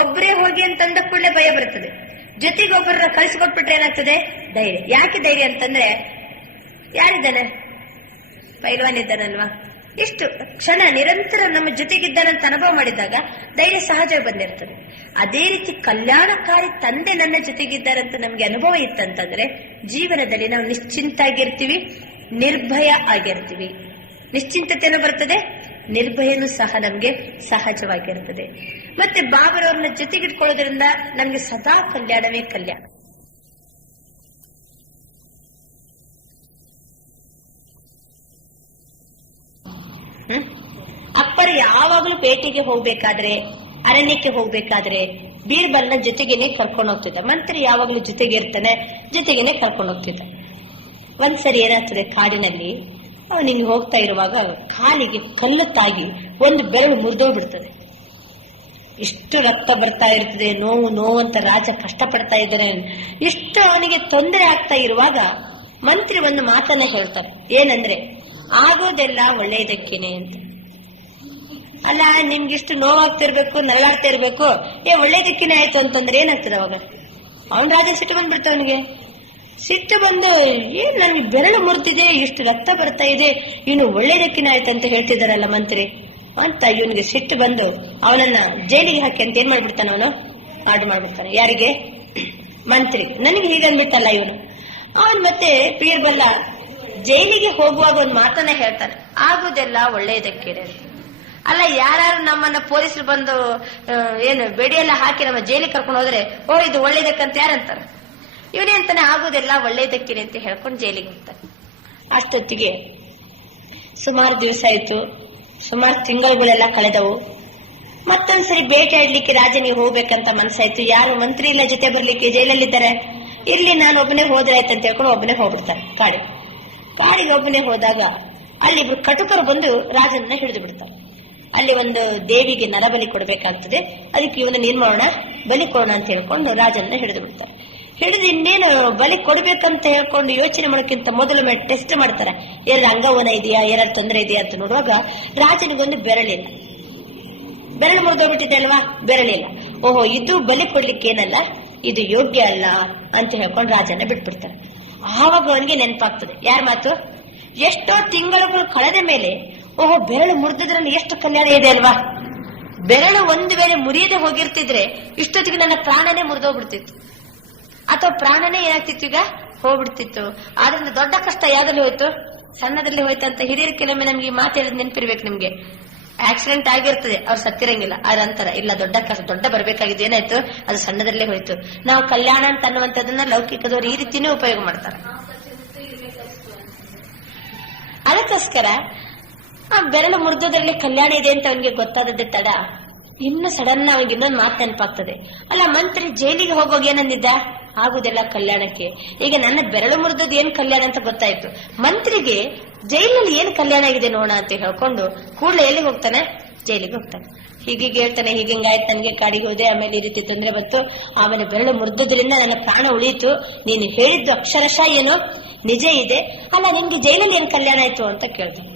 ಒಬ್ಬರೇ ಹೋಗಿ ಅಂತಂದ ಕೂಡಲೇ ಭಯ ಬರ್ತದೆ. ಜೊತೆಗೊಬ್ಬರನ್ನ ಕಳಿಸಿಕೊಟ್ಬಿಟ್ರೆ ಏನಾಗ್ತದೆ? ಧೈರ್ಯ. ಯಾಕೆ ಧೈರ್ಯ ಅಂತಂದ್ರೆ, ಯಾರಿದ್ದಾನೆ? ಪೈಲ್ವಾನ್ ಇದ್ದಾನಲ್ವಾ? ಎಷ್ಟು ಕ್ಷಣ ನಿರಂತರ ನಮ್ಮ ಜೊತೆಗಿದ್ದಾನಂತ ಅನುಭವ ಮಾಡಿದಾಗ ಧೈರ್ಯ ಸಹಜವಾಗಿ ಬಂದಿರ್ತದೆ. ಅದೇ ರೀತಿ ಕಲ್ಯಾಣಕಾರಿ ತಂದೆ ನನ್ನ ಜೊತೆಗಿದ್ದಾರಂತ ನಮ್ಗೆ ಅನುಭವ ಇತ್ತಂತಂದ್ರೆ ಜೀವನದಲ್ಲಿ ನಾವು ನಿಶ್ಚಿಂತಾಗಿರ್ತೀವಿ, ನಿರ್ಭಯ ಆಗಿರ್ತೀವಿ. ನಿಶ್ಚಿಂತತೆನೂ ಬರ್ತದೆ, ನಿರ್ಭಯನೂ ಸಹ ನಮ್ಗೆ ಸಹಜವಾಗಿರ್ತದೆ. ಮತ್ತೆ ಬಾಬರವ್ರನ್ನ ಜೊತೆಗಿಟ್ಕೊಳ್ಳೋದ್ರಿಂದ ನಮ್ಗೆ ಸದಾ ಕಲ್ಯಾಣವೇ ಕಲ್ಯಾಣ. ಅಕ್ಬರ್ ಯಾವಾಗಲೂ ಪೇಟೆಗೆ ಹೋಗ್ಬೇಕಾದ್ರೆ, ಅರಣ್ಯಕ್ಕೆ ಹೋಗ್ಬೇಕಾದ್ರೆ ಬೀರ್ಬಲ್ನ ಜೊತೆಗೇನೆ ಕರ್ಕೊಂಡು ಹೋಗ್ತಿದ್ದ. ಮಂತ್ರಿ ಯಾವಾಗ್ಲೂ ಜೊತೆಗೆ ಇರ್ತಾನೆ, ಜೊತೆಗೇನೆ ಕರ್ಕೊಂಡು ಹೋಗ್ತಿದ್ದ. ಒಂದ್ಸರಿ ಏನಾಗ್ತದೆ, ಕಾಡಿನಲ್ಲಿ ಅವನಿಗೆ ಹೋಗ್ತಾ ಇರುವಾಗ ಕಾಲಿಗೆ ಕಲ್ಲು ತಾಗಿ ಒಂದು ಬೆರಳು ಮುರಿದೋಗ್ಬಿಡ್ತದೆ. ಇಷ್ಟು ರಕ್ತ ಬರ್ತಾ ಇರ್ತದೆ, ನೋವು ಅಂತ ರಾಜ ಕಷ್ಟಪಡ್ತಾ ಇದ್ದಾನೆ. ಇಷ್ಟು ಅವನಿಗೆ ತೊಂದರೆ ಆಗ್ತಾ ಇರುವಾಗ ಮಂತ್ರಿ ಒಂದು ಮಾತನ್ನ ಹೇಳ್ತಾರೆ. ಏನಂದ್ರೆ, ಆಗೋದೆಲ್ಲ ಒಳ್ಳೆಯದಕ್ಕೇನೆ ಅಂತ. ಅಲ್ಲ, ನಿಮ್ಗಿಷ್ಟು ನೋವಾಗ್ತಿರ್ಬೇಕು, ನರಳಾಡ್ತಾ ಇರ್ಬೇಕು, ಒಳ್ಳೇದಕ್ಕೇನೆ ಆಯ್ತು ಅಂತಂದ್ರೆ ಏನಾಗ್ತದೆ ಅವಾಗ? ಅವನ್ ರಾಜ ಸಿಟ್ಟು ಬಂದ್ಬಿಡ್ತ. ಅವನಿಗೆ ಸಿಟ್ಟು ಬಂದು, ನನ್ಗೆ ಬೆರಳು ಮುರಿದಿದೆ, ಇಷ್ಟು ರಕ್ತ ಬರ್ತಾ ಇದೆ, ಇನ್ನು ಒಳ್ಳೇದಕ್ಕಿನ ಆಯ್ತು ಅಂತ ಹೇಳ್ತಿದಾರಲ್ಲ ಮಂತ್ರಿ ಅಂತ ಇವನಿಗೆ ಸಿಟ್ಟು ಬಂದು ಅವನನ್ನ ಜೈಲಿಗೆ ಹಾಕಿ ಅಂತ ಏನ್ ಮಾಡ್ಬಿಡ್ತಾನ, ಅವನು ಆರ್ಡರ್ ಮಾಡ್ಬಿಡ್ತಾನೆ. ಯಾರಿಗೆ? ಮಂತ್ರಿ. ನನಗೆ ಹೀಗನ್ಬಿಟ್ಟಲ್ಲ ಇವನು. ಅವನ್ ಮತ್ತೆ ಬೀರ್ಬಲ್ಲ ಜೈಲಿಗೆ ಹೋಗುವಾಗ ಒಂದು ಮಾತನ್ನ ಹೇಳ್ತಾನೆ, ಆಗುದೆಲ್ಲ ಒಳ್ಳೆಯದಕ್ಕೇನೆ. ಅಲ್ಲ, ಯಾರು ನಮ್ಮನ್ನ ಪೊಲೀಸರು ಬಂದು ಏನು ಬೆಡಿಯೆಲ್ಲ ಹಾಕಿ ನಮ್ಮ ಜೈಲಿಗೆ ಕರ್ಕೊಂಡು ಹೋದ್ರೆ, ಓ ಇದು ಒಳ್ಳೇದಕ್ಕಂತ ಯಾರಂತಾರ? ಇವನೇ ಅಂತಾನೆ, ಆಗುದೆಲ್ಲ ಒಳ್ಳೇದಕ್ಕೇನೆ ಅಂತ ಹೇಳ್ಕೊಂಡು ಜೈಲಿಗೆ ಹೋಗ್ತಾನೆ. ಅಷ್ಟೊತ್ತಿಗೆ ಸುಮಾರು ದಿವಸ ಆಯ್ತು, ಸುಮಾರು ತಿಂಗಳುಗಳೆಲ್ಲ ಕಳೆದವು. ಮತ್ತೊಂದ್ಸರಿ ಬೇಟೆ ಆಡ್ಲಿಕ್ಕೆ ರಾಜನಿಗೆ ಹೋಗ್ಬೇಕಂತ ಮನ್ಸಾಯ್ತು. ಯಾರು ಮಂತ್ರಿ ಇಲ್ಲ ಜೊತೆ ಬರ್ಲಿಕ್ಕೆ, ಜೈಲಲ್ಲಿದ್ದಾರೆ. ಇಲ್ಲಿ ನಾನು ಒಬ್ಬನೇ ಹೋದ್ರೆ ಆಯ್ತು ಅಂತ ಹೇಳ್ಕೊಂಡು ಒಬ್ಬನೇ ಹೋಗ್ಬಿಡ್ತಾರೆ ಕಾಡಿಗೆ ಒಬ್ಬನೇ ಹೋದಾಗ ಅಲ್ಲಿ ಇಬ್ರು ಕಟುಕರು ಬಂದು ರಾಜನನ್ನ ಹಿಡಿದು ಬಿಡ್ತಾರೆ. ಅಲ್ಲಿ ಒಂದು ದೇವಿಗೆ ನರಬಲಿ ಕೊಡ್ಬೇಕಾಗ್ತದೆ, ಅದಕ್ಕೆ ಇವನ್ನ ಏನ್ ಮಾಡೋಣ, ಬಲಿ ಕೊಡೋಣ ಅಂತ ಹೇಳ್ಕೊಂಡು ರಾಜನನ್ನ ಹಿಡಿದು ಬಿಡ್ತಾರೆ. ಹಿಡಿದು ಇನ್ನೇನು ಬಲಿ ಕೊಡ್ಬೇಕಂತ ಹೇಳ್ಕೊಂಡು ಯೋಚನೆ ಮಾಡೋಕ್ಕಿಂತ ಮೊದಲು ಟೆಸ್ಟ್ ಮಾಡ್ತಾರೆ, ಏನಾದ್ರು ಅಂಗವನ ಇದೆಯಾ, ಏನಾದ್ರು ತೊಂದರೆ ಇದೆಯಾ ಅಂತ ನೋಡುವಾಗ ರಾಜನಿಗೊಂದು ಬೆರಳಿಲ್ಲ. ಬೆರಳು ಮುರಿದೋಗ್ಬಿಟ್ಟಿದೆ ಅಲ್ವಾ, ಬೆರಳಿಲ್ಲ. ಓಹೋ, ಇದು ಬಲಿ ಕೊಡ್ಲಿಕ್ಕೆ ಏನಲ್ಲ, ಇದು ಯೋಗ್ಯ ಅಲ್ಲ ಅಂತ ಹೇಳ್ಕೊಂಡು ರಾಜನ ಬಿಟ್ಬಿಡ್ತಾರೆ. ಆವಾಗ ಅವನಿಗೆ ನೆನಪಾಗ್ತದೆ ಯಾರ ಮಾತು, ಎಷ್ಟೋ ತಿಂಗಳುಗಳು ಕಳೆದ ಮೇಲೆ, ಓಹೋ ಬೆರಳು ಮುರಿದಿದ್ರೆ ಎಷ್ಟು ಕಲ್ಯಾಣ ಇದೆ ಅಲ್ವಾ. ಬೆರಳು ಒಂದು ವೇಳೆ ಮುರಿಯದೆ ಹೋಗಿರ್ತಿದ್ರೆ ಇಷ್ಟೊತ್ತಿಗೆ ನನ್ನ ಪ್ರಾಣನೇ ಮುರಿದೋಗ್ಬಿಡ್ತಿತ್ತು, ಅಥವಾ ಪ್ರಾಣನೇ ಏನಾಗ್ತಿತ್ತು, ಈಗ ಹೋಗ್ಬಿಡ್ತಿತ್ತು. ಆದ್ರಿಂದ ದೊಡ್ಡ ಕಷ್ಟ ಯಾವ್ದಲ್ಲಿ ಹೋಯ್ತು, ಸಣ್ಣದಲ್ಲಿ ಹೋಯ್ತು ಅಂತ ಹಿರಿಯರು ಕೆಲವೊಮ್ಮೆ ನಮ್ಗೆ ಈ ಮಾತು ಹೇಳಿದ್ ನೆನಪಿರ್ಬೇಕು ನಿಮ್ಗೆ. ಆಕ್ಸಿಡೆಂಟ್ ಆಗಿರ್ತದೆ, ಅವ್ರು ಸತ್ತಿರಂಗಿಲ್ಲ, ಅದಂತರ ಇಲ್ಲ, ದೊಡ್ಡ ಕಷ್ಟ ದೊಡ್ಡ ಬರ್ಬೇಕಾಗಿದ್ದು ಏನಾಯ್ತು, ಅದು ಸಣ್ಣದಲ್ಲೇ ಹೋಯ್ತು. ನಾವು ಕಲ್ಯಾಣ ಅಂತ ಅನ್ನುವಂಥದ್ದನ್ನ ಲೌಕಿಕದವ್ರು ಈ ರೀತಿನೇ ಉಪಯೋಗ ಮಾಡ್ತಾರೆ. ಅದಕ್ಕೋಸ್ಕರ ಆ ಬೆರಳು ಮುರಿದೋದ್ರಲ್ಲಿ ಕಲ್ಯಾಣ ಇದೆ ಅಂತ ಅವನಿಗೆ ಗೊತ್ತಾದದ್ದೇ ತಡ. ಇನ್ನು ಸಡನ್ ಅವನಿಗೆ ಇನ್ನೊಂದು ಮಾತು ನೆನಪಾಗ್ತದೆ. ಅಲ್ಲ, ಮಂತ್ರಿ ಜೈಲಿಗೆ ಹೋಗೋಗ ಏನಂದಿದ್ದ, ಆಗುದೆಲ್ಲ ಕಲ್ಯಾಣಕ್ಕೆ. ಈಗ ನನ್ನ ಬೆರಳು ಮುರಿದದ್ದು ಏನ್ ಕಲ್ಯಾಣ ಅಂತ ಗೊತ್ತಾಯ್ತು, ಮಂತ್ರಿಗೆ ಜೈಲಲ್ಲಿ ಏನ್ ಕಲ್ಯಾಣ ಆಗಿದೆ ನೋಡ ಅಂತ ಹೇಳ್ಕೊಂಡು ಕೂಡಲೇ ಎಲ್ಲಿಗೆ ಹೋಗ್ತಾನೆ, ಜೈಲಿಗೆ ಹೋಗ್ತಾನೆ. ಹೀಗೀಗೆ ಹೇಳ್ತಾನೆ, ಹೀಗಿಂಗಾಯ್ತು, ನನಗೆ ಕಾಡಿಗೆ ಹೋದೆ, ಆಮೇಲೆ ಈ ರೀತಿ ತೊಂದರೆ ಬಂತು, ಆಮೇಲೆ ಬೆರಳು ಮುರಿದ್ರಿಂದ ನನ್ನ ಪ್ರಾಣ ಉಳಿಯಿತು, ನೀನು ಹೇಳಿದ್ದು ಅಕ್ಷರಶಃ ಏನು ನಿಜ ಇದೆ, ಅಲ್ಲ ನಿನ್ಗೆ ಜೈಲಲ್ಲಿ ಏನ್ ಕಲ್ಯಾಣ ಆಯ್ತು ಅಂತ ಕೇಳ್ತಾನೆ.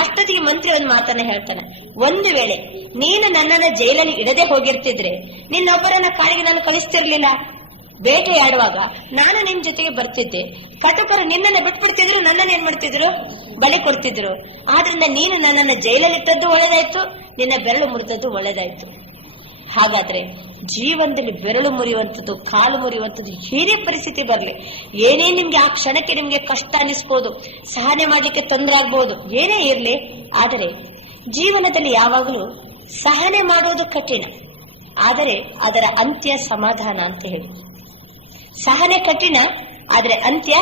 ಅಷ್ಟೊತ್ತಿಗೆ ಮಂತ್ರಿ ಒಂದು ಮಾತನ್ನ ಹೇಳ್ತಾನೆ, ಒಂದು ವೇಳೆ ನೀನು ನನ್ನನ್ನ ಜೈಲಲ್ಲಿ ಇಡದೆ ಹೋಗಿರ್ತಿದ್ರೆ ನಿನ್ನೊಬ್ಬರನ್ನ ಕಾಡಿಗೆ ನಾನು ಕಳಿಸ್ತಿರ್ಲಿಲ್ಲ. ಬೇಟೆಯಾಡುವಾಗ ನಾನು ನಿನ್ ಜೊತೆಗೆ ಬರ್ತಿದ್ದೆ, ಕಟುಕರು ನಿನ್ನನ್ನ ಬಿಟ್ಬಿಡ್ತಿದ್ರು, ನನ್ನನ್ನ ಏನ್ ಮಾಡ್ತಿದ್ರು, ಬಲಿ ಕೊಡ್ತಿದ್ರು. ಆದ್ರಿಂದ ನೀನು ನನ್ನನ್ನ ಜೈಲಲ್ಲಿಟ್ಟದ್ದು ಒಳ್ಳೇದಾಯ್ತು, ನಿನ್ನ ಬೆರಳು ಮುರಿದದ್ದು ಒಳ್ಳೇದಾಯ್ತು. ಹಾಗಾದ್ರೆ ಜೀವನದಲ್ಲಿ ಬೆರಳು ಮುರಿಯುವಂಥದ್ದು, ಕಾಲು ಮುರಿಯುವಂಥದ್ದು ಏನೇ ಪರಿಸ್ಥಿತಿ ಬರ್ಲಿ, ಏನೇ ನಿಮ್ಗೆ ಆ ಕ್ಷಣಕ್ಕೆ ನಿಮ್ಗೆ ಕಷ್ಟ ಅನಿಸ್ಬೋದು, ಸಹನೆ ಮಾಡ್ಲಿಕ್ಕೆ ತೊಂದರೆ ಆಗ್ಬಹುದು, ಏನೇ ಇರ್ಲಿ, ಆದರೆ ಜೀವನದಲ್ಲಿ ಯಾವಾಗಲೂ ಸಹನೆ ಮಾಡೋದು ಕಠಿಣ, ಆದರೆ ಅದರ ಅಂತ್ಯ ಸಮಾಧಾನ ಅಂತ ಹೇಳಿ. ಸಹನೆ ಕಠಿಣ, ಆದ್ರೆ ಅಂತ್ಯ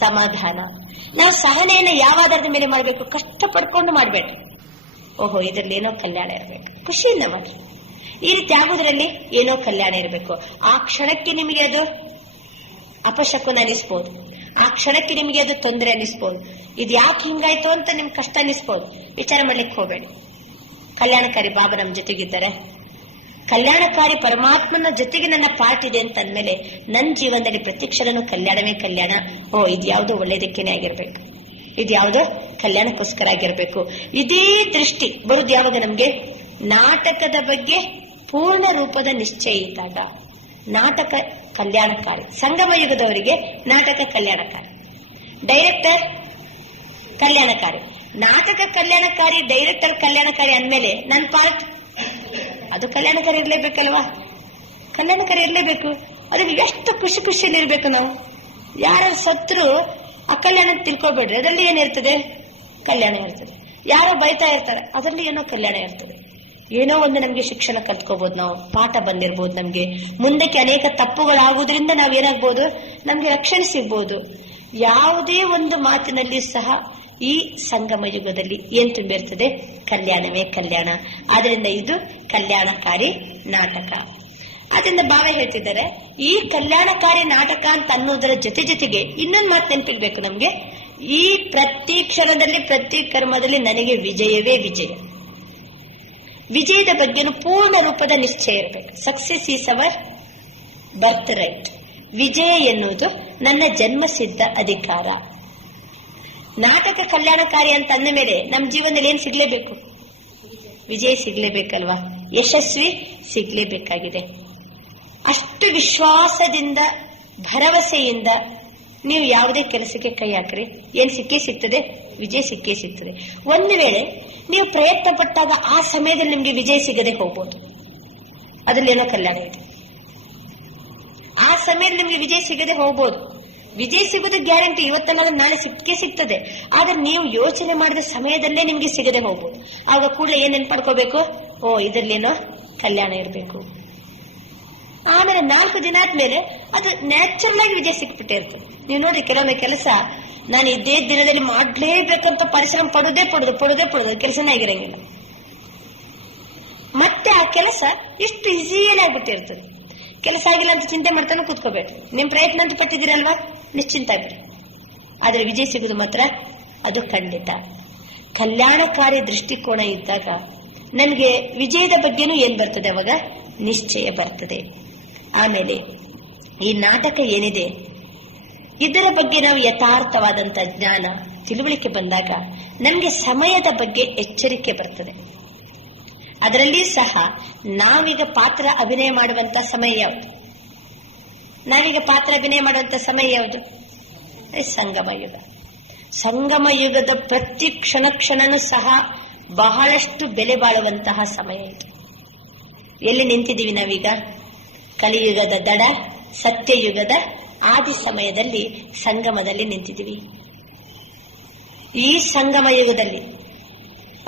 ಸಮಾಧಾನ. ನಾವು ಸಹನೆಯನ್ನ ಯಾವ ಆಧಾರದ ಮೇಲೆ ಮಾಡ್ಬೇಕು, ಕಷ್ಟ ಪಡ್ಕೊಂಡು ಮಾಡ್ಬೇಡ. ಓಹೋ ಇದರಲ್ಲಿ ಏನೋ ಕಲ್ಯಾಣ ಇರಬೇಕು, ಖುಷಿಯಿಂದ ಮಾಡಿ. ಈ ರೀತಿ ಆಗೋದ್ರಲ್ಲಿ ಏನೋ ಕಲ್ಯಾಣ ಇರಬೇಕು. ಆ ಕ್ಷಣಕ್ಕೆ ನಿಮಗೆ ಅದು ಅಪಶಕುನ ಅನಿಸ್ಬೋದು, ಆ ಕ್ಷಣಕ್ಕೆ ನಿಮಗೆ ಅದು ತೊಂದರೆ ಅನಿಸ್ಬೋದು, ಇದು ಯಾಕೆ ಹಿಂಗಾಯ್ತು ಅಂತ ನಿಮ್ಗೆ ಕಷ್ಟ ಅನಿಸ್ಬೋದು. ವಿಚಾರ ಮಾಡ್ಲಿಕ್ಕೆ ಹೋಗಬೇಡಿ. ಕಲ್ಯಾಣಕಾರಿ ಬಾಬಾ ನಮ್ಮ ಜೊತೆಗಿದ್ದಾರೆ, ಕಲ್ಯಾಣಕಾರಿ ಪರಮಾತ್ಮನ ಜೊತೆಗೆ ನನ್ನ ಪಾಠ ಇದೆ ಅಂತ ಅಂದ್ಮೇಲೆ ನನ್ನ ಜೀವನದಲ್ಲಿ ಪ್ರತಿಕ್ಷಣನು ಕಲ್ಯಾಣವೇ ಕಲ್ಯಾಣ. ಓ ಇದ್ಯಾವುದೋ ಒಳ್ಳೇದಕ್ಕೇನೆ ಆಗಿರ್ಬೇಕು, ಇದ್ಯಾವುದೋ ಕಲ್ಯಾಣಕ್ಕೋಸ್ಕರ ಆಗಿರ್ಬೇಕು. ಇದೇ ದೃಷ್ಟಿ ಬರುದು ಯಾವಾಗ ನಮ್ಗೆ ನಾಟಕದ ಬಗ್ಗೆ ಪೂರ್ಣ ರೂಪದ ನಿಶ್ಚಯ ಇದ್ದಾಗ. ನಾಟಕ ಕಲ್ಯಾಣಕಾರಿ. ಸಂಗಮ ಯುಗದವರಿಗೆ ನಾಟಕ ಕಲ್ಯಾಣಕಾರಿ, ಡೈರೆಕ್ಟರ್ ಕಲ್ಯಾಣಕಾರಿ. ನಾಟಕ ಕಲ್ಯಾಣಕಾರಿ, ಡೈರೆಕ್ಟರ್ ಕಲ್ಯಾಣಕಾರಿ ಅಂದ್ಮೇಲೆ ನನ್ನ ಪಾರ್ಟ್ ಅದು ಕಲ್ಯಾಣಕಾರಿ ಇರ್ಲೇಬೇಕಲ್ವಾ? ಕಲ್ಯಾಣಕಾರಿ ಇರ್ಲೇಬೇಕು. ಅದಕ್ಕೆ ಎಷ್ಟು ಖುಷಿ ಖುಷಿಯಲ್ಲಿ ಇರ್ಬೇಕು ನಾವು. ಯಾರು ಸತ್ರು ಅಕಲ್ಯಾಣ ತಿಳ್ಕೊಬೇಡ್ರಿ, ಅದರಲ್ಲಿ ಏನಿರ್ತದೆ? ಕಲ್ಯಾಣ ಇರ್ತದೆ. ಯಾರೋ ಬೈತಾ ಇರ್ತಾರೆ, ಅದರಲ್ಲಿ ಏನೋ ಕಲ್ಯಾಣ ಇರ್ತದೆ. ಏನೋ ಒಂದು ನಮ್ಗೆ ಶಿಕ್ಷಣ ಕಲ್ತ್ಕೋಬಹುದು, ನಾವು ಪಾಠ ಬಂದಿರ್ಬೋದು, ನಮ್ಗೆ ಮುಂದಕ್ಕೆ ಅನೇಕ ತಪ್ಪುಗಳಾಗುವುದರಿಂದ ನಾವೇನಾಗ್ಬೋದು, ನಮ್ಗೆ ರಕ್ಷಣೆ ಸಿಗ್ಬೋದು. ಯಾವುದೇ ಒಂದು ಮಾತಿನಲ್ಲಿ ಸಹ ಈ ಸಂಗಮ ಯುಗದಲ್ಲಿ ಏನ್ ತುಂಬಿರ್ತದೆ? ಕಲ್ಯಾಣವೇ ಕಲ್ಯಾಣ. ಆದ್ರಿಂದ ಇದು ಕಲ್ಯಾಣಕಾರಿ ನಾಟಕ. ಅದರಿಂದ ಬಾವ ಹೇಳ್ತಿದ್ದಾರೆ, ಈ ಕಲ್ಯಾಣಕಾರಿ ನಾಟಕ ಅಂತ ಅನ್ನೋದರ ಜೊತೆಗೆ ಇನ್ನೊಂದು ಮಾತು ನೆನಪಿರ್ಬೇಕು ನಮ್ಗೆ. ಈ ಪ್ರತಿ ಕ್ಷಣದಲ್ಲಿ, ಪ್ರತಿ ಕರ್ಮದಲ್ಲಿ ನನಗೆ ವಿಜಯವೇ ವಿಜಯ. ವಿಜಯದ ಬಗ್ಗೆನೂ ಪೂರ್ಣ ರೂಪದ ನಿಶ್ಚಯ ಇರಬೇಕು. Success is our birth right. ವಿಜಯ ಎನ್ನುವುದು ನನ್ನ ಜನ್ಮಸಿದ್ಧ ಅಧಿಕಾರ. ನಾಟಕ ಕಲ್ಯಾಣಕಾರಿ ಅಂತ ಅಂದ ಮೇಲೆ ನಮ್ಮ ಜೀವನದಲ್ಲಿ ಏನ್ ಸಿಗ್ಲೇಬೇಕು? ವಿಜಯ ಸಿಗ್ಲೇಬೇಕಲ್ವಾ? ಯಶಸ್ವಿ ಸಿಗ್ಲೇಬೇಕಾಗಿದೆ. ಅಷ್ಟು ವಿಶ್ವಾಸದಿಂದ, ಭರವಸೆಯಿಂದ ನೀವು ಯಾವುದೇ ಕೆಲಸಕ್ಕೆ ಕೈ ಹಾಕ್ರಿ, ಏನ್ ಸಿಕ್ಕೇ ಸಿಗ್ತದೆ? ವಿಜಯ ಸಿಕ್ಕೇ ಸಿಗ್ತದೆ. ಒಂದು ವೇಳೆ ನೀವು ಪ್ರಯತ್ನ ಪಟ್ಟಾಗ ಆ ಸಮಯದಲ್ಲಿ ನಿಮ್ಗೆ ವಿಜಯ ಸಿಗದೆ ಹೋಗ್ಬೋದು, ಅದ್ರಲ್ಲೇನೋ ಕಲ್ಯಾಣ ಇದೆ. ಆ ಸಮಯದಲ್ಲಿ ನಿಮ್ಗೆ ವಿಜಯ ಸಿಗದೆ ಹೋಗ್ಬೋದು. ವಿಜಯ ಸಿಗೋದು ಗ್ಯಾರಂಟಿ, ಇವತ್ತಲ್ಲ ನಾಳೆ ಸಿಕ್ಕೇ ಸಿಗ್ತದೆ. ಆದ್ರೆ ನೀವು ಯೋಚನೆ ಮಾಡಿದ ಸಮಯದಲ್ಲೇ ನಿಮ್ಗೆ ಸಿಗದೆ ಹೋಗ್ಬೋದು. ಆಗ ಕೂಡಲೇ ಏನ್ ನೆನ್ಪಡ್ಕೋಬೇಕು? ಓ, ಇದರಲ್ಲೇನೋ ಕಲ್ಯಾಣ ಇರಬೇಕು. ಆಮೇಲೆ 4 ದಿನ ಆದ್ಮೇಲೆ ಅದು ನ್ಯಾಚುರಲ್ ಆಗಿ ವಿಜಯ ಸಿಕ್ಬಿಟ್ಟಿರ್ತದೆ. ನೀವು ನೋಡ್ರಿ, ಕೆಲವೊಮ್ಮೆ ಕೆಲಸ ನಾನು ಇದೇ ದಿನದಲ್ಲಿ ಮಾಡ್ಲೇಬೇಕಂತ ಪರಿಶ್ರಮ ಪಡೋದೇ ಕೆಲಸನೇ ಆಗಿರಂಗಿಲ್ಲ. ಮತ್ತೆ ಆ ಕೆಲಸ ಇಷ್ಟು ಈಸಿಯಲ್ಲೇ ಆಗ್ಬಿಟ್ಟಿರ್ತದೆ. ಕೆಲಸ ಆಗಿಲ್ಲ ಅಂತ ಚಿಂತೆ ಮಾಡ್ತಾನೆ ಕೂತ್ಕೋಬೇಕು. ನಿಮ್ ಪ್ರಯತ್ನ ಅಂತ ಪಟ್ಟಿದ್ದೀರಲ್ವಾ, ನಿಶ್ಚಿಂತ ಆಗ್ಬಿಡಿ. ಆದ್ರೆ ವಿಜಯ ಸಿಗುದು ಮಾತ್ರ ಅದು ಖಂಡಿತ. ಕಲ್ಯಾಣಕಾರಿ ದೃಷ್ಟಿಕೋನ ಇದ್ದಾಗ ನನ್ಗೆ ವಿಜಯದ ಬಗ್ಗೆನೂ ಏನ್ ಬರ್ತದೆ? ಅವಾಗ ನಿಶ್ಚಯ ಬರ್ತದೆ. ಆಮೇಲೆ ಈ ನಾಟಕ ಏನಿದೆ ಇದರ ಬಗ್ಗೆ ನಾವು ಯಥಾರ್ಥವಾದಂತ ಜ್ಞಾನ, ತಿಳುವಳಿಕೆ ಬಂದಾಗ ನಮ್ಗೆ ಸಮಯದ ಬಗ್ಗೆ ಎಚ್ಚರಿಕೆ ಬರ್ತದೆ. ಅದರಲ್ಲಿ ಸಹ ನಾವೀಗ ಪಾತ್ರ ಅಭಿನಯ ಮಾಡುವಂತ ಸಮಯ ಯಾವುದು? ನಾವೀಗ ಪಾತ್ರ ಅಭಿನಯ ಮಾಡುವಂತ ಸಮಯ ಯಾವುದು? ಸಂಗಮ ಯುಗ. ಸಂಗಮ ಯುಗದ ಪ್ರತಿ ಕ್ಷಣನೂ ಸಹ ಬಹಳಷ್ಟು ಬೆಲೆ ಬಾಳುವಂತಹ ಸಮಯ ಇದು. ಎಲ್ಲಿ ನಿಂತಿದ್ದೀವಿ ನಾವೀಗ? ಕಲಿಯುಗದ ದಡ, ಸತ್ಯಯುಗದ ಆದಿ ಸಮಯದಲ್ಲಿ ಸಂಗಮದಲ್ಲಿ ನಿಂತಿದ್ದೀವಿ. ಈ ಸಂಗಮ ಯುಗದಲ್ಲಿ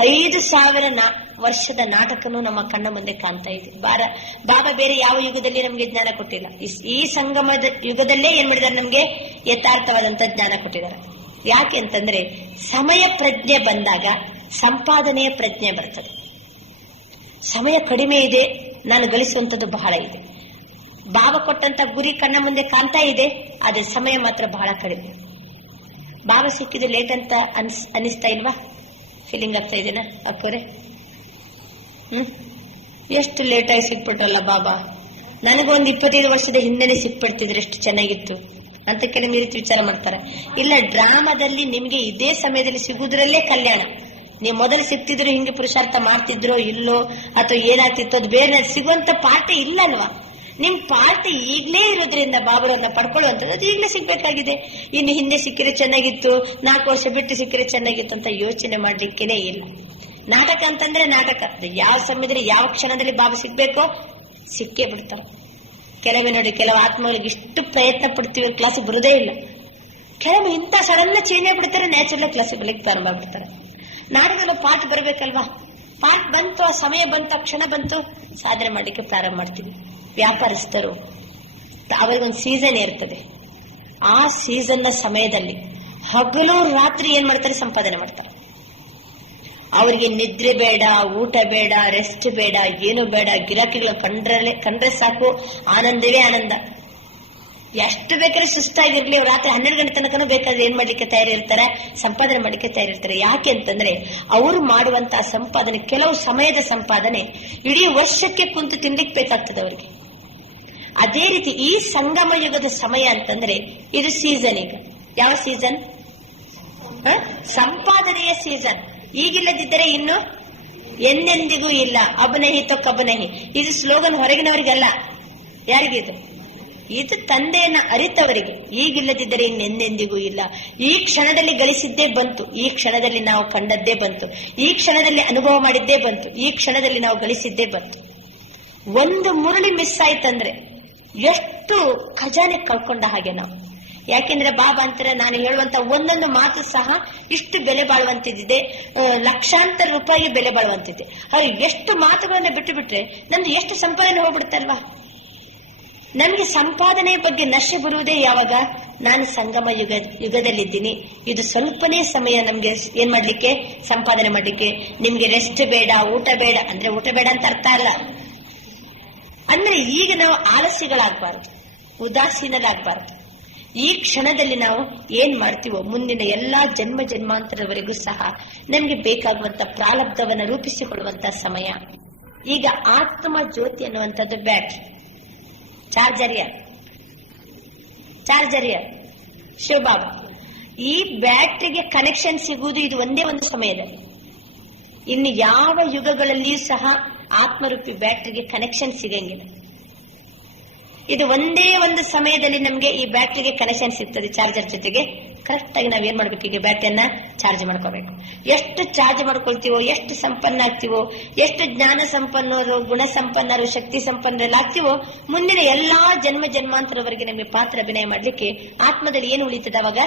5,000 ವರ್ಷದ ನಾಟಕನೂ ನಮ್ಮ ಕಣ್ಣ ಮುಂದೆ ಕಾಣ್ತಾ ಇದೆ. ಬಾಬಾ ಬೇರೆ ಯಾವ ಯುಗದಲ್ಲಿ ನಮ್ಗೆ ಜ್ಞಾನ ಕೊಟ್ಟಿಲ್ಲ. ಈ ಸಂಗಮದ ಯುಗದಲ್ಲೇ ಏನ್ ಮಾಡಿದಾರೆ? ನಮ್ಗೆ ಯಥಾರ್ಥವಾದಂತ ಜ್ಞಾನ ಕೊಟ್ಟಿದ್ದಾರೆ. ಯಾಕೆ ಅಂತಂದ್ರೆ ಸಮಯ ಪ್ರಜ್ಞೆ ಬಂದಾಗ ಸಂಪಾದನೆಯ ಪ್ರಜ್ಞೆ ಬರ್ತದೆ. ಸಮಯ ಕಡಿಮೆ ಇದೆ, ನಾನು ಗಳಿಸುವಂತದ್ದು ಬಹಳ ಇದೆ. ಬಾಬಾ ಕೊಟ್ಟಂತ ಗುರಿ ಕಣ್ಣ ಮುಂದೆ ಕಾಣ್ತಾ ಇದೆ, ಆದ್ರೆ ಸಮಯ ಮಾತ್ರ ಬಹಳ ಕಡಿಮೆ. ಬಾಬಾ ಸಿಕ್ಕಿದ್ದು ಲೇಟ್ ಅಂತ ಅನಿಸ್ತಾ ಇಲ್ವಾ? ಫೀಲಿಂಗ್ ಆಗ್ತಾ ಇದೆನಾ ಅಕ್ಕೋರೆ? ಎಷ್ಟು ಲೇಟ್ ಆಗಿ ಸಿಕ್ಬಿಟ್ರಲ್ಲ ಬಾಬಾ, ನನಗೊಂದು 25 ವರ್ಷದ ಹಿಂದೆನೆ ಸಿಕ್ಬಿಡ್ತಿದ್ರೆ ಎಷ್ಟು ಚೆನ್ನಾಗಿತ್ತು ಅಂತ ಕೆಲವು ರೀತಿ ವಿಚಾರ ಮಾಡ್ತಾರೆ. ಇಲ್ಲ, ಡ್ರಾಮಾದಲ್ಲಿ ನಿಮ್ಗೆ ಇದೇ ಸಮಯದಲ್ಲಿ ಸಿಗುವುದರಲ್ಲೇ ಕಲ್ಯಾಣ. ನೀವು ಮೊದಲು ಸಿಕ್ತಿದ್ರು ಹಿಂಗೆ ಪುರುಷಾರ್ಥ ಮಾಡ್ತಿದ್ರೋ ಇಲ್ಲೋ ಅಥವಾ ಏನಾಗ್ತಿತ್ತು ಅದು ಬೇರೆ, ಸಿಗುವಂತ ಪಾಠ ಇಲ್ಲ ಅಲ್ವಾ? ನಿಮ್ ಪಾಠ ಈಗ್ಲೇ ಇರೋದ್ರಿಂದ ಬಾಬರನ್ನ ಪಡ್ಕೊಳ್ಳುವಂಥದ್ದು ಅದು ಈಗಲೇ ಸಿಗ್ಬೇಕಾಗಿದೆ. ಇನ್ನು ಹಿಂದೆ ಸಿಕ್ಕಿದ್ರೆ ಚೆನ್ನಾಗಿತ್ತು, 4 ವರ್ಷ ಬಿಟ್ಟು ಸಿಕ್ಕಿದ್ರೆ ಚೆನ್ನಾಗಿತ್ತು ಅಂತ ಯೋಚನೆ ಮಾಡ್ಲಿಕ್ಕೇನೆ ಇಲ್ಲ. ನಾಟಕ ಅಂತಂದ್ರೆ ನಾಟಕ, ಯಾವ ಸಮಯದಲ್ಲಿ ಯಾವ ಕ್ಷಣದಲ್ಲಿ ಬಾಬಾ ಸಿಗ್ಬೇಕೋ ಸಿಕ್ಕೇ ಬಿಡ್ತಾರೆ. ಕೆಲವೇ ನೋಡಿ, ಕೆಲವು ಆತ್ಮಗಳಿಗೆ ಇಷ್ಟು ಪ್ರಯತ್ನ ಪಡ್ತೀವಿ, ಕ್ಲಾಸಿಗೆ ಬರೋದೇ ಇಲ್ಲ. ಕೆಲವು ಇಂಥ ಸಡನ್ ಚೇಂಜ್ ಆಗ್ಬಿಡ್ತಾರೆ, ನ್ಯಾಚುರಲ್ ಕ್ಲಾಸಿಗೆ ಬರ್ಲಿಕ್ಕೆ ಪ್ರಾರಂಭ ಆಗ್ಬಿಡ್ತಾರೆ. ನಾಟಕದಲ್ಲಿ ಪಾಠ ಬರ್ಬೇಕಲ್ವಾ? ಪಾಠ ಬಂತು, ಆ ಸಮಯ ಬಂತು, ಆ ಕ್ಷಣ ಬಂತು, ಸಾಧನೆ ಮಾಡ್ಲಿಕ್ಕೆ ಪ್ರಾರಂಭ ಮಾಡ್ತೀವಿ. ವ್ಯಾಪಾರಸ್ಥರು ಅವರಿಗೊಂದು ಸೀಸನ್ ಇರ್ತದೆ. ಆ ಸೀಸನ್ನ ಸಮಯದಲ್ಲಿ ಹಗಲು ರಾತ್ರಿ ಏನ್ ಮಾಡ್ತಾರೆ? ಸಂಪಾದನೆ ಮಾಡ್ತಾರೆ. ಅವರಿಗೆ ನಿದ್ರೆ ಬೇಡ, ಊಟ ಬೇಡ, ರೆಸ್ಟ್ ಬೇಡ, ಏನು ಬೇಡ. ಗಿರಾಕಿಗಳು ಕಂಡ್ರೆ ಸಾಕು, ಆನಂದವೇ ಆನಂದ. ಎಷ್ಟು ಬೇಕಾದ್ರೆ ಸುಸ್ತಾಗಿರ್ಲಿ, ರಾತ್ರಿ 12 ಗಂಟೆ ತನಕನೂ ಬೇಕಾದ್ರೆ ಏನ್ ಮಾಡ್ಲಿಕ್ಕೆ ತಯಾರಿರ್ತಾರೆ? ಸಂಪಾದನೆ ಮಾಡ್ಲಿಕ್ಕೆ ತಯಾರಿರ್ತಾರೆ. ಯಾಕೆ ಅಂತಂದ್ರೆ ಅವರು ಮಾಡುವಂತಹ ಸಂಪಾದನೆ, ಕೆಲವು ಸಮಯದ ಸಂಪಾದನೆ ಇಡೀ ವರ್ಷಕ್ಕೆ ಕುಂತು ತಿನ್ಲಿಕ್ಕೆ ಬೇಕಾಗ್ತದೆ ಅವರಿಗೆ. ಅದೇ ರೀತಿ ಈ ಸಂಗಮ ಯುಗದ ಸಮಯ ಅಂತಂದ್ರೆ ಇದು ಸೀಸನ್. ಈಗ ಯಾವ ಸೀಸನ್? ಸಂಪಾದನೆಯ ಸೀಸನ್. ಈಗಿಲ್ಲದಿದ್ದರೆ ಇನ್ನು ಎಂದೆಂದಿಗೂ ಇಲ್ಲ. ಅಬನಹಿ ತೊ ಕಬನಹಿ. ಇದು ಸ್ಲೋಗನ್ ಹೊರಗಿನವರಿಗಲ್ಲ. ಯಾರಿಗಿದು? ಇದು ತಂದೆಯನ್ನ ಅರಿತವರಿಗೆ. ಈಗಿಲ್ಲದಿದ್ದರೆ ಇನ್ನೆಂದೆಂದಿಗೂ ಇಲ್ಲ. ಈ ಕ್ಷಣದಲ್ಲಿ ಗಳಿಸಿದ್ದೇ ಬಂತು, ಈ ಕ್ಷಣದಲ್ಲಿ ನಾವು ಕಂಡದ್ದೇ ಬಂತು, ಈ ಕ್ಷಣದಲ್ಲಿ ಅನುಭವ ಮಾಡಿದ್ದೇ ಬಂತು, ಈ ಕ್ಷಣದಲ್ಲಿ ನಾವು ಗಳಿಸಿದ್ದೇ ಬಂತು. ಒಂದು ಮುರಳಿ ಮಿಸ್ ಆಯ್ತಂದ್ರೆ ಎಷ್ಟು ಖಜಾನೆ ಕಳ್ಕೊಂಡ ಹಾಗೆ ನಾವು. ಯಾಕೆಂದ್ರೆ ಬಾಬಾ ಅಂತಾರೆ, ನಾನು ಹೇಳುವಂತ ಒಂದೊಂದು ಮಾತು ಸಹ ಇಷ್ಟು ಬೆಲೆ ಬಾಳುವಂತಿದೆ, ಲಕ್ಷಾಂತರ ರೂಪಾಯಿಗೆ ಬೆಲೆ ಬಾಳುವಂತಿದೆ. ಹಾಗೆ ಎಷ್ಟು ಮಾತುಗಳನ್ನ ಬಿಟ್ಟು ಬಿಟ್ರೆ ನಮ್ದು ಎಷ್ಟು ಸಂಪಾದನೆ ಹೋಗ್ಬಿಡುತ್ತಲ್ವಾ. ನಮ್ಗೆ ಸಂಪಾದನೆ ಬಗ್ಗೆ ನಶೆ ಬರುವುದೇ ಯಾವಾಗ? ನಾನು ಸಂಗಮ ಯುಗದಲ್ಲಿದ್ದೀನಿ. ಇದು ಸ್ವಲ್ಪನೇ ಸಮಯ ನಮ್ಗೆ ಏನ್ ಮಾಡ್ಲಿಕ್ಕೆ, ಸಂಪಾದನೆ ಮಾಡ್ಲಿಕ್ಕೆ. ನಿಮ್ಗೆ ರೆಸ್ಟ್ ಬೇಡ, ಊಟ ಬೇಡ ಅಂದ್ರೆ ಊಟ ಬೇಡ ಅಂತ ಅರ್ಥ ಅಲ್ಲ. ಅಂದ್ರೆ ಈಗ ನಾವು ಆಲಸ್ಯಗಳಾಗಬಾರದು, ಉದಾಸೀನರಾಗಬಾರದು. ಈ ಕ್ಷಣದಲ್ಲಿ ನಾವು ಏನ್ ಮಾಡ್ತೀವೋ ಮುಂದಿನ ಎಲ್ಲಾ ಜನ್ಮ ಜನ್ಮಾಂತರವರೆಗೂ ಸಹ ನಮ್ಗೆ ಬೇಕಾಗುವಂತ ಪ್ರಾರಬ್ಧವನ್ನ ರೂಪಿಸಿಕೊಳ್ಳುವಂತ ಸಮಯ. ಈಗ ಆತ್ಮ ಜ್ಯೋತಿ ಅನ್ನುವಂಥದ್ದು ಬ್ಯಾಟ್ರಿ, ಚಾರ್ಜರಿಯ ಶಿವಬಾಬಾ. ಈ ಬ್ಯಾಟ್ರಿಗೆ ಕನೆಕ್ಷನ್ ಸಿಗುವುದು ಇದು ಒಂದೇ ಒಂದು ಸಮಯದಲ್ಲಿ. ಇನ್ನು ಯಾವ ಯುಗಗಳಲ್ಲಿಯೂ ಸಹ ಆತ್ಮರೂಪಿ ಬ್ಯಾಟ್ರಿಗೆ ಕನೆಕ್ಷನ್ ಸಿಗಂಗಿಲ್ಲ. ಇದು ಒಂದೇ ಒಂದು ಸಮಯದಲ್ಲಿ ನಮ್ಗೆ ಈ ಬ್ಯಾಟ್ರಿಗೆ ಕನೆಕ್ಷನ್ ಸಿಗ್ತದೆ. ಚಾರ್ಜರ್ ಜೊತೆಗೆ ಕರೆಕ್ಟ್ ಆಗಿ ನಾವ್ ಏನ್ ಮಾಡ್ಬೇಕು, ಈಗ ಬ್ಯಾಟ್ರಿಯನ್ನ ಚಾರ್ಜ್ ಮಾಡ್ಕೋಬೇಕು. ಎಷ್ಟು ಚಾರ್ಜ್ ಮಾಡ್ಕೊಳ್ತೀವೋ, ಎಷ್ಟು ಸಂಪನ್ನ ಆಗ್ತೀವೋ, ಎಷ್ಟು ಜ್ಞಾನ ಸಂಪನ್ನರು, ಗುಣ ಸಂಪನ್ನರು, ಶಕ್ತಿ ಸಂಪನ್ನರೆಲ್ಲ ಆಗ್ತೀವೋ, ಮುಂದಿನ ಎಲ್ಲಾ ಜನ್ಮ ಜನ್ಮಾಂತರವರೆಗೆ ನಮಗೆ ಪಾತ್ರ ಅಭಿನಯ ಮಾಡ್ಲಿಕ್ಕೆ ಆತ್ಮದಲ್ಲಿ ಏನು ಉಳಿತದೆ? ಅವಾಗ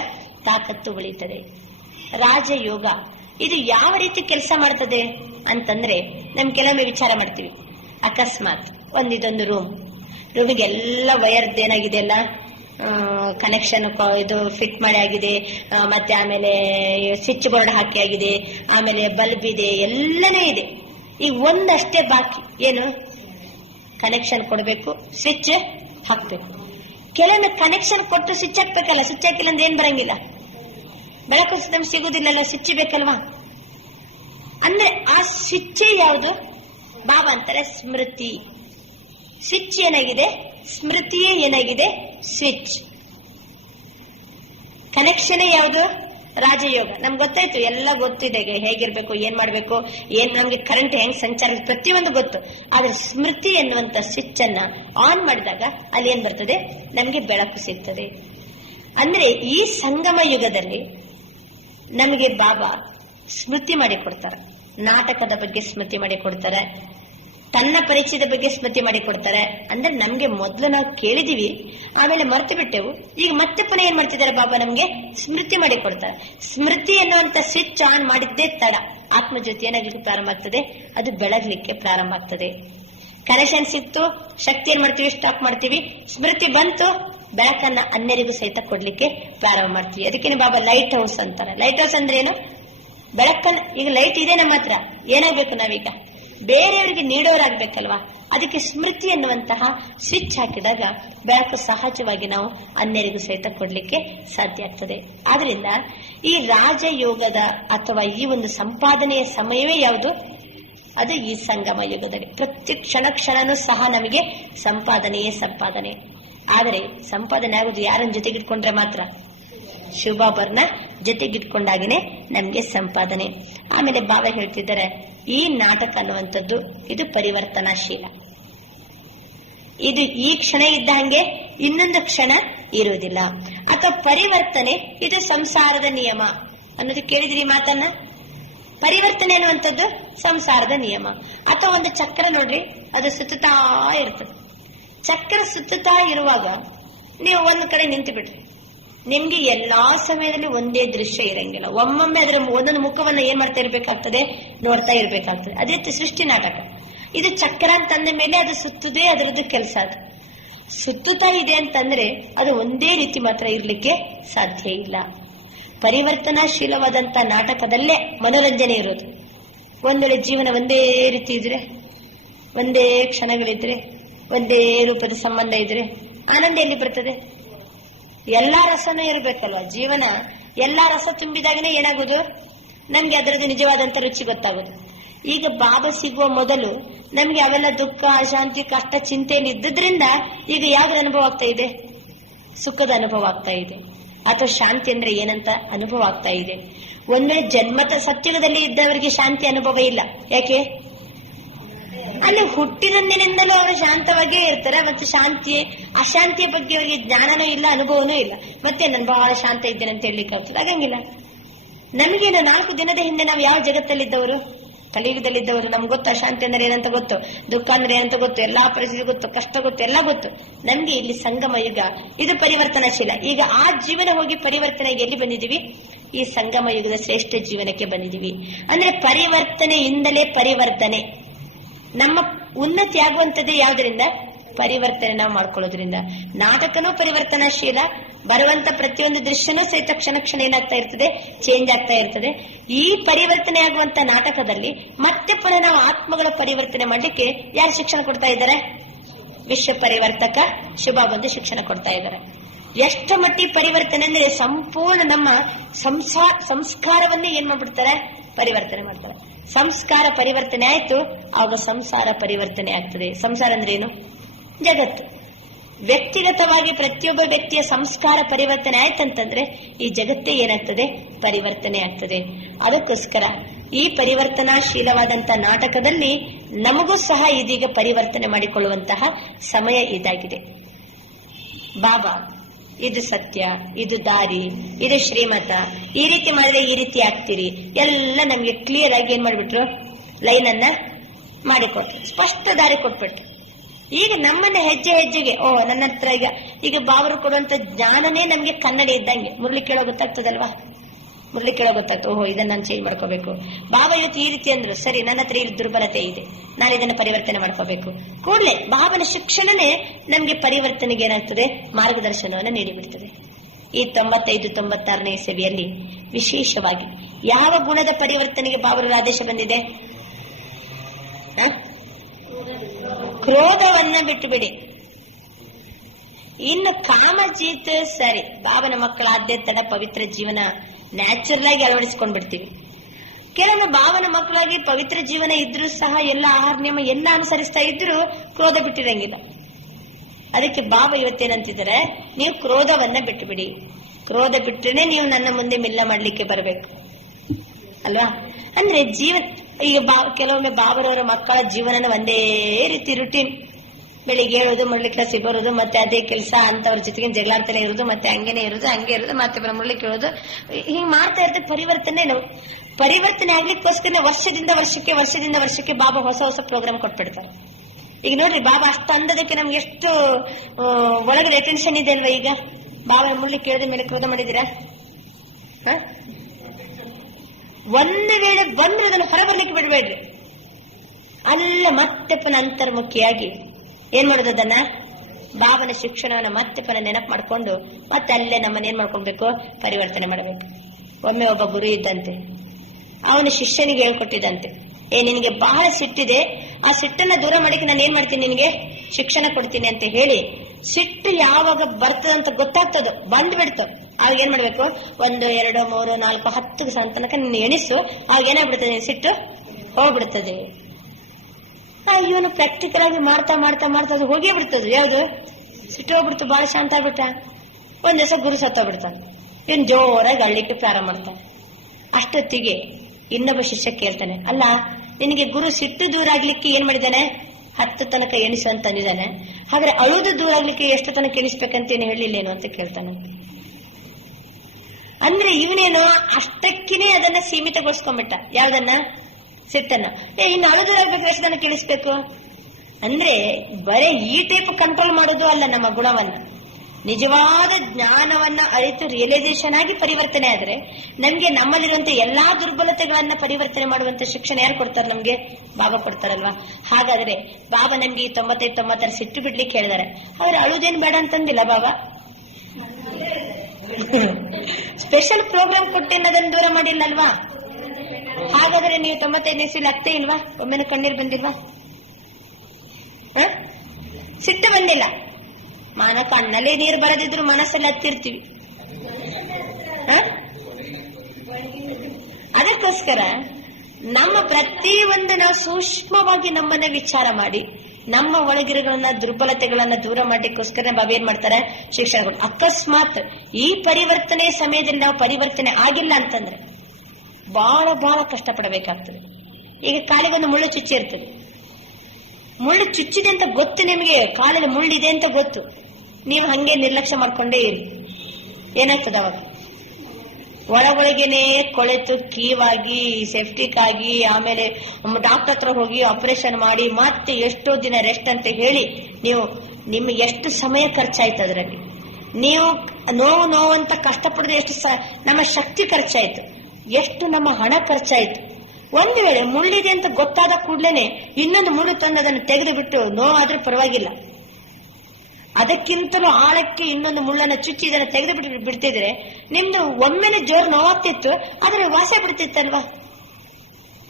ತಾಕತ್ತು ಉಳಿತದೆ. ರಾಜಯೋಗ ಇದು ಯಾವ ರೀತಿ ಕೆಲಸ ಮಾಡ್ತದೆ ಅಂತಂದ್ರೆ, ನಮ್ ಕೆಲವೊಮ್ಮೆ ವಿಚಾರ ಮಾಡ್ತೀವಿ, ಅಕಸ್ಮಾತ್ ಇದೊಂದು ರೂಮಿಗೆ ಎಲ್ಲ ವೈರ್ದ್ ಏನಾಗಿದೆ, ಎಲ್ಲ ಕನೆಕ್ಷನ್ ಇದು ಫಿಟ್ ಮಾಡಿ ಆಗಿದೆ, ಮತ್ತೆ ಆಮೇಲೆ ಸ್ವಿಚ್ ಬೋರ್ಡ್ ಹಾಕಿ ಆಗಿದೆ, ಆಮೇಲೆ ಬಲ್ಬ್ ಇದೆ, ಎಲ್ಲನೇ ಇದೆ. ಈಗ ಒಂದಷ್ಟೇ ಬಾಕಿ, ಏನು? ಕನೆಕ್ಷನ್ ಕೊಡ್ಬೇಕು, ಸ್ವಿಚ್ ಹಾಕ್ಬೇಕು. ಕೆಲವೊಮ್ಮೆ ಕನೆಕ್ಷನ್ ಕೊಟ್ಟು ಸ್ವಿಚ್ ಹಾಕ್ಬೇಕಲ್ಲ, ಸ್ವಿಚ್ ಹಾಕಿಲ್ಲ ಅಂದ್ರೆ ಏನ್ ಬರಂಗಿಲ್ಲ, ಬೆಳಕು ನಮ್ಗೆ ಸಿಗುದಿಲ್ಲಲ್ಲ, ಸ್ವಿಚ್ ಬೇಕಲ್ವಾ. ಅಂದ್ರೆ ಆ ಸ್ವಿಚ್ ಯಾವುದು? ಬಾಬಾ ಅಂತಾರೆ ಸ್ಮೃತಿ. ಸ್ವಿಚ್ ಏನಾಗಿದೆ? ಸ್ಮೃತಿಯೇ ಏನಾಗಿದೆ? ಸ್ವಿಚ್. ಕನೆಕ್ಷನ್ ಯಾವುದು? ರಾಜಯೋಗ. ನಮ್ಗೆ ಗೊತ್ತಾಯ್ತು, ಎಲ್ಲ ಗೊತ್ತಿದೆ, ಹೇಗಿರ್ಬೇಕು, ಏನ್ ಮಾಡ್ಬೇಕು, ಏನ್ ನಮ್ಗೆ ಕರೆಂಟ್ ಹೆಂಗ್ ಸಂಚಾರ, ಪ್ರತಿಯೊಂದು ಗೊತ್ತು. ಆದ್ರೆ ಸ್ಮೃತಿ ಎನ್ನುವಂತ ಸ್ವಿಚ್ ಅನ್ನ ಆನ್ ಮಾಡಿದಾಗ ಅಲ್ಲಿ ಏನ್ ಬರ್ತದೆ? ನಮ್ಗೆ ಬೆಳಕು ಸಿಗ್ತದೆ. ಅಂದ್ರೆ ಈ ಸಂಗಮ ಯುಗದಲ್ಲಿ ನಮಗೆ ಬಾಬಾ ಸ್ಮೃತಿ ಮಾಡಿ ಕೊಡ್ತಾರೆ. ನಾಟಕದ ಬಗ್ಗೆ ಸ್ಮೃತಿ ಮಾಡಿ ಕೊಡ್ತಾರೆ, ತನ್ನ ಪರಿಚಯದ ಬಗ್ಗೆ ಸ್ಮೃತಿ ಮಾಡಿ ಕೊಡ್ತಾರೆ. ಅಂದ್ರೆ ನಮ್ಗೆ ಮೊದಲು ನಾವು ಕೇಳಿದೀವಿ, ಆಮೇಲೆ ಮರ್ತು ಬಿಟ್ಟೆವು. ಈಗ ಮತ್ತೆ ಪುನಃ ಏನ್ ಮಾಡ್ತಿದ್ದಾರೆ ಬಾಬಾ? ನಮ್ಗೆ ಸ್ಮೃತಿ ಮಾಡಿ ಕೊಡ್ತಾರೆ. ಸ್ಮೃತಿ ಎನ್ನುವಂತ ಸ್ವಿಚ್ ಆನ್ ಮಾಡಿದ್ದೇ ತಡ ಆತ್ಮಜ್ಯೋತಿ ಏನಾಗ್ಲಿಕ್ಕೆ ಪ್ರಾರಂಭ ಆಗ್ತದೆ? ಅದು ಬೆಳಗ್ಲಿಕ್ಕೆ ಪ್ರಾರಂಭ ಆಗ್ತದೆ. ಕನೆಕ್ಷನ್ ಸಿಕ್ತು, ಶಕ್ತಿ ಏನ್ ಮಾಡ್ತೀವಿ? ಸ್ಟಾಪ್ ಮಾಡ್ತೀವಿ. ಸ್ಮೃತಿ ಬಂತು, ಬೆಳಕನ್ನ ಅನ್ಯರಿಗೂ ಸಹಿತ ಕೊಡ್ಲಿಕ್ಕೆ ಪ್ರಾರಂಭ ಮಾಡ್ತೀವಿ. ಅದಕ್ಕೇನೆ ಬಾಬಾ ಲೈಟ್ ಹೌಸ್ ಅಂತಾರೆ. ಲೈಟ್ ಹೌಸ್ ಅಂದ್ರೆ ಏನು? ಬೆಳಕನ್ನ, ಈಗ ಲೈಟ್ ಇದೆ ನಮ್ಮ ಹತ್ರ, ಏನಾಗ್ಬೇಕು ನಾವೀಗ? ಬೇರೆಯವರಿಗೆ ನೀಡೋರಾಗ್ಬೇಕಲ್ವಾ. ಅದಕ್ಕೆ ಸ್ಮೃತಿ ಎನ್ನುವಂತಹ ಸ್ವಿಚ್ ಹಾಕಿದಾಗ ಬೆಳಕು ಸಹಜವಾಗಿ ನಾವು ಅನ್ಯರಿಗೂ ಸಹಿತ ಕೊಡ್ಲಿಕ್ಕೆ ಸಾಧ್ಯ ಆಗ್ತದೆ. ಆದ್ರಿಂದ ಈ ರಾಜಯೋಗದ ಅಥವಾ ಈ ಒಂದು ಸಂಪಾದನೆಯ ಸಮಯವೇ ಯಾವುದು? ಅದು ಈ ಸಂಗಮ ಯುಗದಲ್ಲಿ. ಪ್ರತಿ ಕ್ಷಣನೂ ಸಹ ನಮಗೆ ಸಂಪಾದನೆಯೇ ಸಂಪಾದನೆ. ಆದರೆ ಸಂಪಾದನೆ ಆಗುದು ಯಾರನ್ನ ಜೊತೆಗಿಟ್ಕೊಂಡ್ರೆ ಮಾತ್ರ? ಶಿವಬಾಬರ್ನ ಜೊತೆಗಿಟ್ಕೊಂಡಾಗಿನೇ ನಮ್ಗೆ ಸಂಪಾದನೆ. ಆಮೇಲೆ ಬಾಬಾ ಹೇಳ್ತಿದ್ದಾರೆ, ಈ ನಾಟಕ ಅನ್ನುವಂಥದ್ದು ಇದು ಪರಿವರ್ತನಾಶೀಲ. ಇದು ಈ ಕ್ಷಣ ಇದ್ದ ಹಂಗೆ ಇನ್ನೊಂದು ಕ್ಷಣ ಇರುವುದಿಲ್ಲ. ಅಥವಾ ಪರಿವರ್ತನೆ ಇದು ಸಂಸಾರದ ನಿಯಮ ಅನ್ನೋದು ಕೇಳಿದ್ರಿ ಮಾತನ್ನ. ಪರಿವರ್ತನೆ ಅನ್ನುವಂಥದ್ದು ಸಂಸಾರದ ನಿಯಮ. ಅಥವಾ ಒಂದು ಚಕ್ರ ನೋಡ್ರಿ, ಅದು ಸುತ್ತುತ್ತಾ ಇರ್ತದೆ. ಚಕ್ರ ಸುತ್ತುತ್ತಾ ಇರುವಾಗ ನೀವು ಒಂದು ಕಡೆ ನಿಂತು ಬಿಡ್ರಿ, ನಿಮ್ಗೆ ಎಲ್ಲಾ ಸಮಯದಲ್ಲಿ ಒಂದೇ ದೃಶ್ಯ ಇರಂಗಿಲ್ಲ. ಒಮ್ಮೊಮ್ಮೆ ಅದರ ಒಂದೊಂದು ಮುಖವನ್ನ ಏನ್ ಮಾಡ್ತಾ ಇರ್ಬೇಕಾಗ್ತದೆ? ನೋಡ್ತಾ ಇರ್ಬೇಕಾಗ್ತದೆ. ಅದೇ ಸೃಷ್ಟಿ ನಾಟಕ. ಇದು ಚಕ್ರ ಅಂತಂದ ಮೇಲೆ ಅದು ಸುತ್ತುದೇ ಅದರದ್ದು ಕೆಲಸ. ಅದು ಸುತ್ತುತ್ತಾ ಇದೆ ಅಂತಂದ್ರೆ ಅದು ಒಂದೇ ರೀತಿ ಮಾತ್ರ ಇರ್ಲಿಕ್ಕೆ ಸಾಧ್ಯ ಇಲ್ಲ. ಪರಿವರ್ತನಾಶೀಲವಾದಂತ ನಾಟಕದಲ್ಲೇ ಮನೋರಂಜನೆ ಇರೋದು. ಒಂದ್ ವೇಳೆ ಜೀವನ ಒಂದೇ ರೀತಿ ಇದ್ರೆ, ಒಂದೇ ಕ್ಷಣಗಳಿದ್ರೆ, ಒಂದೇ ರೂಪದ ಸಂಬಂಧ ಇದ್ರೆ ಆನಂದ ಎಲ್ಲಿ ಬರ್ತದೆ? ಎಲ್ಲಾ ರಸನೂ ಇರ್ಬೇಕಲ್ವಾ. ಜೀವನ ಎಲ್ಲಾ ರಸ ತುಂಬಿದಾಗನೇ ಏನಾಗುದು? ನಮ್ಗೆ ಅದರದ್ದು ನಿಜವಾದಂತ ರುಚಿ ಗೊತ್ತಾಗುದು. ಈಗ ಬಾಬಾ ಸಿಗುವ ಮೊದಲು ನಮ್ಗೆ ಅವೆಲ್ಲ ದುಃಖ, ಅಶಾಂತಿ, ಕಷ್ಟ, ಚಿಂತೆಯಲ್ಲಿ ಇದ್ದುದ್ರಿಂದ ಈಗ ಯಾವ್ದ್ರ ಅನುಭವ ಆಗ್ತಾ ಇದೆ? ಸುಖದ ಅನುಭವ ಆಗ್ತಾ ಇದೆ. ಅಥವಾ ಶಾಂತಿ ಅಂದ್ರೆ ಏನಂತ ಅನುಭವ ಆಗ್ತಾ ಇದೆ. ಒಮ್ಮೆ ಜನ್ಮದ ಸತ್ಯುಗದಲ್ಲಿ ಇದ್ದವರಿಗೆ ಶಾಂತಿ ಅನುಭವ ಇಲ್ಲ. ಯಾಕೆ? ಅಲ್ಲಿ ಹುಟ್ಟಿದಂದಿನಿಂದಲೂ ಅವರು ಶಾಂತವಾಗಿಯೇ ಇರ್ತಾರೆ. ಮತ್ತೆ ಅಶಾಂತಿಯ ಬಗ್ಗೆ ಅವರಿಗೆ ಜ್ಞಾನನೂ ಇಲ್ಲ, ಅನುಭವನೂ ಇಲ್ಲ. ಮತ್ತೆ ನಾನು ಬಹಳ ಶಾಂತ ಇದ್ದೇನೆ ಅಂತ ಹೇಳಲಿಕ್ಕೆ ಆಗ್ತದೆ? ಆಗಂಗಿಲ್ಲ. ನಮಗೇನು 4 ದಿನದ ಹಿಂದೆ ನಾವು ಯಾವ ಜಗತ್ತಲ್ಲಿದ್ದವರು? ಕಲಿಯುಗದಲ್ಲಿದ್ದವರು. ನಮ್ಗೆ ಗೊತ್ತು ಅಶಾಂತಿ ಅಂದ್ರೆ ಏನಂತ ಗೊತ್ತು, ದುಃಖ ಅಂದ್ರೆ ಏನಂತ ಗೊತ್ತು, ಎಲ್ಲಾ ಪರಿಸ್ಥಿತಿ ಗೊತ್ತು, ಕಷ್ಟ ಗೊತ್ತು, ಎಲ್ಲ ಗೊತ್ತು. ನಮ್ಗೆ ಇಲ್ಲಿ ಸಂಗಮ ಯುಗ, ಇದು ಪರಿವರ್ತನಾಶೀಲ. ಈಗ ಆ ಜೀವನ ಹೋಗಿ ಪರಿವರ್ತನೆಗೆ ಎಲ್ಲಿ ಬಂದಿದೀವಿ? ಈ ಸಂಗಮ ಯುಗದ ಶ್ರೇಷ್ಠ ಜೀವನಕ್ಕೆ ಬಂದಿದೀವಿ. ಅಂದ್ರೆ ಪರಿವರ್ತನೆಯಿಂದಲೇ ಪರಿವರ್ತನೆ. ನಮ್ಮ ಉನ್ನತಿ ಆಗುವಂತದ್ದೇ ಯಾವುದರಿಂದ? ಪರಿವರ್ತನೆ ನಾವು ಮಾಡ್ಕೊಳ್ಳೋದ್ರಿಂದ. ನಾಟಕನೂ ಪರಿವರ್ತನಾಶೀಲ. ಬರುವಂತ ಪ್ರತಿಯೊಂದು ದೃಶ್ಯನೂ ಸಹಿತ ಕ್ಷಣ ಕ್ಷಣ ಏನಾಗ್ತಾ ಇರ್ತದೆ? ಚೇಂಜ್ ಆಗ್ತಾ ಇರ್ತದೆ. ಈ ಪರಿವರ್ತನೆ ಆಗುವಂತ ನಾಟಕದಲ್ಲಿ ಮತ್ತೆ ಪುನಃ ನಾವು ಆತ್ಮಗಳ ಪರಿವರ್ತನೆ ಮಾಡ್ಲಿಕ್ಕೆ ಯಾರು ಶಿಕ್ಷಣ ಕೊಡ್ತಾ ಇದ್ದಾರೆ? ವಿಶ್ವ ಪರಿವರ್ತಕ ಶುಭ ಬಂದು ಶಿಕ್ಷಣ ಕೊಡ್ತಾ ಇದ್ದಾರೆ. ಎಷ್ಟು ಮಟ್ಟಿಗೆ ಪರಿವರ್ತನೆ ಅಂದ್ರೆ ಸಂಪೂರ್ಣ ನಮ್ಮ ಸಂಸ್ಕಾರವನ್ನೇ ಏನ್ ಮಾಡ್ಬಿಡ್ತಾರೆ? ಪರಿವರ್ತನೆ ಮಾಡ್ತಾರೆ. ಸಂಸ್ಕಾರ ಪರಿವರ್ತನೆ ಆಯ್ತು, ಆಗ ಸಂಸಾರ ಪರಿವರ್ತನೆ ಆಗ್ತದೆ. ಸಂಸಾರ ಅಂದ್ರೆ ಏನು? ಜಗತ್ತು. ವ್ಯಕ್ತಿಗತವಾಗಿ ಪ್ರತಿಯೊಬ್ಬ ವ್ಯಕ್ತಿಯ ಸಂಸ್ಕಾರ ಪರಿವರ್ತನೆ ಆಯ್ತಂತಂದ್ರೆ ಈ ಜಗತ್ತೇ ಏನಾಗ್ತದೆ? ಪರಿವರ್ತನೆ ಆಗ್ತದೆ. ಅದಕ್ಕೋಸ್ಕರ ಈ ಪರಿವರ್ತನಾಶೀಲವಾದಂತಹ ನಾಟಕದಲ್ಲಿ ನಮಗೂ ಸಹ ಇದೀಗ ಪರಿವರ್ತನೆ ಮಾಡಿಕೊಳ್ಳುವಂತಹ ಸಮಯ ಇದಾಗಿದೆ. ಬಾಬಾ ಇದು ಸತ್ಯ, ಇದು ದಾರಿ, ಇದು ಶ್ರೀಮತ, ಈ ರೀತಿ ಮಾಡಿದ್ರೆ ಈ ರೀತಿ ಆಗ್ತೀರಿ, ಎಲ್ಲ ನಮ್ಗೆ ಕ್ಲಿಯರ್ ಆಗಿ ಏನ್ ಮಾಡ್ಬಿಟ್ರು? ಲೈನ್ ಅನ್ನ ಮಾಡಿಕೊಟ್ರು, ಸ್ಪಷ್ಟ ದಾರಿ ಕೊಟ್ಬಿಟ್ರು. ಈಗ ನಮ್ಮನ್ನ ಹೆಜ್ಜೆ ಹೆಜ್ಜೆಗೆ ನನ್ನ ಹತ್ರ ಈಗ ಬಾಬರು ಕೊಡುವಂತ ಜ್ಞಾನನೇ ನಮ್ಗೆ ಕನ್ನಡಿ ಇದ್ದಂಗೆ. ಮುರಳಿ ಕೇಳೋ ಗೊತ್ತಾಗ್ತದಲ್ವಾ? ಮುರಳಿ ಕೇಳೋ ಗೊತ್ತಾಗ್ತದೆ, ಇದನ್ನ ನಾನು ಚೇಂಜ್ ಮಾಡ್ಕೋಬೇಕು. ಬಾಬಾ ಇವತ್ತು ಈ ರೀತಿ ಅಂದ್ರು, ಸರಿ ನನ್ನ ಹತ್ರ ಇಲ್ಲಿ ದುರ್ಬಲತೆ ಇದೆ, ನಾನು ಇದನ್ನ ಪರಿವರ್ತನೆ ಮಾಡ್ಕೋಬೇಕು. ಕೂಡಲೇ ಬಾಬನ ಶಿಕ್ಷಣನೇ ನಮ್ಗೆ ಪರಿವರ್ತನೆಗೆ ಏನಾಗ್ತದೆ? ಮಾರ್ಗದರ್ಶನವನ್ನು ನೀಡಿಬಿಡ್ತದೆ. ಈ 95-96ನೇ ಇಸವಿಯಲ್ಲಿ ವಿಶೇಷವಾಗಿ ಯಾವ ಗುಣದ ಪರಿವರ್ತನೆಗೆ ಬಾಬರ ಆದೇಶ ಬಂದಿದೆ? ಕ್ರೋಧವನ್ನ ಬಿಟ್ಟು ಬಿಡಿ. ಇನ್ನು ಕಾಮಜೀತ್ ಸರಿ, ಬಾಬನ ಮಕ್ಕಳಾದ್ದೇ ತಡ ಪವಿತ್ರ ಜೀವನ ನ್ಯಾಚುರಲ್ ಆಗಿ ಅಳವಡಿಸ್ಕೊಂಡ್ ಬಿಡ್ತೀವಿ. ಕೆಲವೊಮ್ಮೆ ಬಾಬನ ಮಕ್ಕಳಾಗಿ ಪವಿತ್ರ ಜೀವನ ಇದ್ರೂ ಸಹ ಎಲ್ಲ ಆಹಾರ ನಿಯಮ ಎಲ್ಲ ಅನುಸರಿಸ್ತಾ ಇದ್ರು ಕ್ರೋಧ ಬಿಟ್ಟಿರಂಗಿಲ್ಲ. ಅದಕ್ಕೆ ಬಾಬಾ ಇವತ್ತೇನಂತಿದ್ದಾರೆ? ನೀವು ಕ್ರೋಧವನ್ನ ಬಿಟ್ಟು ಬಿಡಿ. ಕ್ರೋಧ ಬಿಟ್ಟರೆ ನೀವು ನನ್ನ ಮುಂದೆ ಮಿಲ್ಲ ಮಾಡ್ಲಿಕ್ಕೆ ಬರಬೇಕು ಅಲ್ವಾ? ಅಂದ್ರೆ ಈಗ ಕೆಲವೊಮ್ಮೆ ಬಾಬರವರ ಮಕ್ಕಳ ಜೀವನ ಒಂದೇ ರೀತಿ ರುಟೀನ್. ಬೆಳಿಗ್ಗೆ ಹೇಳೋದು, ಮುರಳಿ ಕ್ಲಾಸಿ ಬರೋದು, ಮತ್ತೆ ಅದೇ ಕೆಲಸ ಅಂತವ್ರ ಜೊತೆಗೆ ಜಗಳಾಡ್ತಾನೆ ಇರೋದು, ಮತ್ತೆ ಹಂಗೆ ಇರೋದು, ಮತ್ತೆ ಮುರಳಿ ಕೇಳೋದು, ಹಿಂಗ್ ಮಾಡ್ತಾ ಇರ್ತದೆ. ಪರಿವರ್ತನೆ ಆಗ್ಲಿಕ್ಕೋಸ್ಕರ ವರ್ಷದಿಂದ ವರ್ಷಕ್ಕೆ ಬಾಬಾ ಹೊಸ ಪ್ರೋಗ್ರಾಮ್ ಕೊಟ್ಬಿಡ್ತಾರೆ. ಈಗ ನೋಡ್ರಿ, ಬಾಬಾ ಅಷ್ಟು ಅಂದದಕ್ಕೆ ನಮ್ಗೆ ಎಷ್ಟು ಒಳಗಡೆ ಅಟೆನ್ಷನ್ ಇದೆ ಅಲ್ವಾ? ಈಗ ಬಾಬಾ ಮುರಳಿ ಕೇಳಿದ ಮೇಲೆ ಕ್ರೋಧ ಮಾಡಿದೀರಾ? ಒಂದು ವೇಳೆ ಬಂದ್ರೆ ಅದನ್ನು ಹೊರಬರ್ಲಿಕ್ಕೆ ಬಿಡ್ಬೇಡ್ರಿ. ಅಲ್ಲ ಮತ್ತೆ ಪುನಃ ಅಂತರ್ಮುಖಿಯಾಗಿ ಏನ್ ಮಾಡೋದು? ಅದನ್ನ ಬಾಬನ ಶಿಕ್ಷಣವನ್ನ ಮತ್ತೆ ಪುನಃ ನೆನಪು ಮಾಡ್ಕೊಂಡು ಮತ್ತೆ ಅಲ್ಲೇ ನಮ್ಮನ್ನ ಏನ್ ಮಾಡ್ಕೊಳ್ಬೇಕು? ಪರಿವರ್ತನೆ ಮಾಡಬೇಕು. ಒಮ್ಮೆ ಒಬ್ಬ ಗುರು ಇದ್ದಂತೆ, ಅವನ ಶಿಷ್ಯನಿಗೆ ಹೇಳ್ಕೊಟ್ಟಿದ್ದಂತೆ, ನಿನಗೆ ಬಹಳ ಸಿಟ್ಟಿದೆ, ಆ ಸಿಟ್ಟನ್ನ ದೂರ ಮಾಡಿಕ್ಕೆ ನಾನು ಏನ್ ಮಾಡ್ತೀನಿ? ನಿನಗೆ ಶಿಕ್ಷಣ ಕೊಡ್ತೀನಿ ಅಂತ ಹೇಳಿ, ಸಿಟ್ಟು ಯಾವಾಗ ಬರ್ತದಂತ ಗೊತ್ತಾಗ್ತದೋ, ಬಂದ್ಬಿಡ್ತು, ಆಗ ಏನ್ ಮಾಡ್ಬೇಕು? 1, 2, 3, 4, 10 ತನಕ ನೀನು ಎಣಿಸು. ಆಗ ಏನಾಗ್ಬಿಡ್ತದೆ? ಸಿಟ್ಟು ಹೋಗ್ಬಿಡ್ತದೆ. ಇವನು ಪ್ರಾಕ್ಟಿಕಲ್ ಆಗಿ ಮಾಡ್ತಾ ಅದು ಹೋಗೇ ಬಿಡ್ತದೆ. ಯಾವ್ದು? ಸಿಟ್ಟು ಹೋಗ್ಬಿಡ್ತು, ಬಹಳ ಶಾಂತ ಆಗ್ಬಿಟ್ಟ. ಒಂದ್ ದಿವಸ ಗುರು ಸತ್ತೋಗ್ಬಿಡ್ತಾನೆ. ಇವನ್ ಜೋರಾಗಿ ಅಳ್ಲಿಕ್ಕೆ ಪ್ರಾರಂಭ ಮಾಡ್ತಾನೆ. ಅಷ್ಟೊತ್ತಿಗೆ ಇನ್ನೊಬ್ಬ ಶಿಷ್ಯ ಕೇಳ್ತಾನೆ, ಅಲ್ಲ ನಿನಗೆ ಗುರು ಸಿಟ್ಟು ದೂರ ಆಗ್ಲಿಕ್ಕೆ ಏನ್ ಮಾಡಿದಾನೆ? 10 ತನಕ ಎಣಿಸು ಅಂತ ಅಂದಿದ್ದಾನೆ. ಹಾಗಾದ್ರೆ ಅಳುದು ದೂರ ಆಗ್ಲಿಕ್ಕೆ ಎಷ್ಟು ತನಕ ಎಣಿಸ್ಬೇಕಂತ ಏನು ಹೇಳಿಲ್ಲೇನು ಅಂತ ಕೇಳ್ತಾನೆ. ಅಂದ್ರೆ ಇವನೇನು ಅಷ್ಟಕ್ಕಿನೇ ಅದನ್ನ ಸೀಮಿತಗೊಳಿಸ್ಕೊಂಡ್ಬಿಟ್ಟ. ಯಾವ್ದನ್ನ? ಸಿಟ್ಟನ್ನ. ಇನ್ನು ಅಳುದು ಆಗ್ಬೇಕು, ಎಷ್ಟು ತನಕ ಎಣಿಸ್ಬೇಕು ಅಂದ್ರೆ ಬರೇ ಈ ಟೈಪ್ ಕಂಟ್ರೋಲ್ ಮಾಡೋದು ಅಲ್ಲ. ನಮ್ಮ ಗುಣವನ್ನ, ನಿಜವಾದ ಜ್ಞಾನವನ್ನ ಅರಿತು ರಿಯಲೈಸೇಷನ್ ಆಗಿ ಪರಿವರ್ತನೆ ಆದ್ರೆ ನಮ್ಗೆ ನಮ್ಮಲ್ಲಿರುವಂತ ಎಲ್ಲಾ ದುರ್ಬಲತೆಗಳನ್ನ ಪರಿವರ್ತನೆ ಮಾಡುವಂತ ಶಿಕ್ಷಣ ಯಾರು ಕೊಡ್ತಾರೆ? ನಮ್ಗೆ ಬಾಬಾ ಕೊಡ್ತಾರಲ್ವಾ? ಹಾಗಾದ್ರೆ ಬಾಬಾ ನಮ್ಗೆ ಈ 95-96 ಸಿಟ್ಟು ಬಿಡ್ಲಿಕ್ಕೆ ಹೇಳಿದಾರೆ. ಆದ್ರೆ ಅಳುದೇನ್ ಬೇಡ ಅಂತಂದಿಲ್ಲ ಬಾಬಾ. ಸ್ಪೆಷಲ್ ಪ್ರೋಗ್ರಾಮ್ ಕೊಟ್ಟೇನದನ್ನ ದೂರ ಮಾಡಿಲ್ಲಲ್ವಾ? ಹಾಗಾದ್ರೆ ನೀವು 95ನೇ ಇಸವಿಲಿ ಆಗ್ತೇ ಇಲ್ವಾ? ಒಮ್ಮೆನ ಕಣ್ಣೀರ್ ಬಂದಿಲ್ವಾ? ಸಿಟ್ಟು ಬಂದಿಲ್ಲ. ಕಣ್ಣಲ್ಲೇ ನೀರು ಬರದಿದ್ರು ಮನಸ್ಸಲ್ಲಿ ಹತ್ತಿರ್ತೀವಿ. ಅದಕ್ಕೋಸ್ಕರ ನಮ್ಮ ಪ್ರತಿಯೊಂದು ನಾವು ಸೂಕ್ಷ್ಮವಾಗಿ ನಮ್ಮನ್ನ ವಿಚಾರ ಮಾಡಿ ನಮ್ಮ ಒಳಗಿರುಗಳನ್ನ ದುರ್ಬಲತೆಗಳನ್ನ ದೂರ ಮಾಡ್ಲಿಕ್ಕೋಸ್ಕರ ಬಾಬಾ ಏನ್ ಮಾಡ್ತಾರೆ? ಶಿಕ್ಷಣಗಳು. ಅಕಸ್ಮಾತ್ ಈ ಪರಿವರ್ತನೆ ಸಮಯದಲ್ಲಿ ನಾವು ಪರಿವರ್ತನೆ ಆಗಿಲ್ಲ ಅಂತಂದ್ರೆ ಬಹಳ ಕಷ್ಟಪಡಬೇಕಾಗ್ತದೆ. ಈಗ ಕಾಲಿಗೊಂದು ಮುಳ್ಳು ಚುಚ್ಚಿ ಇರ್ತದೆ, ಮುಳ್ಳು ಚುಚ್ಚಿದೆ ಅಂತ ಗೊತ್ತು ನಿಮಗೆ, ಕಾಲಲ್ಲಿ ಮುಳ್ಳಿದೆ ಅಂತ ಗೊತ್ತು, ನೀವು ಹಂಗೆ ನಿರ್ಲಕ್ಷ್ಯ ಮಾಡ್ಕೊಂಡೇ ಇರಿ. ಏನಾಗ್ತದ ಅವಾಗ? ಒಳಗೊಳಗೇನೆ ಕೊಳೆತು ಕೀವಾಗಿ ಸೆಪ್ಟಿಕ್ ಆಗಿ ಆಮೇಲೆ ಡಾಕ್ಟರ್ ಹತ್ರ ಹೋಗಿ ಆಪರೇಷನ್ ಮಾಡಿ ಮತ್ತೆ ಎಷ್ಟೋ ದಿನ ರೆಸ್ಟ್ ಅಂತ ಹೇಳಿ ನಿಮ್ಗೆ ಎಷ್ಟು ಸಮಯ ಖರ್ಚಾಯ್ತು, ಅದರಲ್ಲಿ ನೀವು ನೋವು ಅಂತ ಕಷ್ಟಪಡಿದ್ರೆ ಎಷ್ಟು ನಮ್ಮ ಶಕ್ತಿ ಖರ್ಚಾಯ್ತು, ಎಷ್ಟು ನಮ್ಮ ಹಣ ಖರ್ಚಾಯ್ತು. ಒಂದು ವೇಳೆ ಮುಳ್ಳಿದೆ ಅಂತ ಗೊತ್ತಾದ ಕೂಡ್ಲೇನೆ ಇನ್ನೊಂದು ಮುಳ್ಳು ತಂದು ಅದನ್ನು ತೆಗೆದು ಬಿಟ್ಟು ನೋವಾದ್ರೂ ಪರವಾಗಿಲ್ಲ, ಅದಕ್ಕಿಂತಲೂ ಆಳಕ್ಕೆ ಇನ್ನೊಂದು ಮುಳ್ಳನ್ನು ಚುಚ್ಚಿ ಇದನ್ನು ತೆಗೆದು ಬಿಡ್ತಿದ್ರೆ ನಿಮ್ದು ಒಮ್ಮೆಲೆ ಜೋರು ನೋವಾಗ್ತಿತ್ತು, ಆದ್ರೆ ವಾಸ ಬಿಡ್ತಿತ್ತಲ್ವಾ?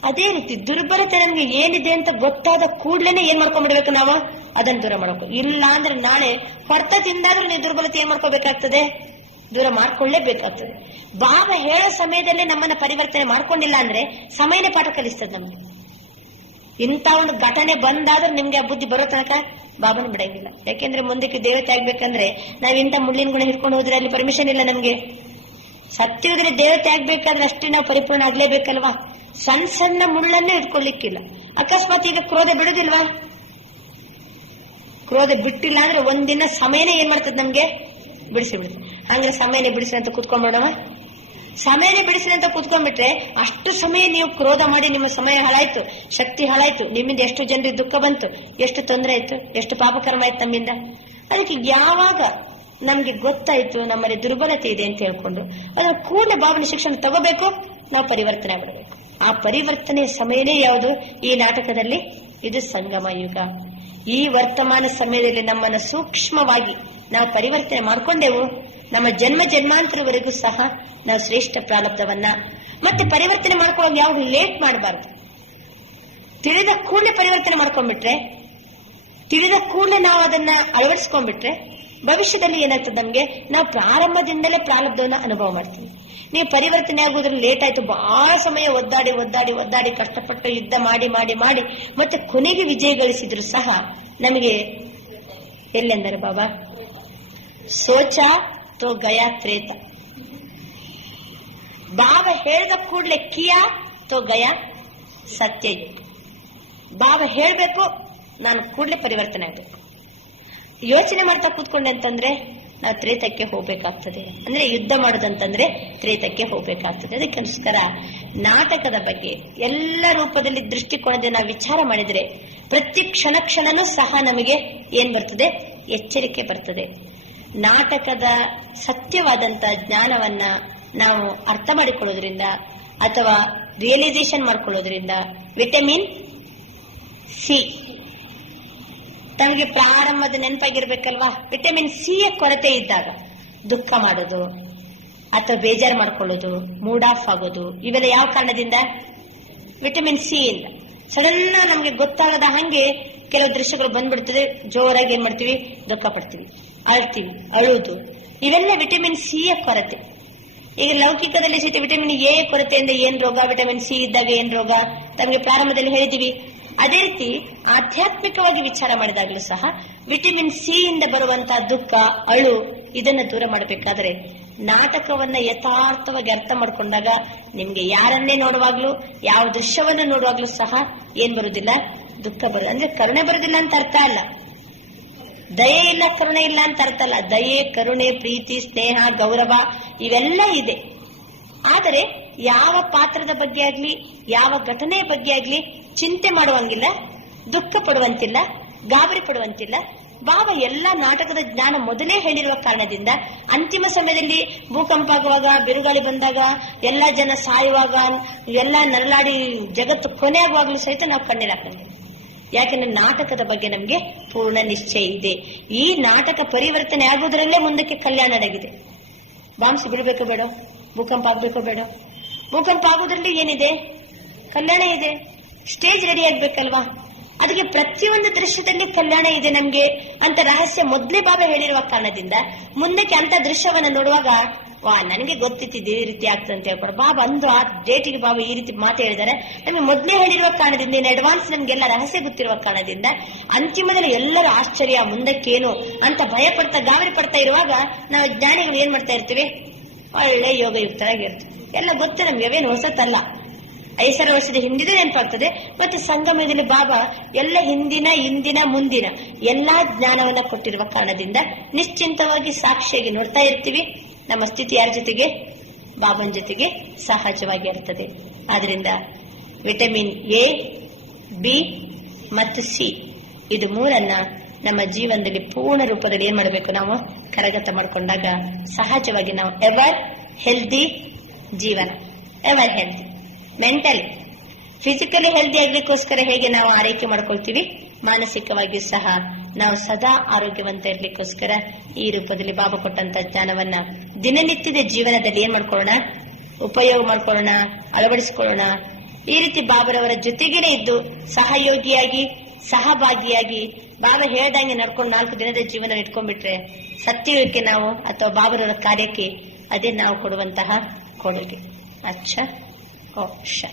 ಅದೇ ರೀತಿ ದುರ್ಬಲತೆ ನಮ್ಗೆ ಏನಿದೆ ಅಂತ ಗೊತ್ತಾದ ಕೂಡ್ಲೇನೆ ಏನ್ ಮಾಡ್ಕೊಂಡ್ಬಿಡ್ಬೇಕು ನಾವು? ಅದನ್ನ ದೂರ ಮಾಡ್ಕೊ. ಇಲ್ಲ ಅಂದ್ರೆ ನಾಳೆ ಹೊರತ ತಿಂದಾದ್ರೂ ನೀವು ದುರ್ಬಲತೆ ಏನ್ ಮಾಡ್ಕೋಬೇಕಾಗ್ತದೆ? ದೂರ ಮಾಡ್ಕೊಳ್ಳೇಬೇಕಾಗ್ತದೆ. ಬಾಬಾ ಹೇಳೋ ಸಮಯದಲ್ಲಿ ನಮ್ಮನ್ನ ಪರಿವರ್ತನೆ ಮಾಡ್ಕೊಂಡಿಲ್ಲ ಅಂದ್ರೆ ಸಮಯನೇ ಪಾಠ ಕಲಿಸ್ತದೆ ನಮ್ಗೆ. ಇಂಥ ಒಂದು ಘಟನೆ ಬಂದಾದ್ರೂ ನಿಮ್ಗೆ ಆ ಬುದ್ಧಿ ಬರೋ ತನಕ ಬಾಬಾನ ಬಿಡಂಗಿಲ್ಲ. ಯಾಕೆಂದ್ರೆ ಮುಂದಕ್ಕೆ ದೇವತೆ ಆಗ್ಬೇಕಂದ್ರೆ ನಾವ್ ಇಂಥ ಮುಳ್ಳಿನ ಗುಣ ಹಿಡ್ಕೊಂಡು ಹೋದ್ರೆ ಅಲ್ಲಿ ಪರ್ಮಿಷನ್ ಇಲ್ಲ ನಮ್ಗೆ. ಸತ್ಯದಲ್ಲಿ ದೇವತೆ ಆಗ್ಬೇಕಾದ್ರೆ ಅಷ್ಟೇ ನಾವು ಪರಿಪೂರ್ಣ ಆಗ್ಲೇಬೇಕಲ್ವಾ? ಸಣ್ಣ ಸಣ್ಣ ಮುಳ್ಳನ್ನೇ ಇಟ್ಕೊಳ್ಳಿಕ್ಕಿಲ್ಲ. ಅಕಸ್ಮಾತ್ ಈಗ ಕ್ರೋಧ ಬಿಡುದಿಲ್ವಾ? ಕ್ರೋಧ ಬಿಟ್ಟಿಲ್ಲ ಅಂದ್ರೆ ಒಂದಿನ ಸಮಯನೇ ಏನ್ ಮಾಡ್ತದೆ ನಮ್ಗೆ? ಬಿಡಿಸಿ ಬಿಡುತ್ತೆ. ಹಂಗ್ರೆ ಸಮಯನೇ ಬಿಡಿಸಿ ಅಂತ ಕುತ್ಕೊಂಡ್ಬಿಡವ. ಸಮಯನೇ ಬಿಡಿಸಿ ಅಂತ ಕುತ್ಕೊಂಡ್ಬಿಟ್ರೆ ಅಷ್ಟು ಸಮಯ ನೀವು ಕ್ರೋಧ ಮಾಡಿ ನಿಮ್ಮ ಸಮಯ ಹಾಳಾಯ್ತು, ಶಕ್ತಿ ಹಾಳಾಯ್ತು, ನಿಮ್ಮಿಂದ ಎಷ್ಟು ಜನರಿಗೆ ದುಃಖ ಬಂತು, ಎಷ್ಟು ತೊಂದರೆ ಆಯ್ತು, ಎಷ್ಟು ಪಾಪಕರ್ಮ ಆಯ್ತು ನಮ್ಮಿಂದ. ಅದಕ್ಕೆ ಯಾವಾಗ ನಮ್ಗೆ ಗೊತ್ತಾಯ್ತು ನಮ್ಮಲ್ಲಿ ದುರ್ಬಲತೆ ಇದೆ ಅಂತ ಹೇಳ್ಕೊಂಡು ಅದನ್ನ ಕೂಡಲೇ ಬಾಬನ ಶಿಕ್ಷಣ ತಗೋಬೇಕು, ನಾವು ಪರಿವರ್ತನೆ ಮಾಡಬೇಕು. ಆ ಪರಿವರ್ತನೆಯ ಸಮಯನೇ ಯಾವುದು? ಈ ನಾಟಕದಲ್ಲಿ ಇದು ಸಂಗಮ ಯುಗ. ಈ ವರ್ತಮಾನ ಸಮಯದಲ್ಲಿ ನಮ್ಮನ್ನ ಸೂಕ್ಷ್ಮವಾಗಿ ನಾವು ಪರಿವರ್ತನೆ ಮಾಡ್ಕೊಂಡೆವು, ನಮ್ಮ ಜನ್ಮ ಜನ್ಮಾಂತರವರೆಗೂ ಸಹ ನಾವು ಶ್ರೇಷ್ಠ ಪ್ರಾರಬ್ಧವನ್ನ ಮತ್ತೆ ಪರಿವರ್ತನೆ ಮಾಡ್ಕೊಳ್ಳೋದು ಯಾವ್ದು ಲೇಟ್ ಮಾಡಬಾರ್ದು. ತಿಳಿದ ಕೂಡಲೇ ಪರಿವರ್ತನೆ ಮಾಡ್ಕೊಂಡ್ಬಿಟ್ರೆ, ತಿಳಿದ ಕೂಡಲೇ ನಾವು ಅದನ್ನ ಅಳವಡಿಸ್ಕೊಂಡ್ಬಿಟ್ರೆ ಭವಿಷ್ಯದಲ್ಲಿ ಏನಾಗ್ತದೆ ನಮ್ಗೆ? ನಾವು ಪ್ರಾರಂಭದಿಂದಲೇ ಪ್ರಾರಬ್ಧವನ್ನ ಅನುಭವ ಮಾಡ್ತೀವಿ. ನೀವು ಪರಿವರ್ತನೆ ಆಗುವುದ್ರಲ್ಲಿ ಲೇಟ್ ಆಯ್ತು, ಬಹಳ ಸಮಯ ಒದ್ದಾಡಿ ಒದ್ದಾಡಿ ಒದ್ದಾಡಿ ಕಷ್ಟಪಟ್ಟು ಯುದ್ಧ ಮಾಡಿ ಮಾಡಿ ಮಾಡಿ ಮತ್ತೆ ಕೊನೆಗೆ ವಿಜಯ ಗಳಿಸಿದ್ರು ಸಹ ನಮಗೆ ಎಲ್ಲೆಂದರೆ ಬಾಬಾ ಸೋಚ ತೋ ಗಯಾ ತ್ರೇತ. ಬಾಬಾ ಹೇಳಿದ ಕೂಡಲೇ ಕಿಯಾ ತೋ ಗಯಾ ಸತ್ಯಯುಗ. ಬಾಬಾ ಹೇಳ್ಬೇಕು, ನಾನು ಕೂಡಲೇ ಪರಿವರ್ತನೆ ಆಗ್ಬೇಕು. ಯೋಚನೆ ಮಾಡ್ತಾ ಕೂತ್ಕೊಂಡೆ ಅಂತಂದ್ರೆ ನಾವು ತ್ರೇತಕ್ಕೆ ಹೋಗ್ಬೇಕಾಗ್ತದೆ. ಅಂದ್ರೆ ಯುದ್ಧ ಮಾಡೋದಂತಂದ್ರೆ ತ್ರೇತಕ್ಕೆ ಹೋಗ್ಬೇಕಾಗ್ತದೆ. ಅದಕ್ಕೋಸ್ಕರ ನಾಟಕದ ಬಗ್ಗೆ ಎಲ್ಲ ರೂಪದಲ್ಲಿ ದೃಷ್ಟಿಕೋನದಿಂದ ನಾವು ವಿಚಾರ ಮಾಡಿದ್ರೆ ಪ್ರತಿ ಕ್ಷಣ ಕ್ಷಣನೂ ಸಹ ನಮಗೆ ಏನ್ ಬರ್ತದೆ? ಎಚ್ಚರಿಕೆ ಬರ್ತದೆ. ನಾಟಕದ ಸತ್ಯವಾದಂತ ಜ್ಞಾನವನ್ನ ನಾವು ಅರ್ಥ ಮಾಡಿಕೊಳ್ಳೋದ್ರಿಂದ ಅಥವಾ ರಿಯಲೈಸೇಷನ್ ಮಾಡ್ಕೊಳ್ಳೋದ್ರಿಂದ ವಿಟಮಿನ್ ಸಿ ತಮಗೆ ಪ್ರಾರಂಭದ ನೆನಪಾಗಿರ್ಬೇಕಲ್ವಾ? ವಿಟಮಿನ್ ಸಿ ಯ ಕೊರತೆ ಇದ್ದಾಗ ದುಃಖ ಮಾಡೋದು ಅಥವಾ ಬೇಜಾರು ಮಾಡ್ಕೊಳ್ಳೋದು, ಮೂಡ್ ಆಫ್ ಆಗೋದು, ಇವೆಲ್ಲ ಯಾವ ಕಾರಣದಿಂದ? ವಿಟಮಿನ್ ಸಿ ಇಂದ. ಸಡನ್ ನಮ್ಗೆ ಗೊತ್ತಾಗದ ಹಂಗೆ ಕೆಲವು ದೃಶ್ಯಗಳು ಬಂದ್ಬಿಡ್ತದೆ, ಜೋರಾಗಿ ಏನ್ ಮಾಡ್ತೀವಿ? ದುಃಖ ಪಡ್ತೀವಿ, ಅಳ್ತೀವಿ, ಅಳುವುದು, ಇವೆಲ್ಲ ವಿಟಮಿನ್ ಸಿ ಯ ಕೊರತೆ. ಈಗ ಲೌಕಿಕದಲ್ಲಿ ಸಹಿತ ವಿಟಮಿನ್ ಎ ಕೊರತೆಯಿಂದ ಏನ್ ರೋಗ, ವಿಟಮಿನ್ ಸಿ ಇದ್ದಾಗ ಏನ್ ರೋಗ ತಮಗೆ ಪ್ರಾರಂಭದಲ್ಲಿ ಹೇಳಿದೀವಿ. ಅದೇ ರೀತಿ ಆಧ್ಯಾತ್ಮಿಕವಾಗಿ ವಿಚಾರ ಮಾಡಿದಾಗಲೂ ಸಹ ವಿಟಮಿನ್ ಸಿ ಇಂದ ಬರುವಂತಹ ದುಃಖ, ಅಳು ಇದನ್ನ ದೂರ ಮಾಡಬೇಕಾದ್ರೆ ನಾಟಕವನ್ನ ಯಥಾರ್ಥವಾಗಿ ಅರ್ಥ ಮಾಡ್ಕೊಂಡಾಗ ನಿಮ್ಗೆ ಯಾರನ್ನೇ ನೋಡುವಾಗ್ಲೂ ಯಾವ ದೃಶ್ಯವನ್ನ ನೋಡುವಾಗ್ಲೂ ಸಹ ಏನ್ ಬರುದಿಲ್ಲ? ದುಃಖ ಬರುದು. ಅಂದ್ರೆ ಕರುಣೆ ಬರುದಿಲ್ಲ ಅಂತ ಅರ್ಥ ಅಲ್ಲ, ದಯೆ ಇಲ್ಲ ಕರುಣೆ ಇಲ್ಲ ಅಂತ ಅರ್ಥ ಅಲ್ಲ. ದಯೆ, ಕರುಣೆ, ಪ್ರೀತಿ, ಸ್ನೇಹ, ಗೌರವ ಇವೆಲ್ಲ ಇದೆ. ಆದರೆ ಯಾವ ಪಾತ್ರದ ಬಗ್ಗೆ ಆಗ್ಲಿ, ಯಾವ ಘಟನೆಯ ಬಗ್ಗೆ ಆಗ್ಲಿ ಚಿಂತೆ ಮಾಡುವಂಗಿಲ್ಲ, ದುಃಖ ಪಡುವಂತಿಲ್ಲ, ಗಾಬರಿ ಪಡುವಂತಿಲ್ಲ. ಬಾಬಾ ಎಲ್ಲಾ ನಾಟಕದ ಜ್ಞಾನ ಮೊದಲೇ ಹೇಳಿರುವ ಕಾರಣದಿಂದ ಅಂತಿಮ ಸಮಯದಲ್ಲಿ ಭೂಕಂಪ ಆಗುವಾಗ, ಬಿರುಗಾಳಿ ಬಂದಾಗ, ಎಲ್ಲಾ ಜನ ಸಾಯುವಾಗ, ಎಲ್ಲಾ ನರಳಾಡಿ ಜಗತ್ತು ಕೊನೆ ಆಗುವಾಗ್ಲೂ ಸಹಿತ ನಾವು ಕಣ್ಣೀರ್ ಹಾಕೊಂಡಿವಿ. ಯಾಕೆಂದ್ರೆ ನಾಟಕದ ಬಗ್ಗೆ ನಮ್ಗೆ ಪೂರ್ಣ ನಿಶ್ಚಯ ಇದೆ. ಈ ನಾಟಕ ಪರಿವರ್ತನೆ ಆಗೋದ್ರಲ್ಲೇ ಮುಂದಕ್ಕೆ ಕಲ್ಯಾಣ ಅಡಗಿದೆ. ಬಾಂಬ್ಸ್ ಬಿಡಬೇಕೋ ಬೇಡ, ಭೂಕಂಪ ಆಗ್ಬೇಕೋ ಬೇಡ? ಭೂಕಂಪ ಆಗೋದ್ರಲ್ಲಿ ಏನಿದೆ? ಕಲ್ಯಾಣ ಇದೆ. ಸ್ಟೇಜ್ ರೆಡಿ ಆಗ್ಬೇಕಲ್ವಾ? ಅದಕ್ಕೆ ಪ್ರತಿಯೊಂದು ದೃಶ್ಯದಲ್ಲಿ ಕಲ್ಯಾಣ ಇದೆ ನಮ್ಗೆ ಅಂತ ರಹಸ್ಯ ಮೊದಲೇ ಬಾಬಾ ಹೇಳಿರುವ ಕಾರಣದಿಂದ ಮುಂದಕ್ಕೆ ಅಂತ ದೃಶ್ಯವನ್ನ ನೋಡುವಾಗ ವಾ ನನಗೆ ಗೊತ್ತಿತ್ತು ಈ ರೀತಿ ಆಗ್ತದೆ ಅಂತ ಹೇಳ್ಕೊಂಡು ಬಾಬಾ ಅಂದು ಆ ಡೇಟಿಗೆ ಬಾಬಾ ಈ ರೀತಿ ಮಾತು ಹೇಳಿದ್ದಾರೆ. ನಮಗೆ ಮೊದಲೇ ಹೇಳಿರುವ ಕಾರಣದಿಂದ ಇನ್ ಅಡ್ವಾನ್ಸ್ ನಮ್ಗೆಲ್ಲ ರಹಸ್ಯ ಗೊತ್ತಿರುವ ಕಾರಣದಿಂದ ಅಂತಿಮದಲ್ಲಿ ಎಲ್ಲರೂ ಆಶ್ಚರ್ಯ ಮುಂದಕ್ಕೇನು ಅಂತ ಭಯ ಪಡ್ತಾ ಗಾಬರಿ ಪಡ್ತಾ ಇರುವಾಗ ನಾವು ಜ್ಞಾನಿಗಳು ಏನ್ ಮಾಡ್ತಾ ಇರ್ತೀವಿ? ಒಳ್ಳೆ ಯೋಗಯುಕ್ತರಾಗಿರ್ತೀವಿ. ಎಲ್ಲ ಗೊತ್ತು ನಮ್ಗೆ, ಅವೇನು ಹೊಸತಲ್ಲ. 5,000 ವರ್ಷದ ಹಿಂದಿದೆ ನೆನಪಾಗ್ತದೆ. ಮತ್ತೆ ಸಂಗಮದಲ್ಲಿ ಬಾಬಾ ಎಲ್ಲ ಹಿಂದಿನ ಇಂದಿನ ಮುಂದಿನ ಎಲ್ಲಾ ಜ್ಞಾನವನ್ನ ಕೊಟ್ಟಿರುವ ಕಾರಣದಿಂದ ನಿಶ್ಚಿಂತವಾಗಿ ಸಾಕ್ಷಿಯಾಗಿ ನೋಡ್ತಾ ಇರ್ತೀವಿ. ನಮ್ಮ ಸ್ಥಿತಿ ಯಾರ ಜೊತೆಗೆ? ಬಾಬನ ಜೊತೆಗೆ ಸಹಜವಾಗಿ ಇರ್ತದೆ. ಆದ್ರಿಂದ ವಿಟಮಿನ್ ಎ, ಬಿ ಮತ್ತು ಸಿ ಇದು ಮೂರನ್ನ ನಮ್ಮ ಜೀವನದಲ್ಲಿ ಪೂರ್ಣ ರೂಪದಲ್ಲಿ ಏನ್ ಮಾಡಬೇಕು? ನಾವು ಕರಗತ ಮಾಡಿಕೊಂಡಾಗ ಸಹಜವಾಗಿ ನಾವು ಎವರ್ ಹೆಲ್ದಿ ಜೀವನ, ever healthy mentally, physically healthy ಆಗ್ಲಿಕ್ಕೋಸ್ಕರ ಹೇಗೆ ನಾವು ಆರೈಕೆ ಮಾಡ್ಕೊಳ್ತೀವಿ, ಮಾನಸಿಕವಾಗಿ ಸಹ ನಾವು ಸದಾ ಆರೋಗ್ಯವಂತ ಇರ್ಲಿಕ್ಕೋಸ್ಕರ ಈ ರೂಪದಲ್ಲಿ ಬಾಬಾ ಕೊಟ್ಟಂತ ಜ್ಞಾನವನ್ನ ದಿನನಿತ್ಯದ ಜೀವನದಲ್ಲಿ ಏನ್ ಮಾಡ್ಕೊಳ್ಳೋಣ? ಉಪಯೋಗ ಮಾಡ್ಕೊಳ್ಳೋಣ, ಅಳವಡಿಸಿಕೊಳ್ಳೋಣ. ಈ ರೀತಿ ಬಾಬರವರ ಜೊತೆಗೇನೆ ಇದ್ದು ಸಹಯೋಗಿಯಾಗಿ, ಸಹಭಾಗಿಯಾಗಿ ಬಾಬಾ ಹೇಳ್ದಂಗೆ ನಡ್ಕೊಂಡು 4 ದಿನದ ಜೀವನ ಇಟ್ಕೊಂಡ್ಬಿಟ್ರೆ ಸತ್ಯಕ್ಕೆ ನಾವು ಅಥವಾ ಬಾಬರವರ ಕಾರ್ಯಕ್ಕೆ ಅದೇ ನಾವು ಕೊಡುವಂತಹ ಕೊಡುಗೆ. ಅಚ್ಚ ಓ ಶ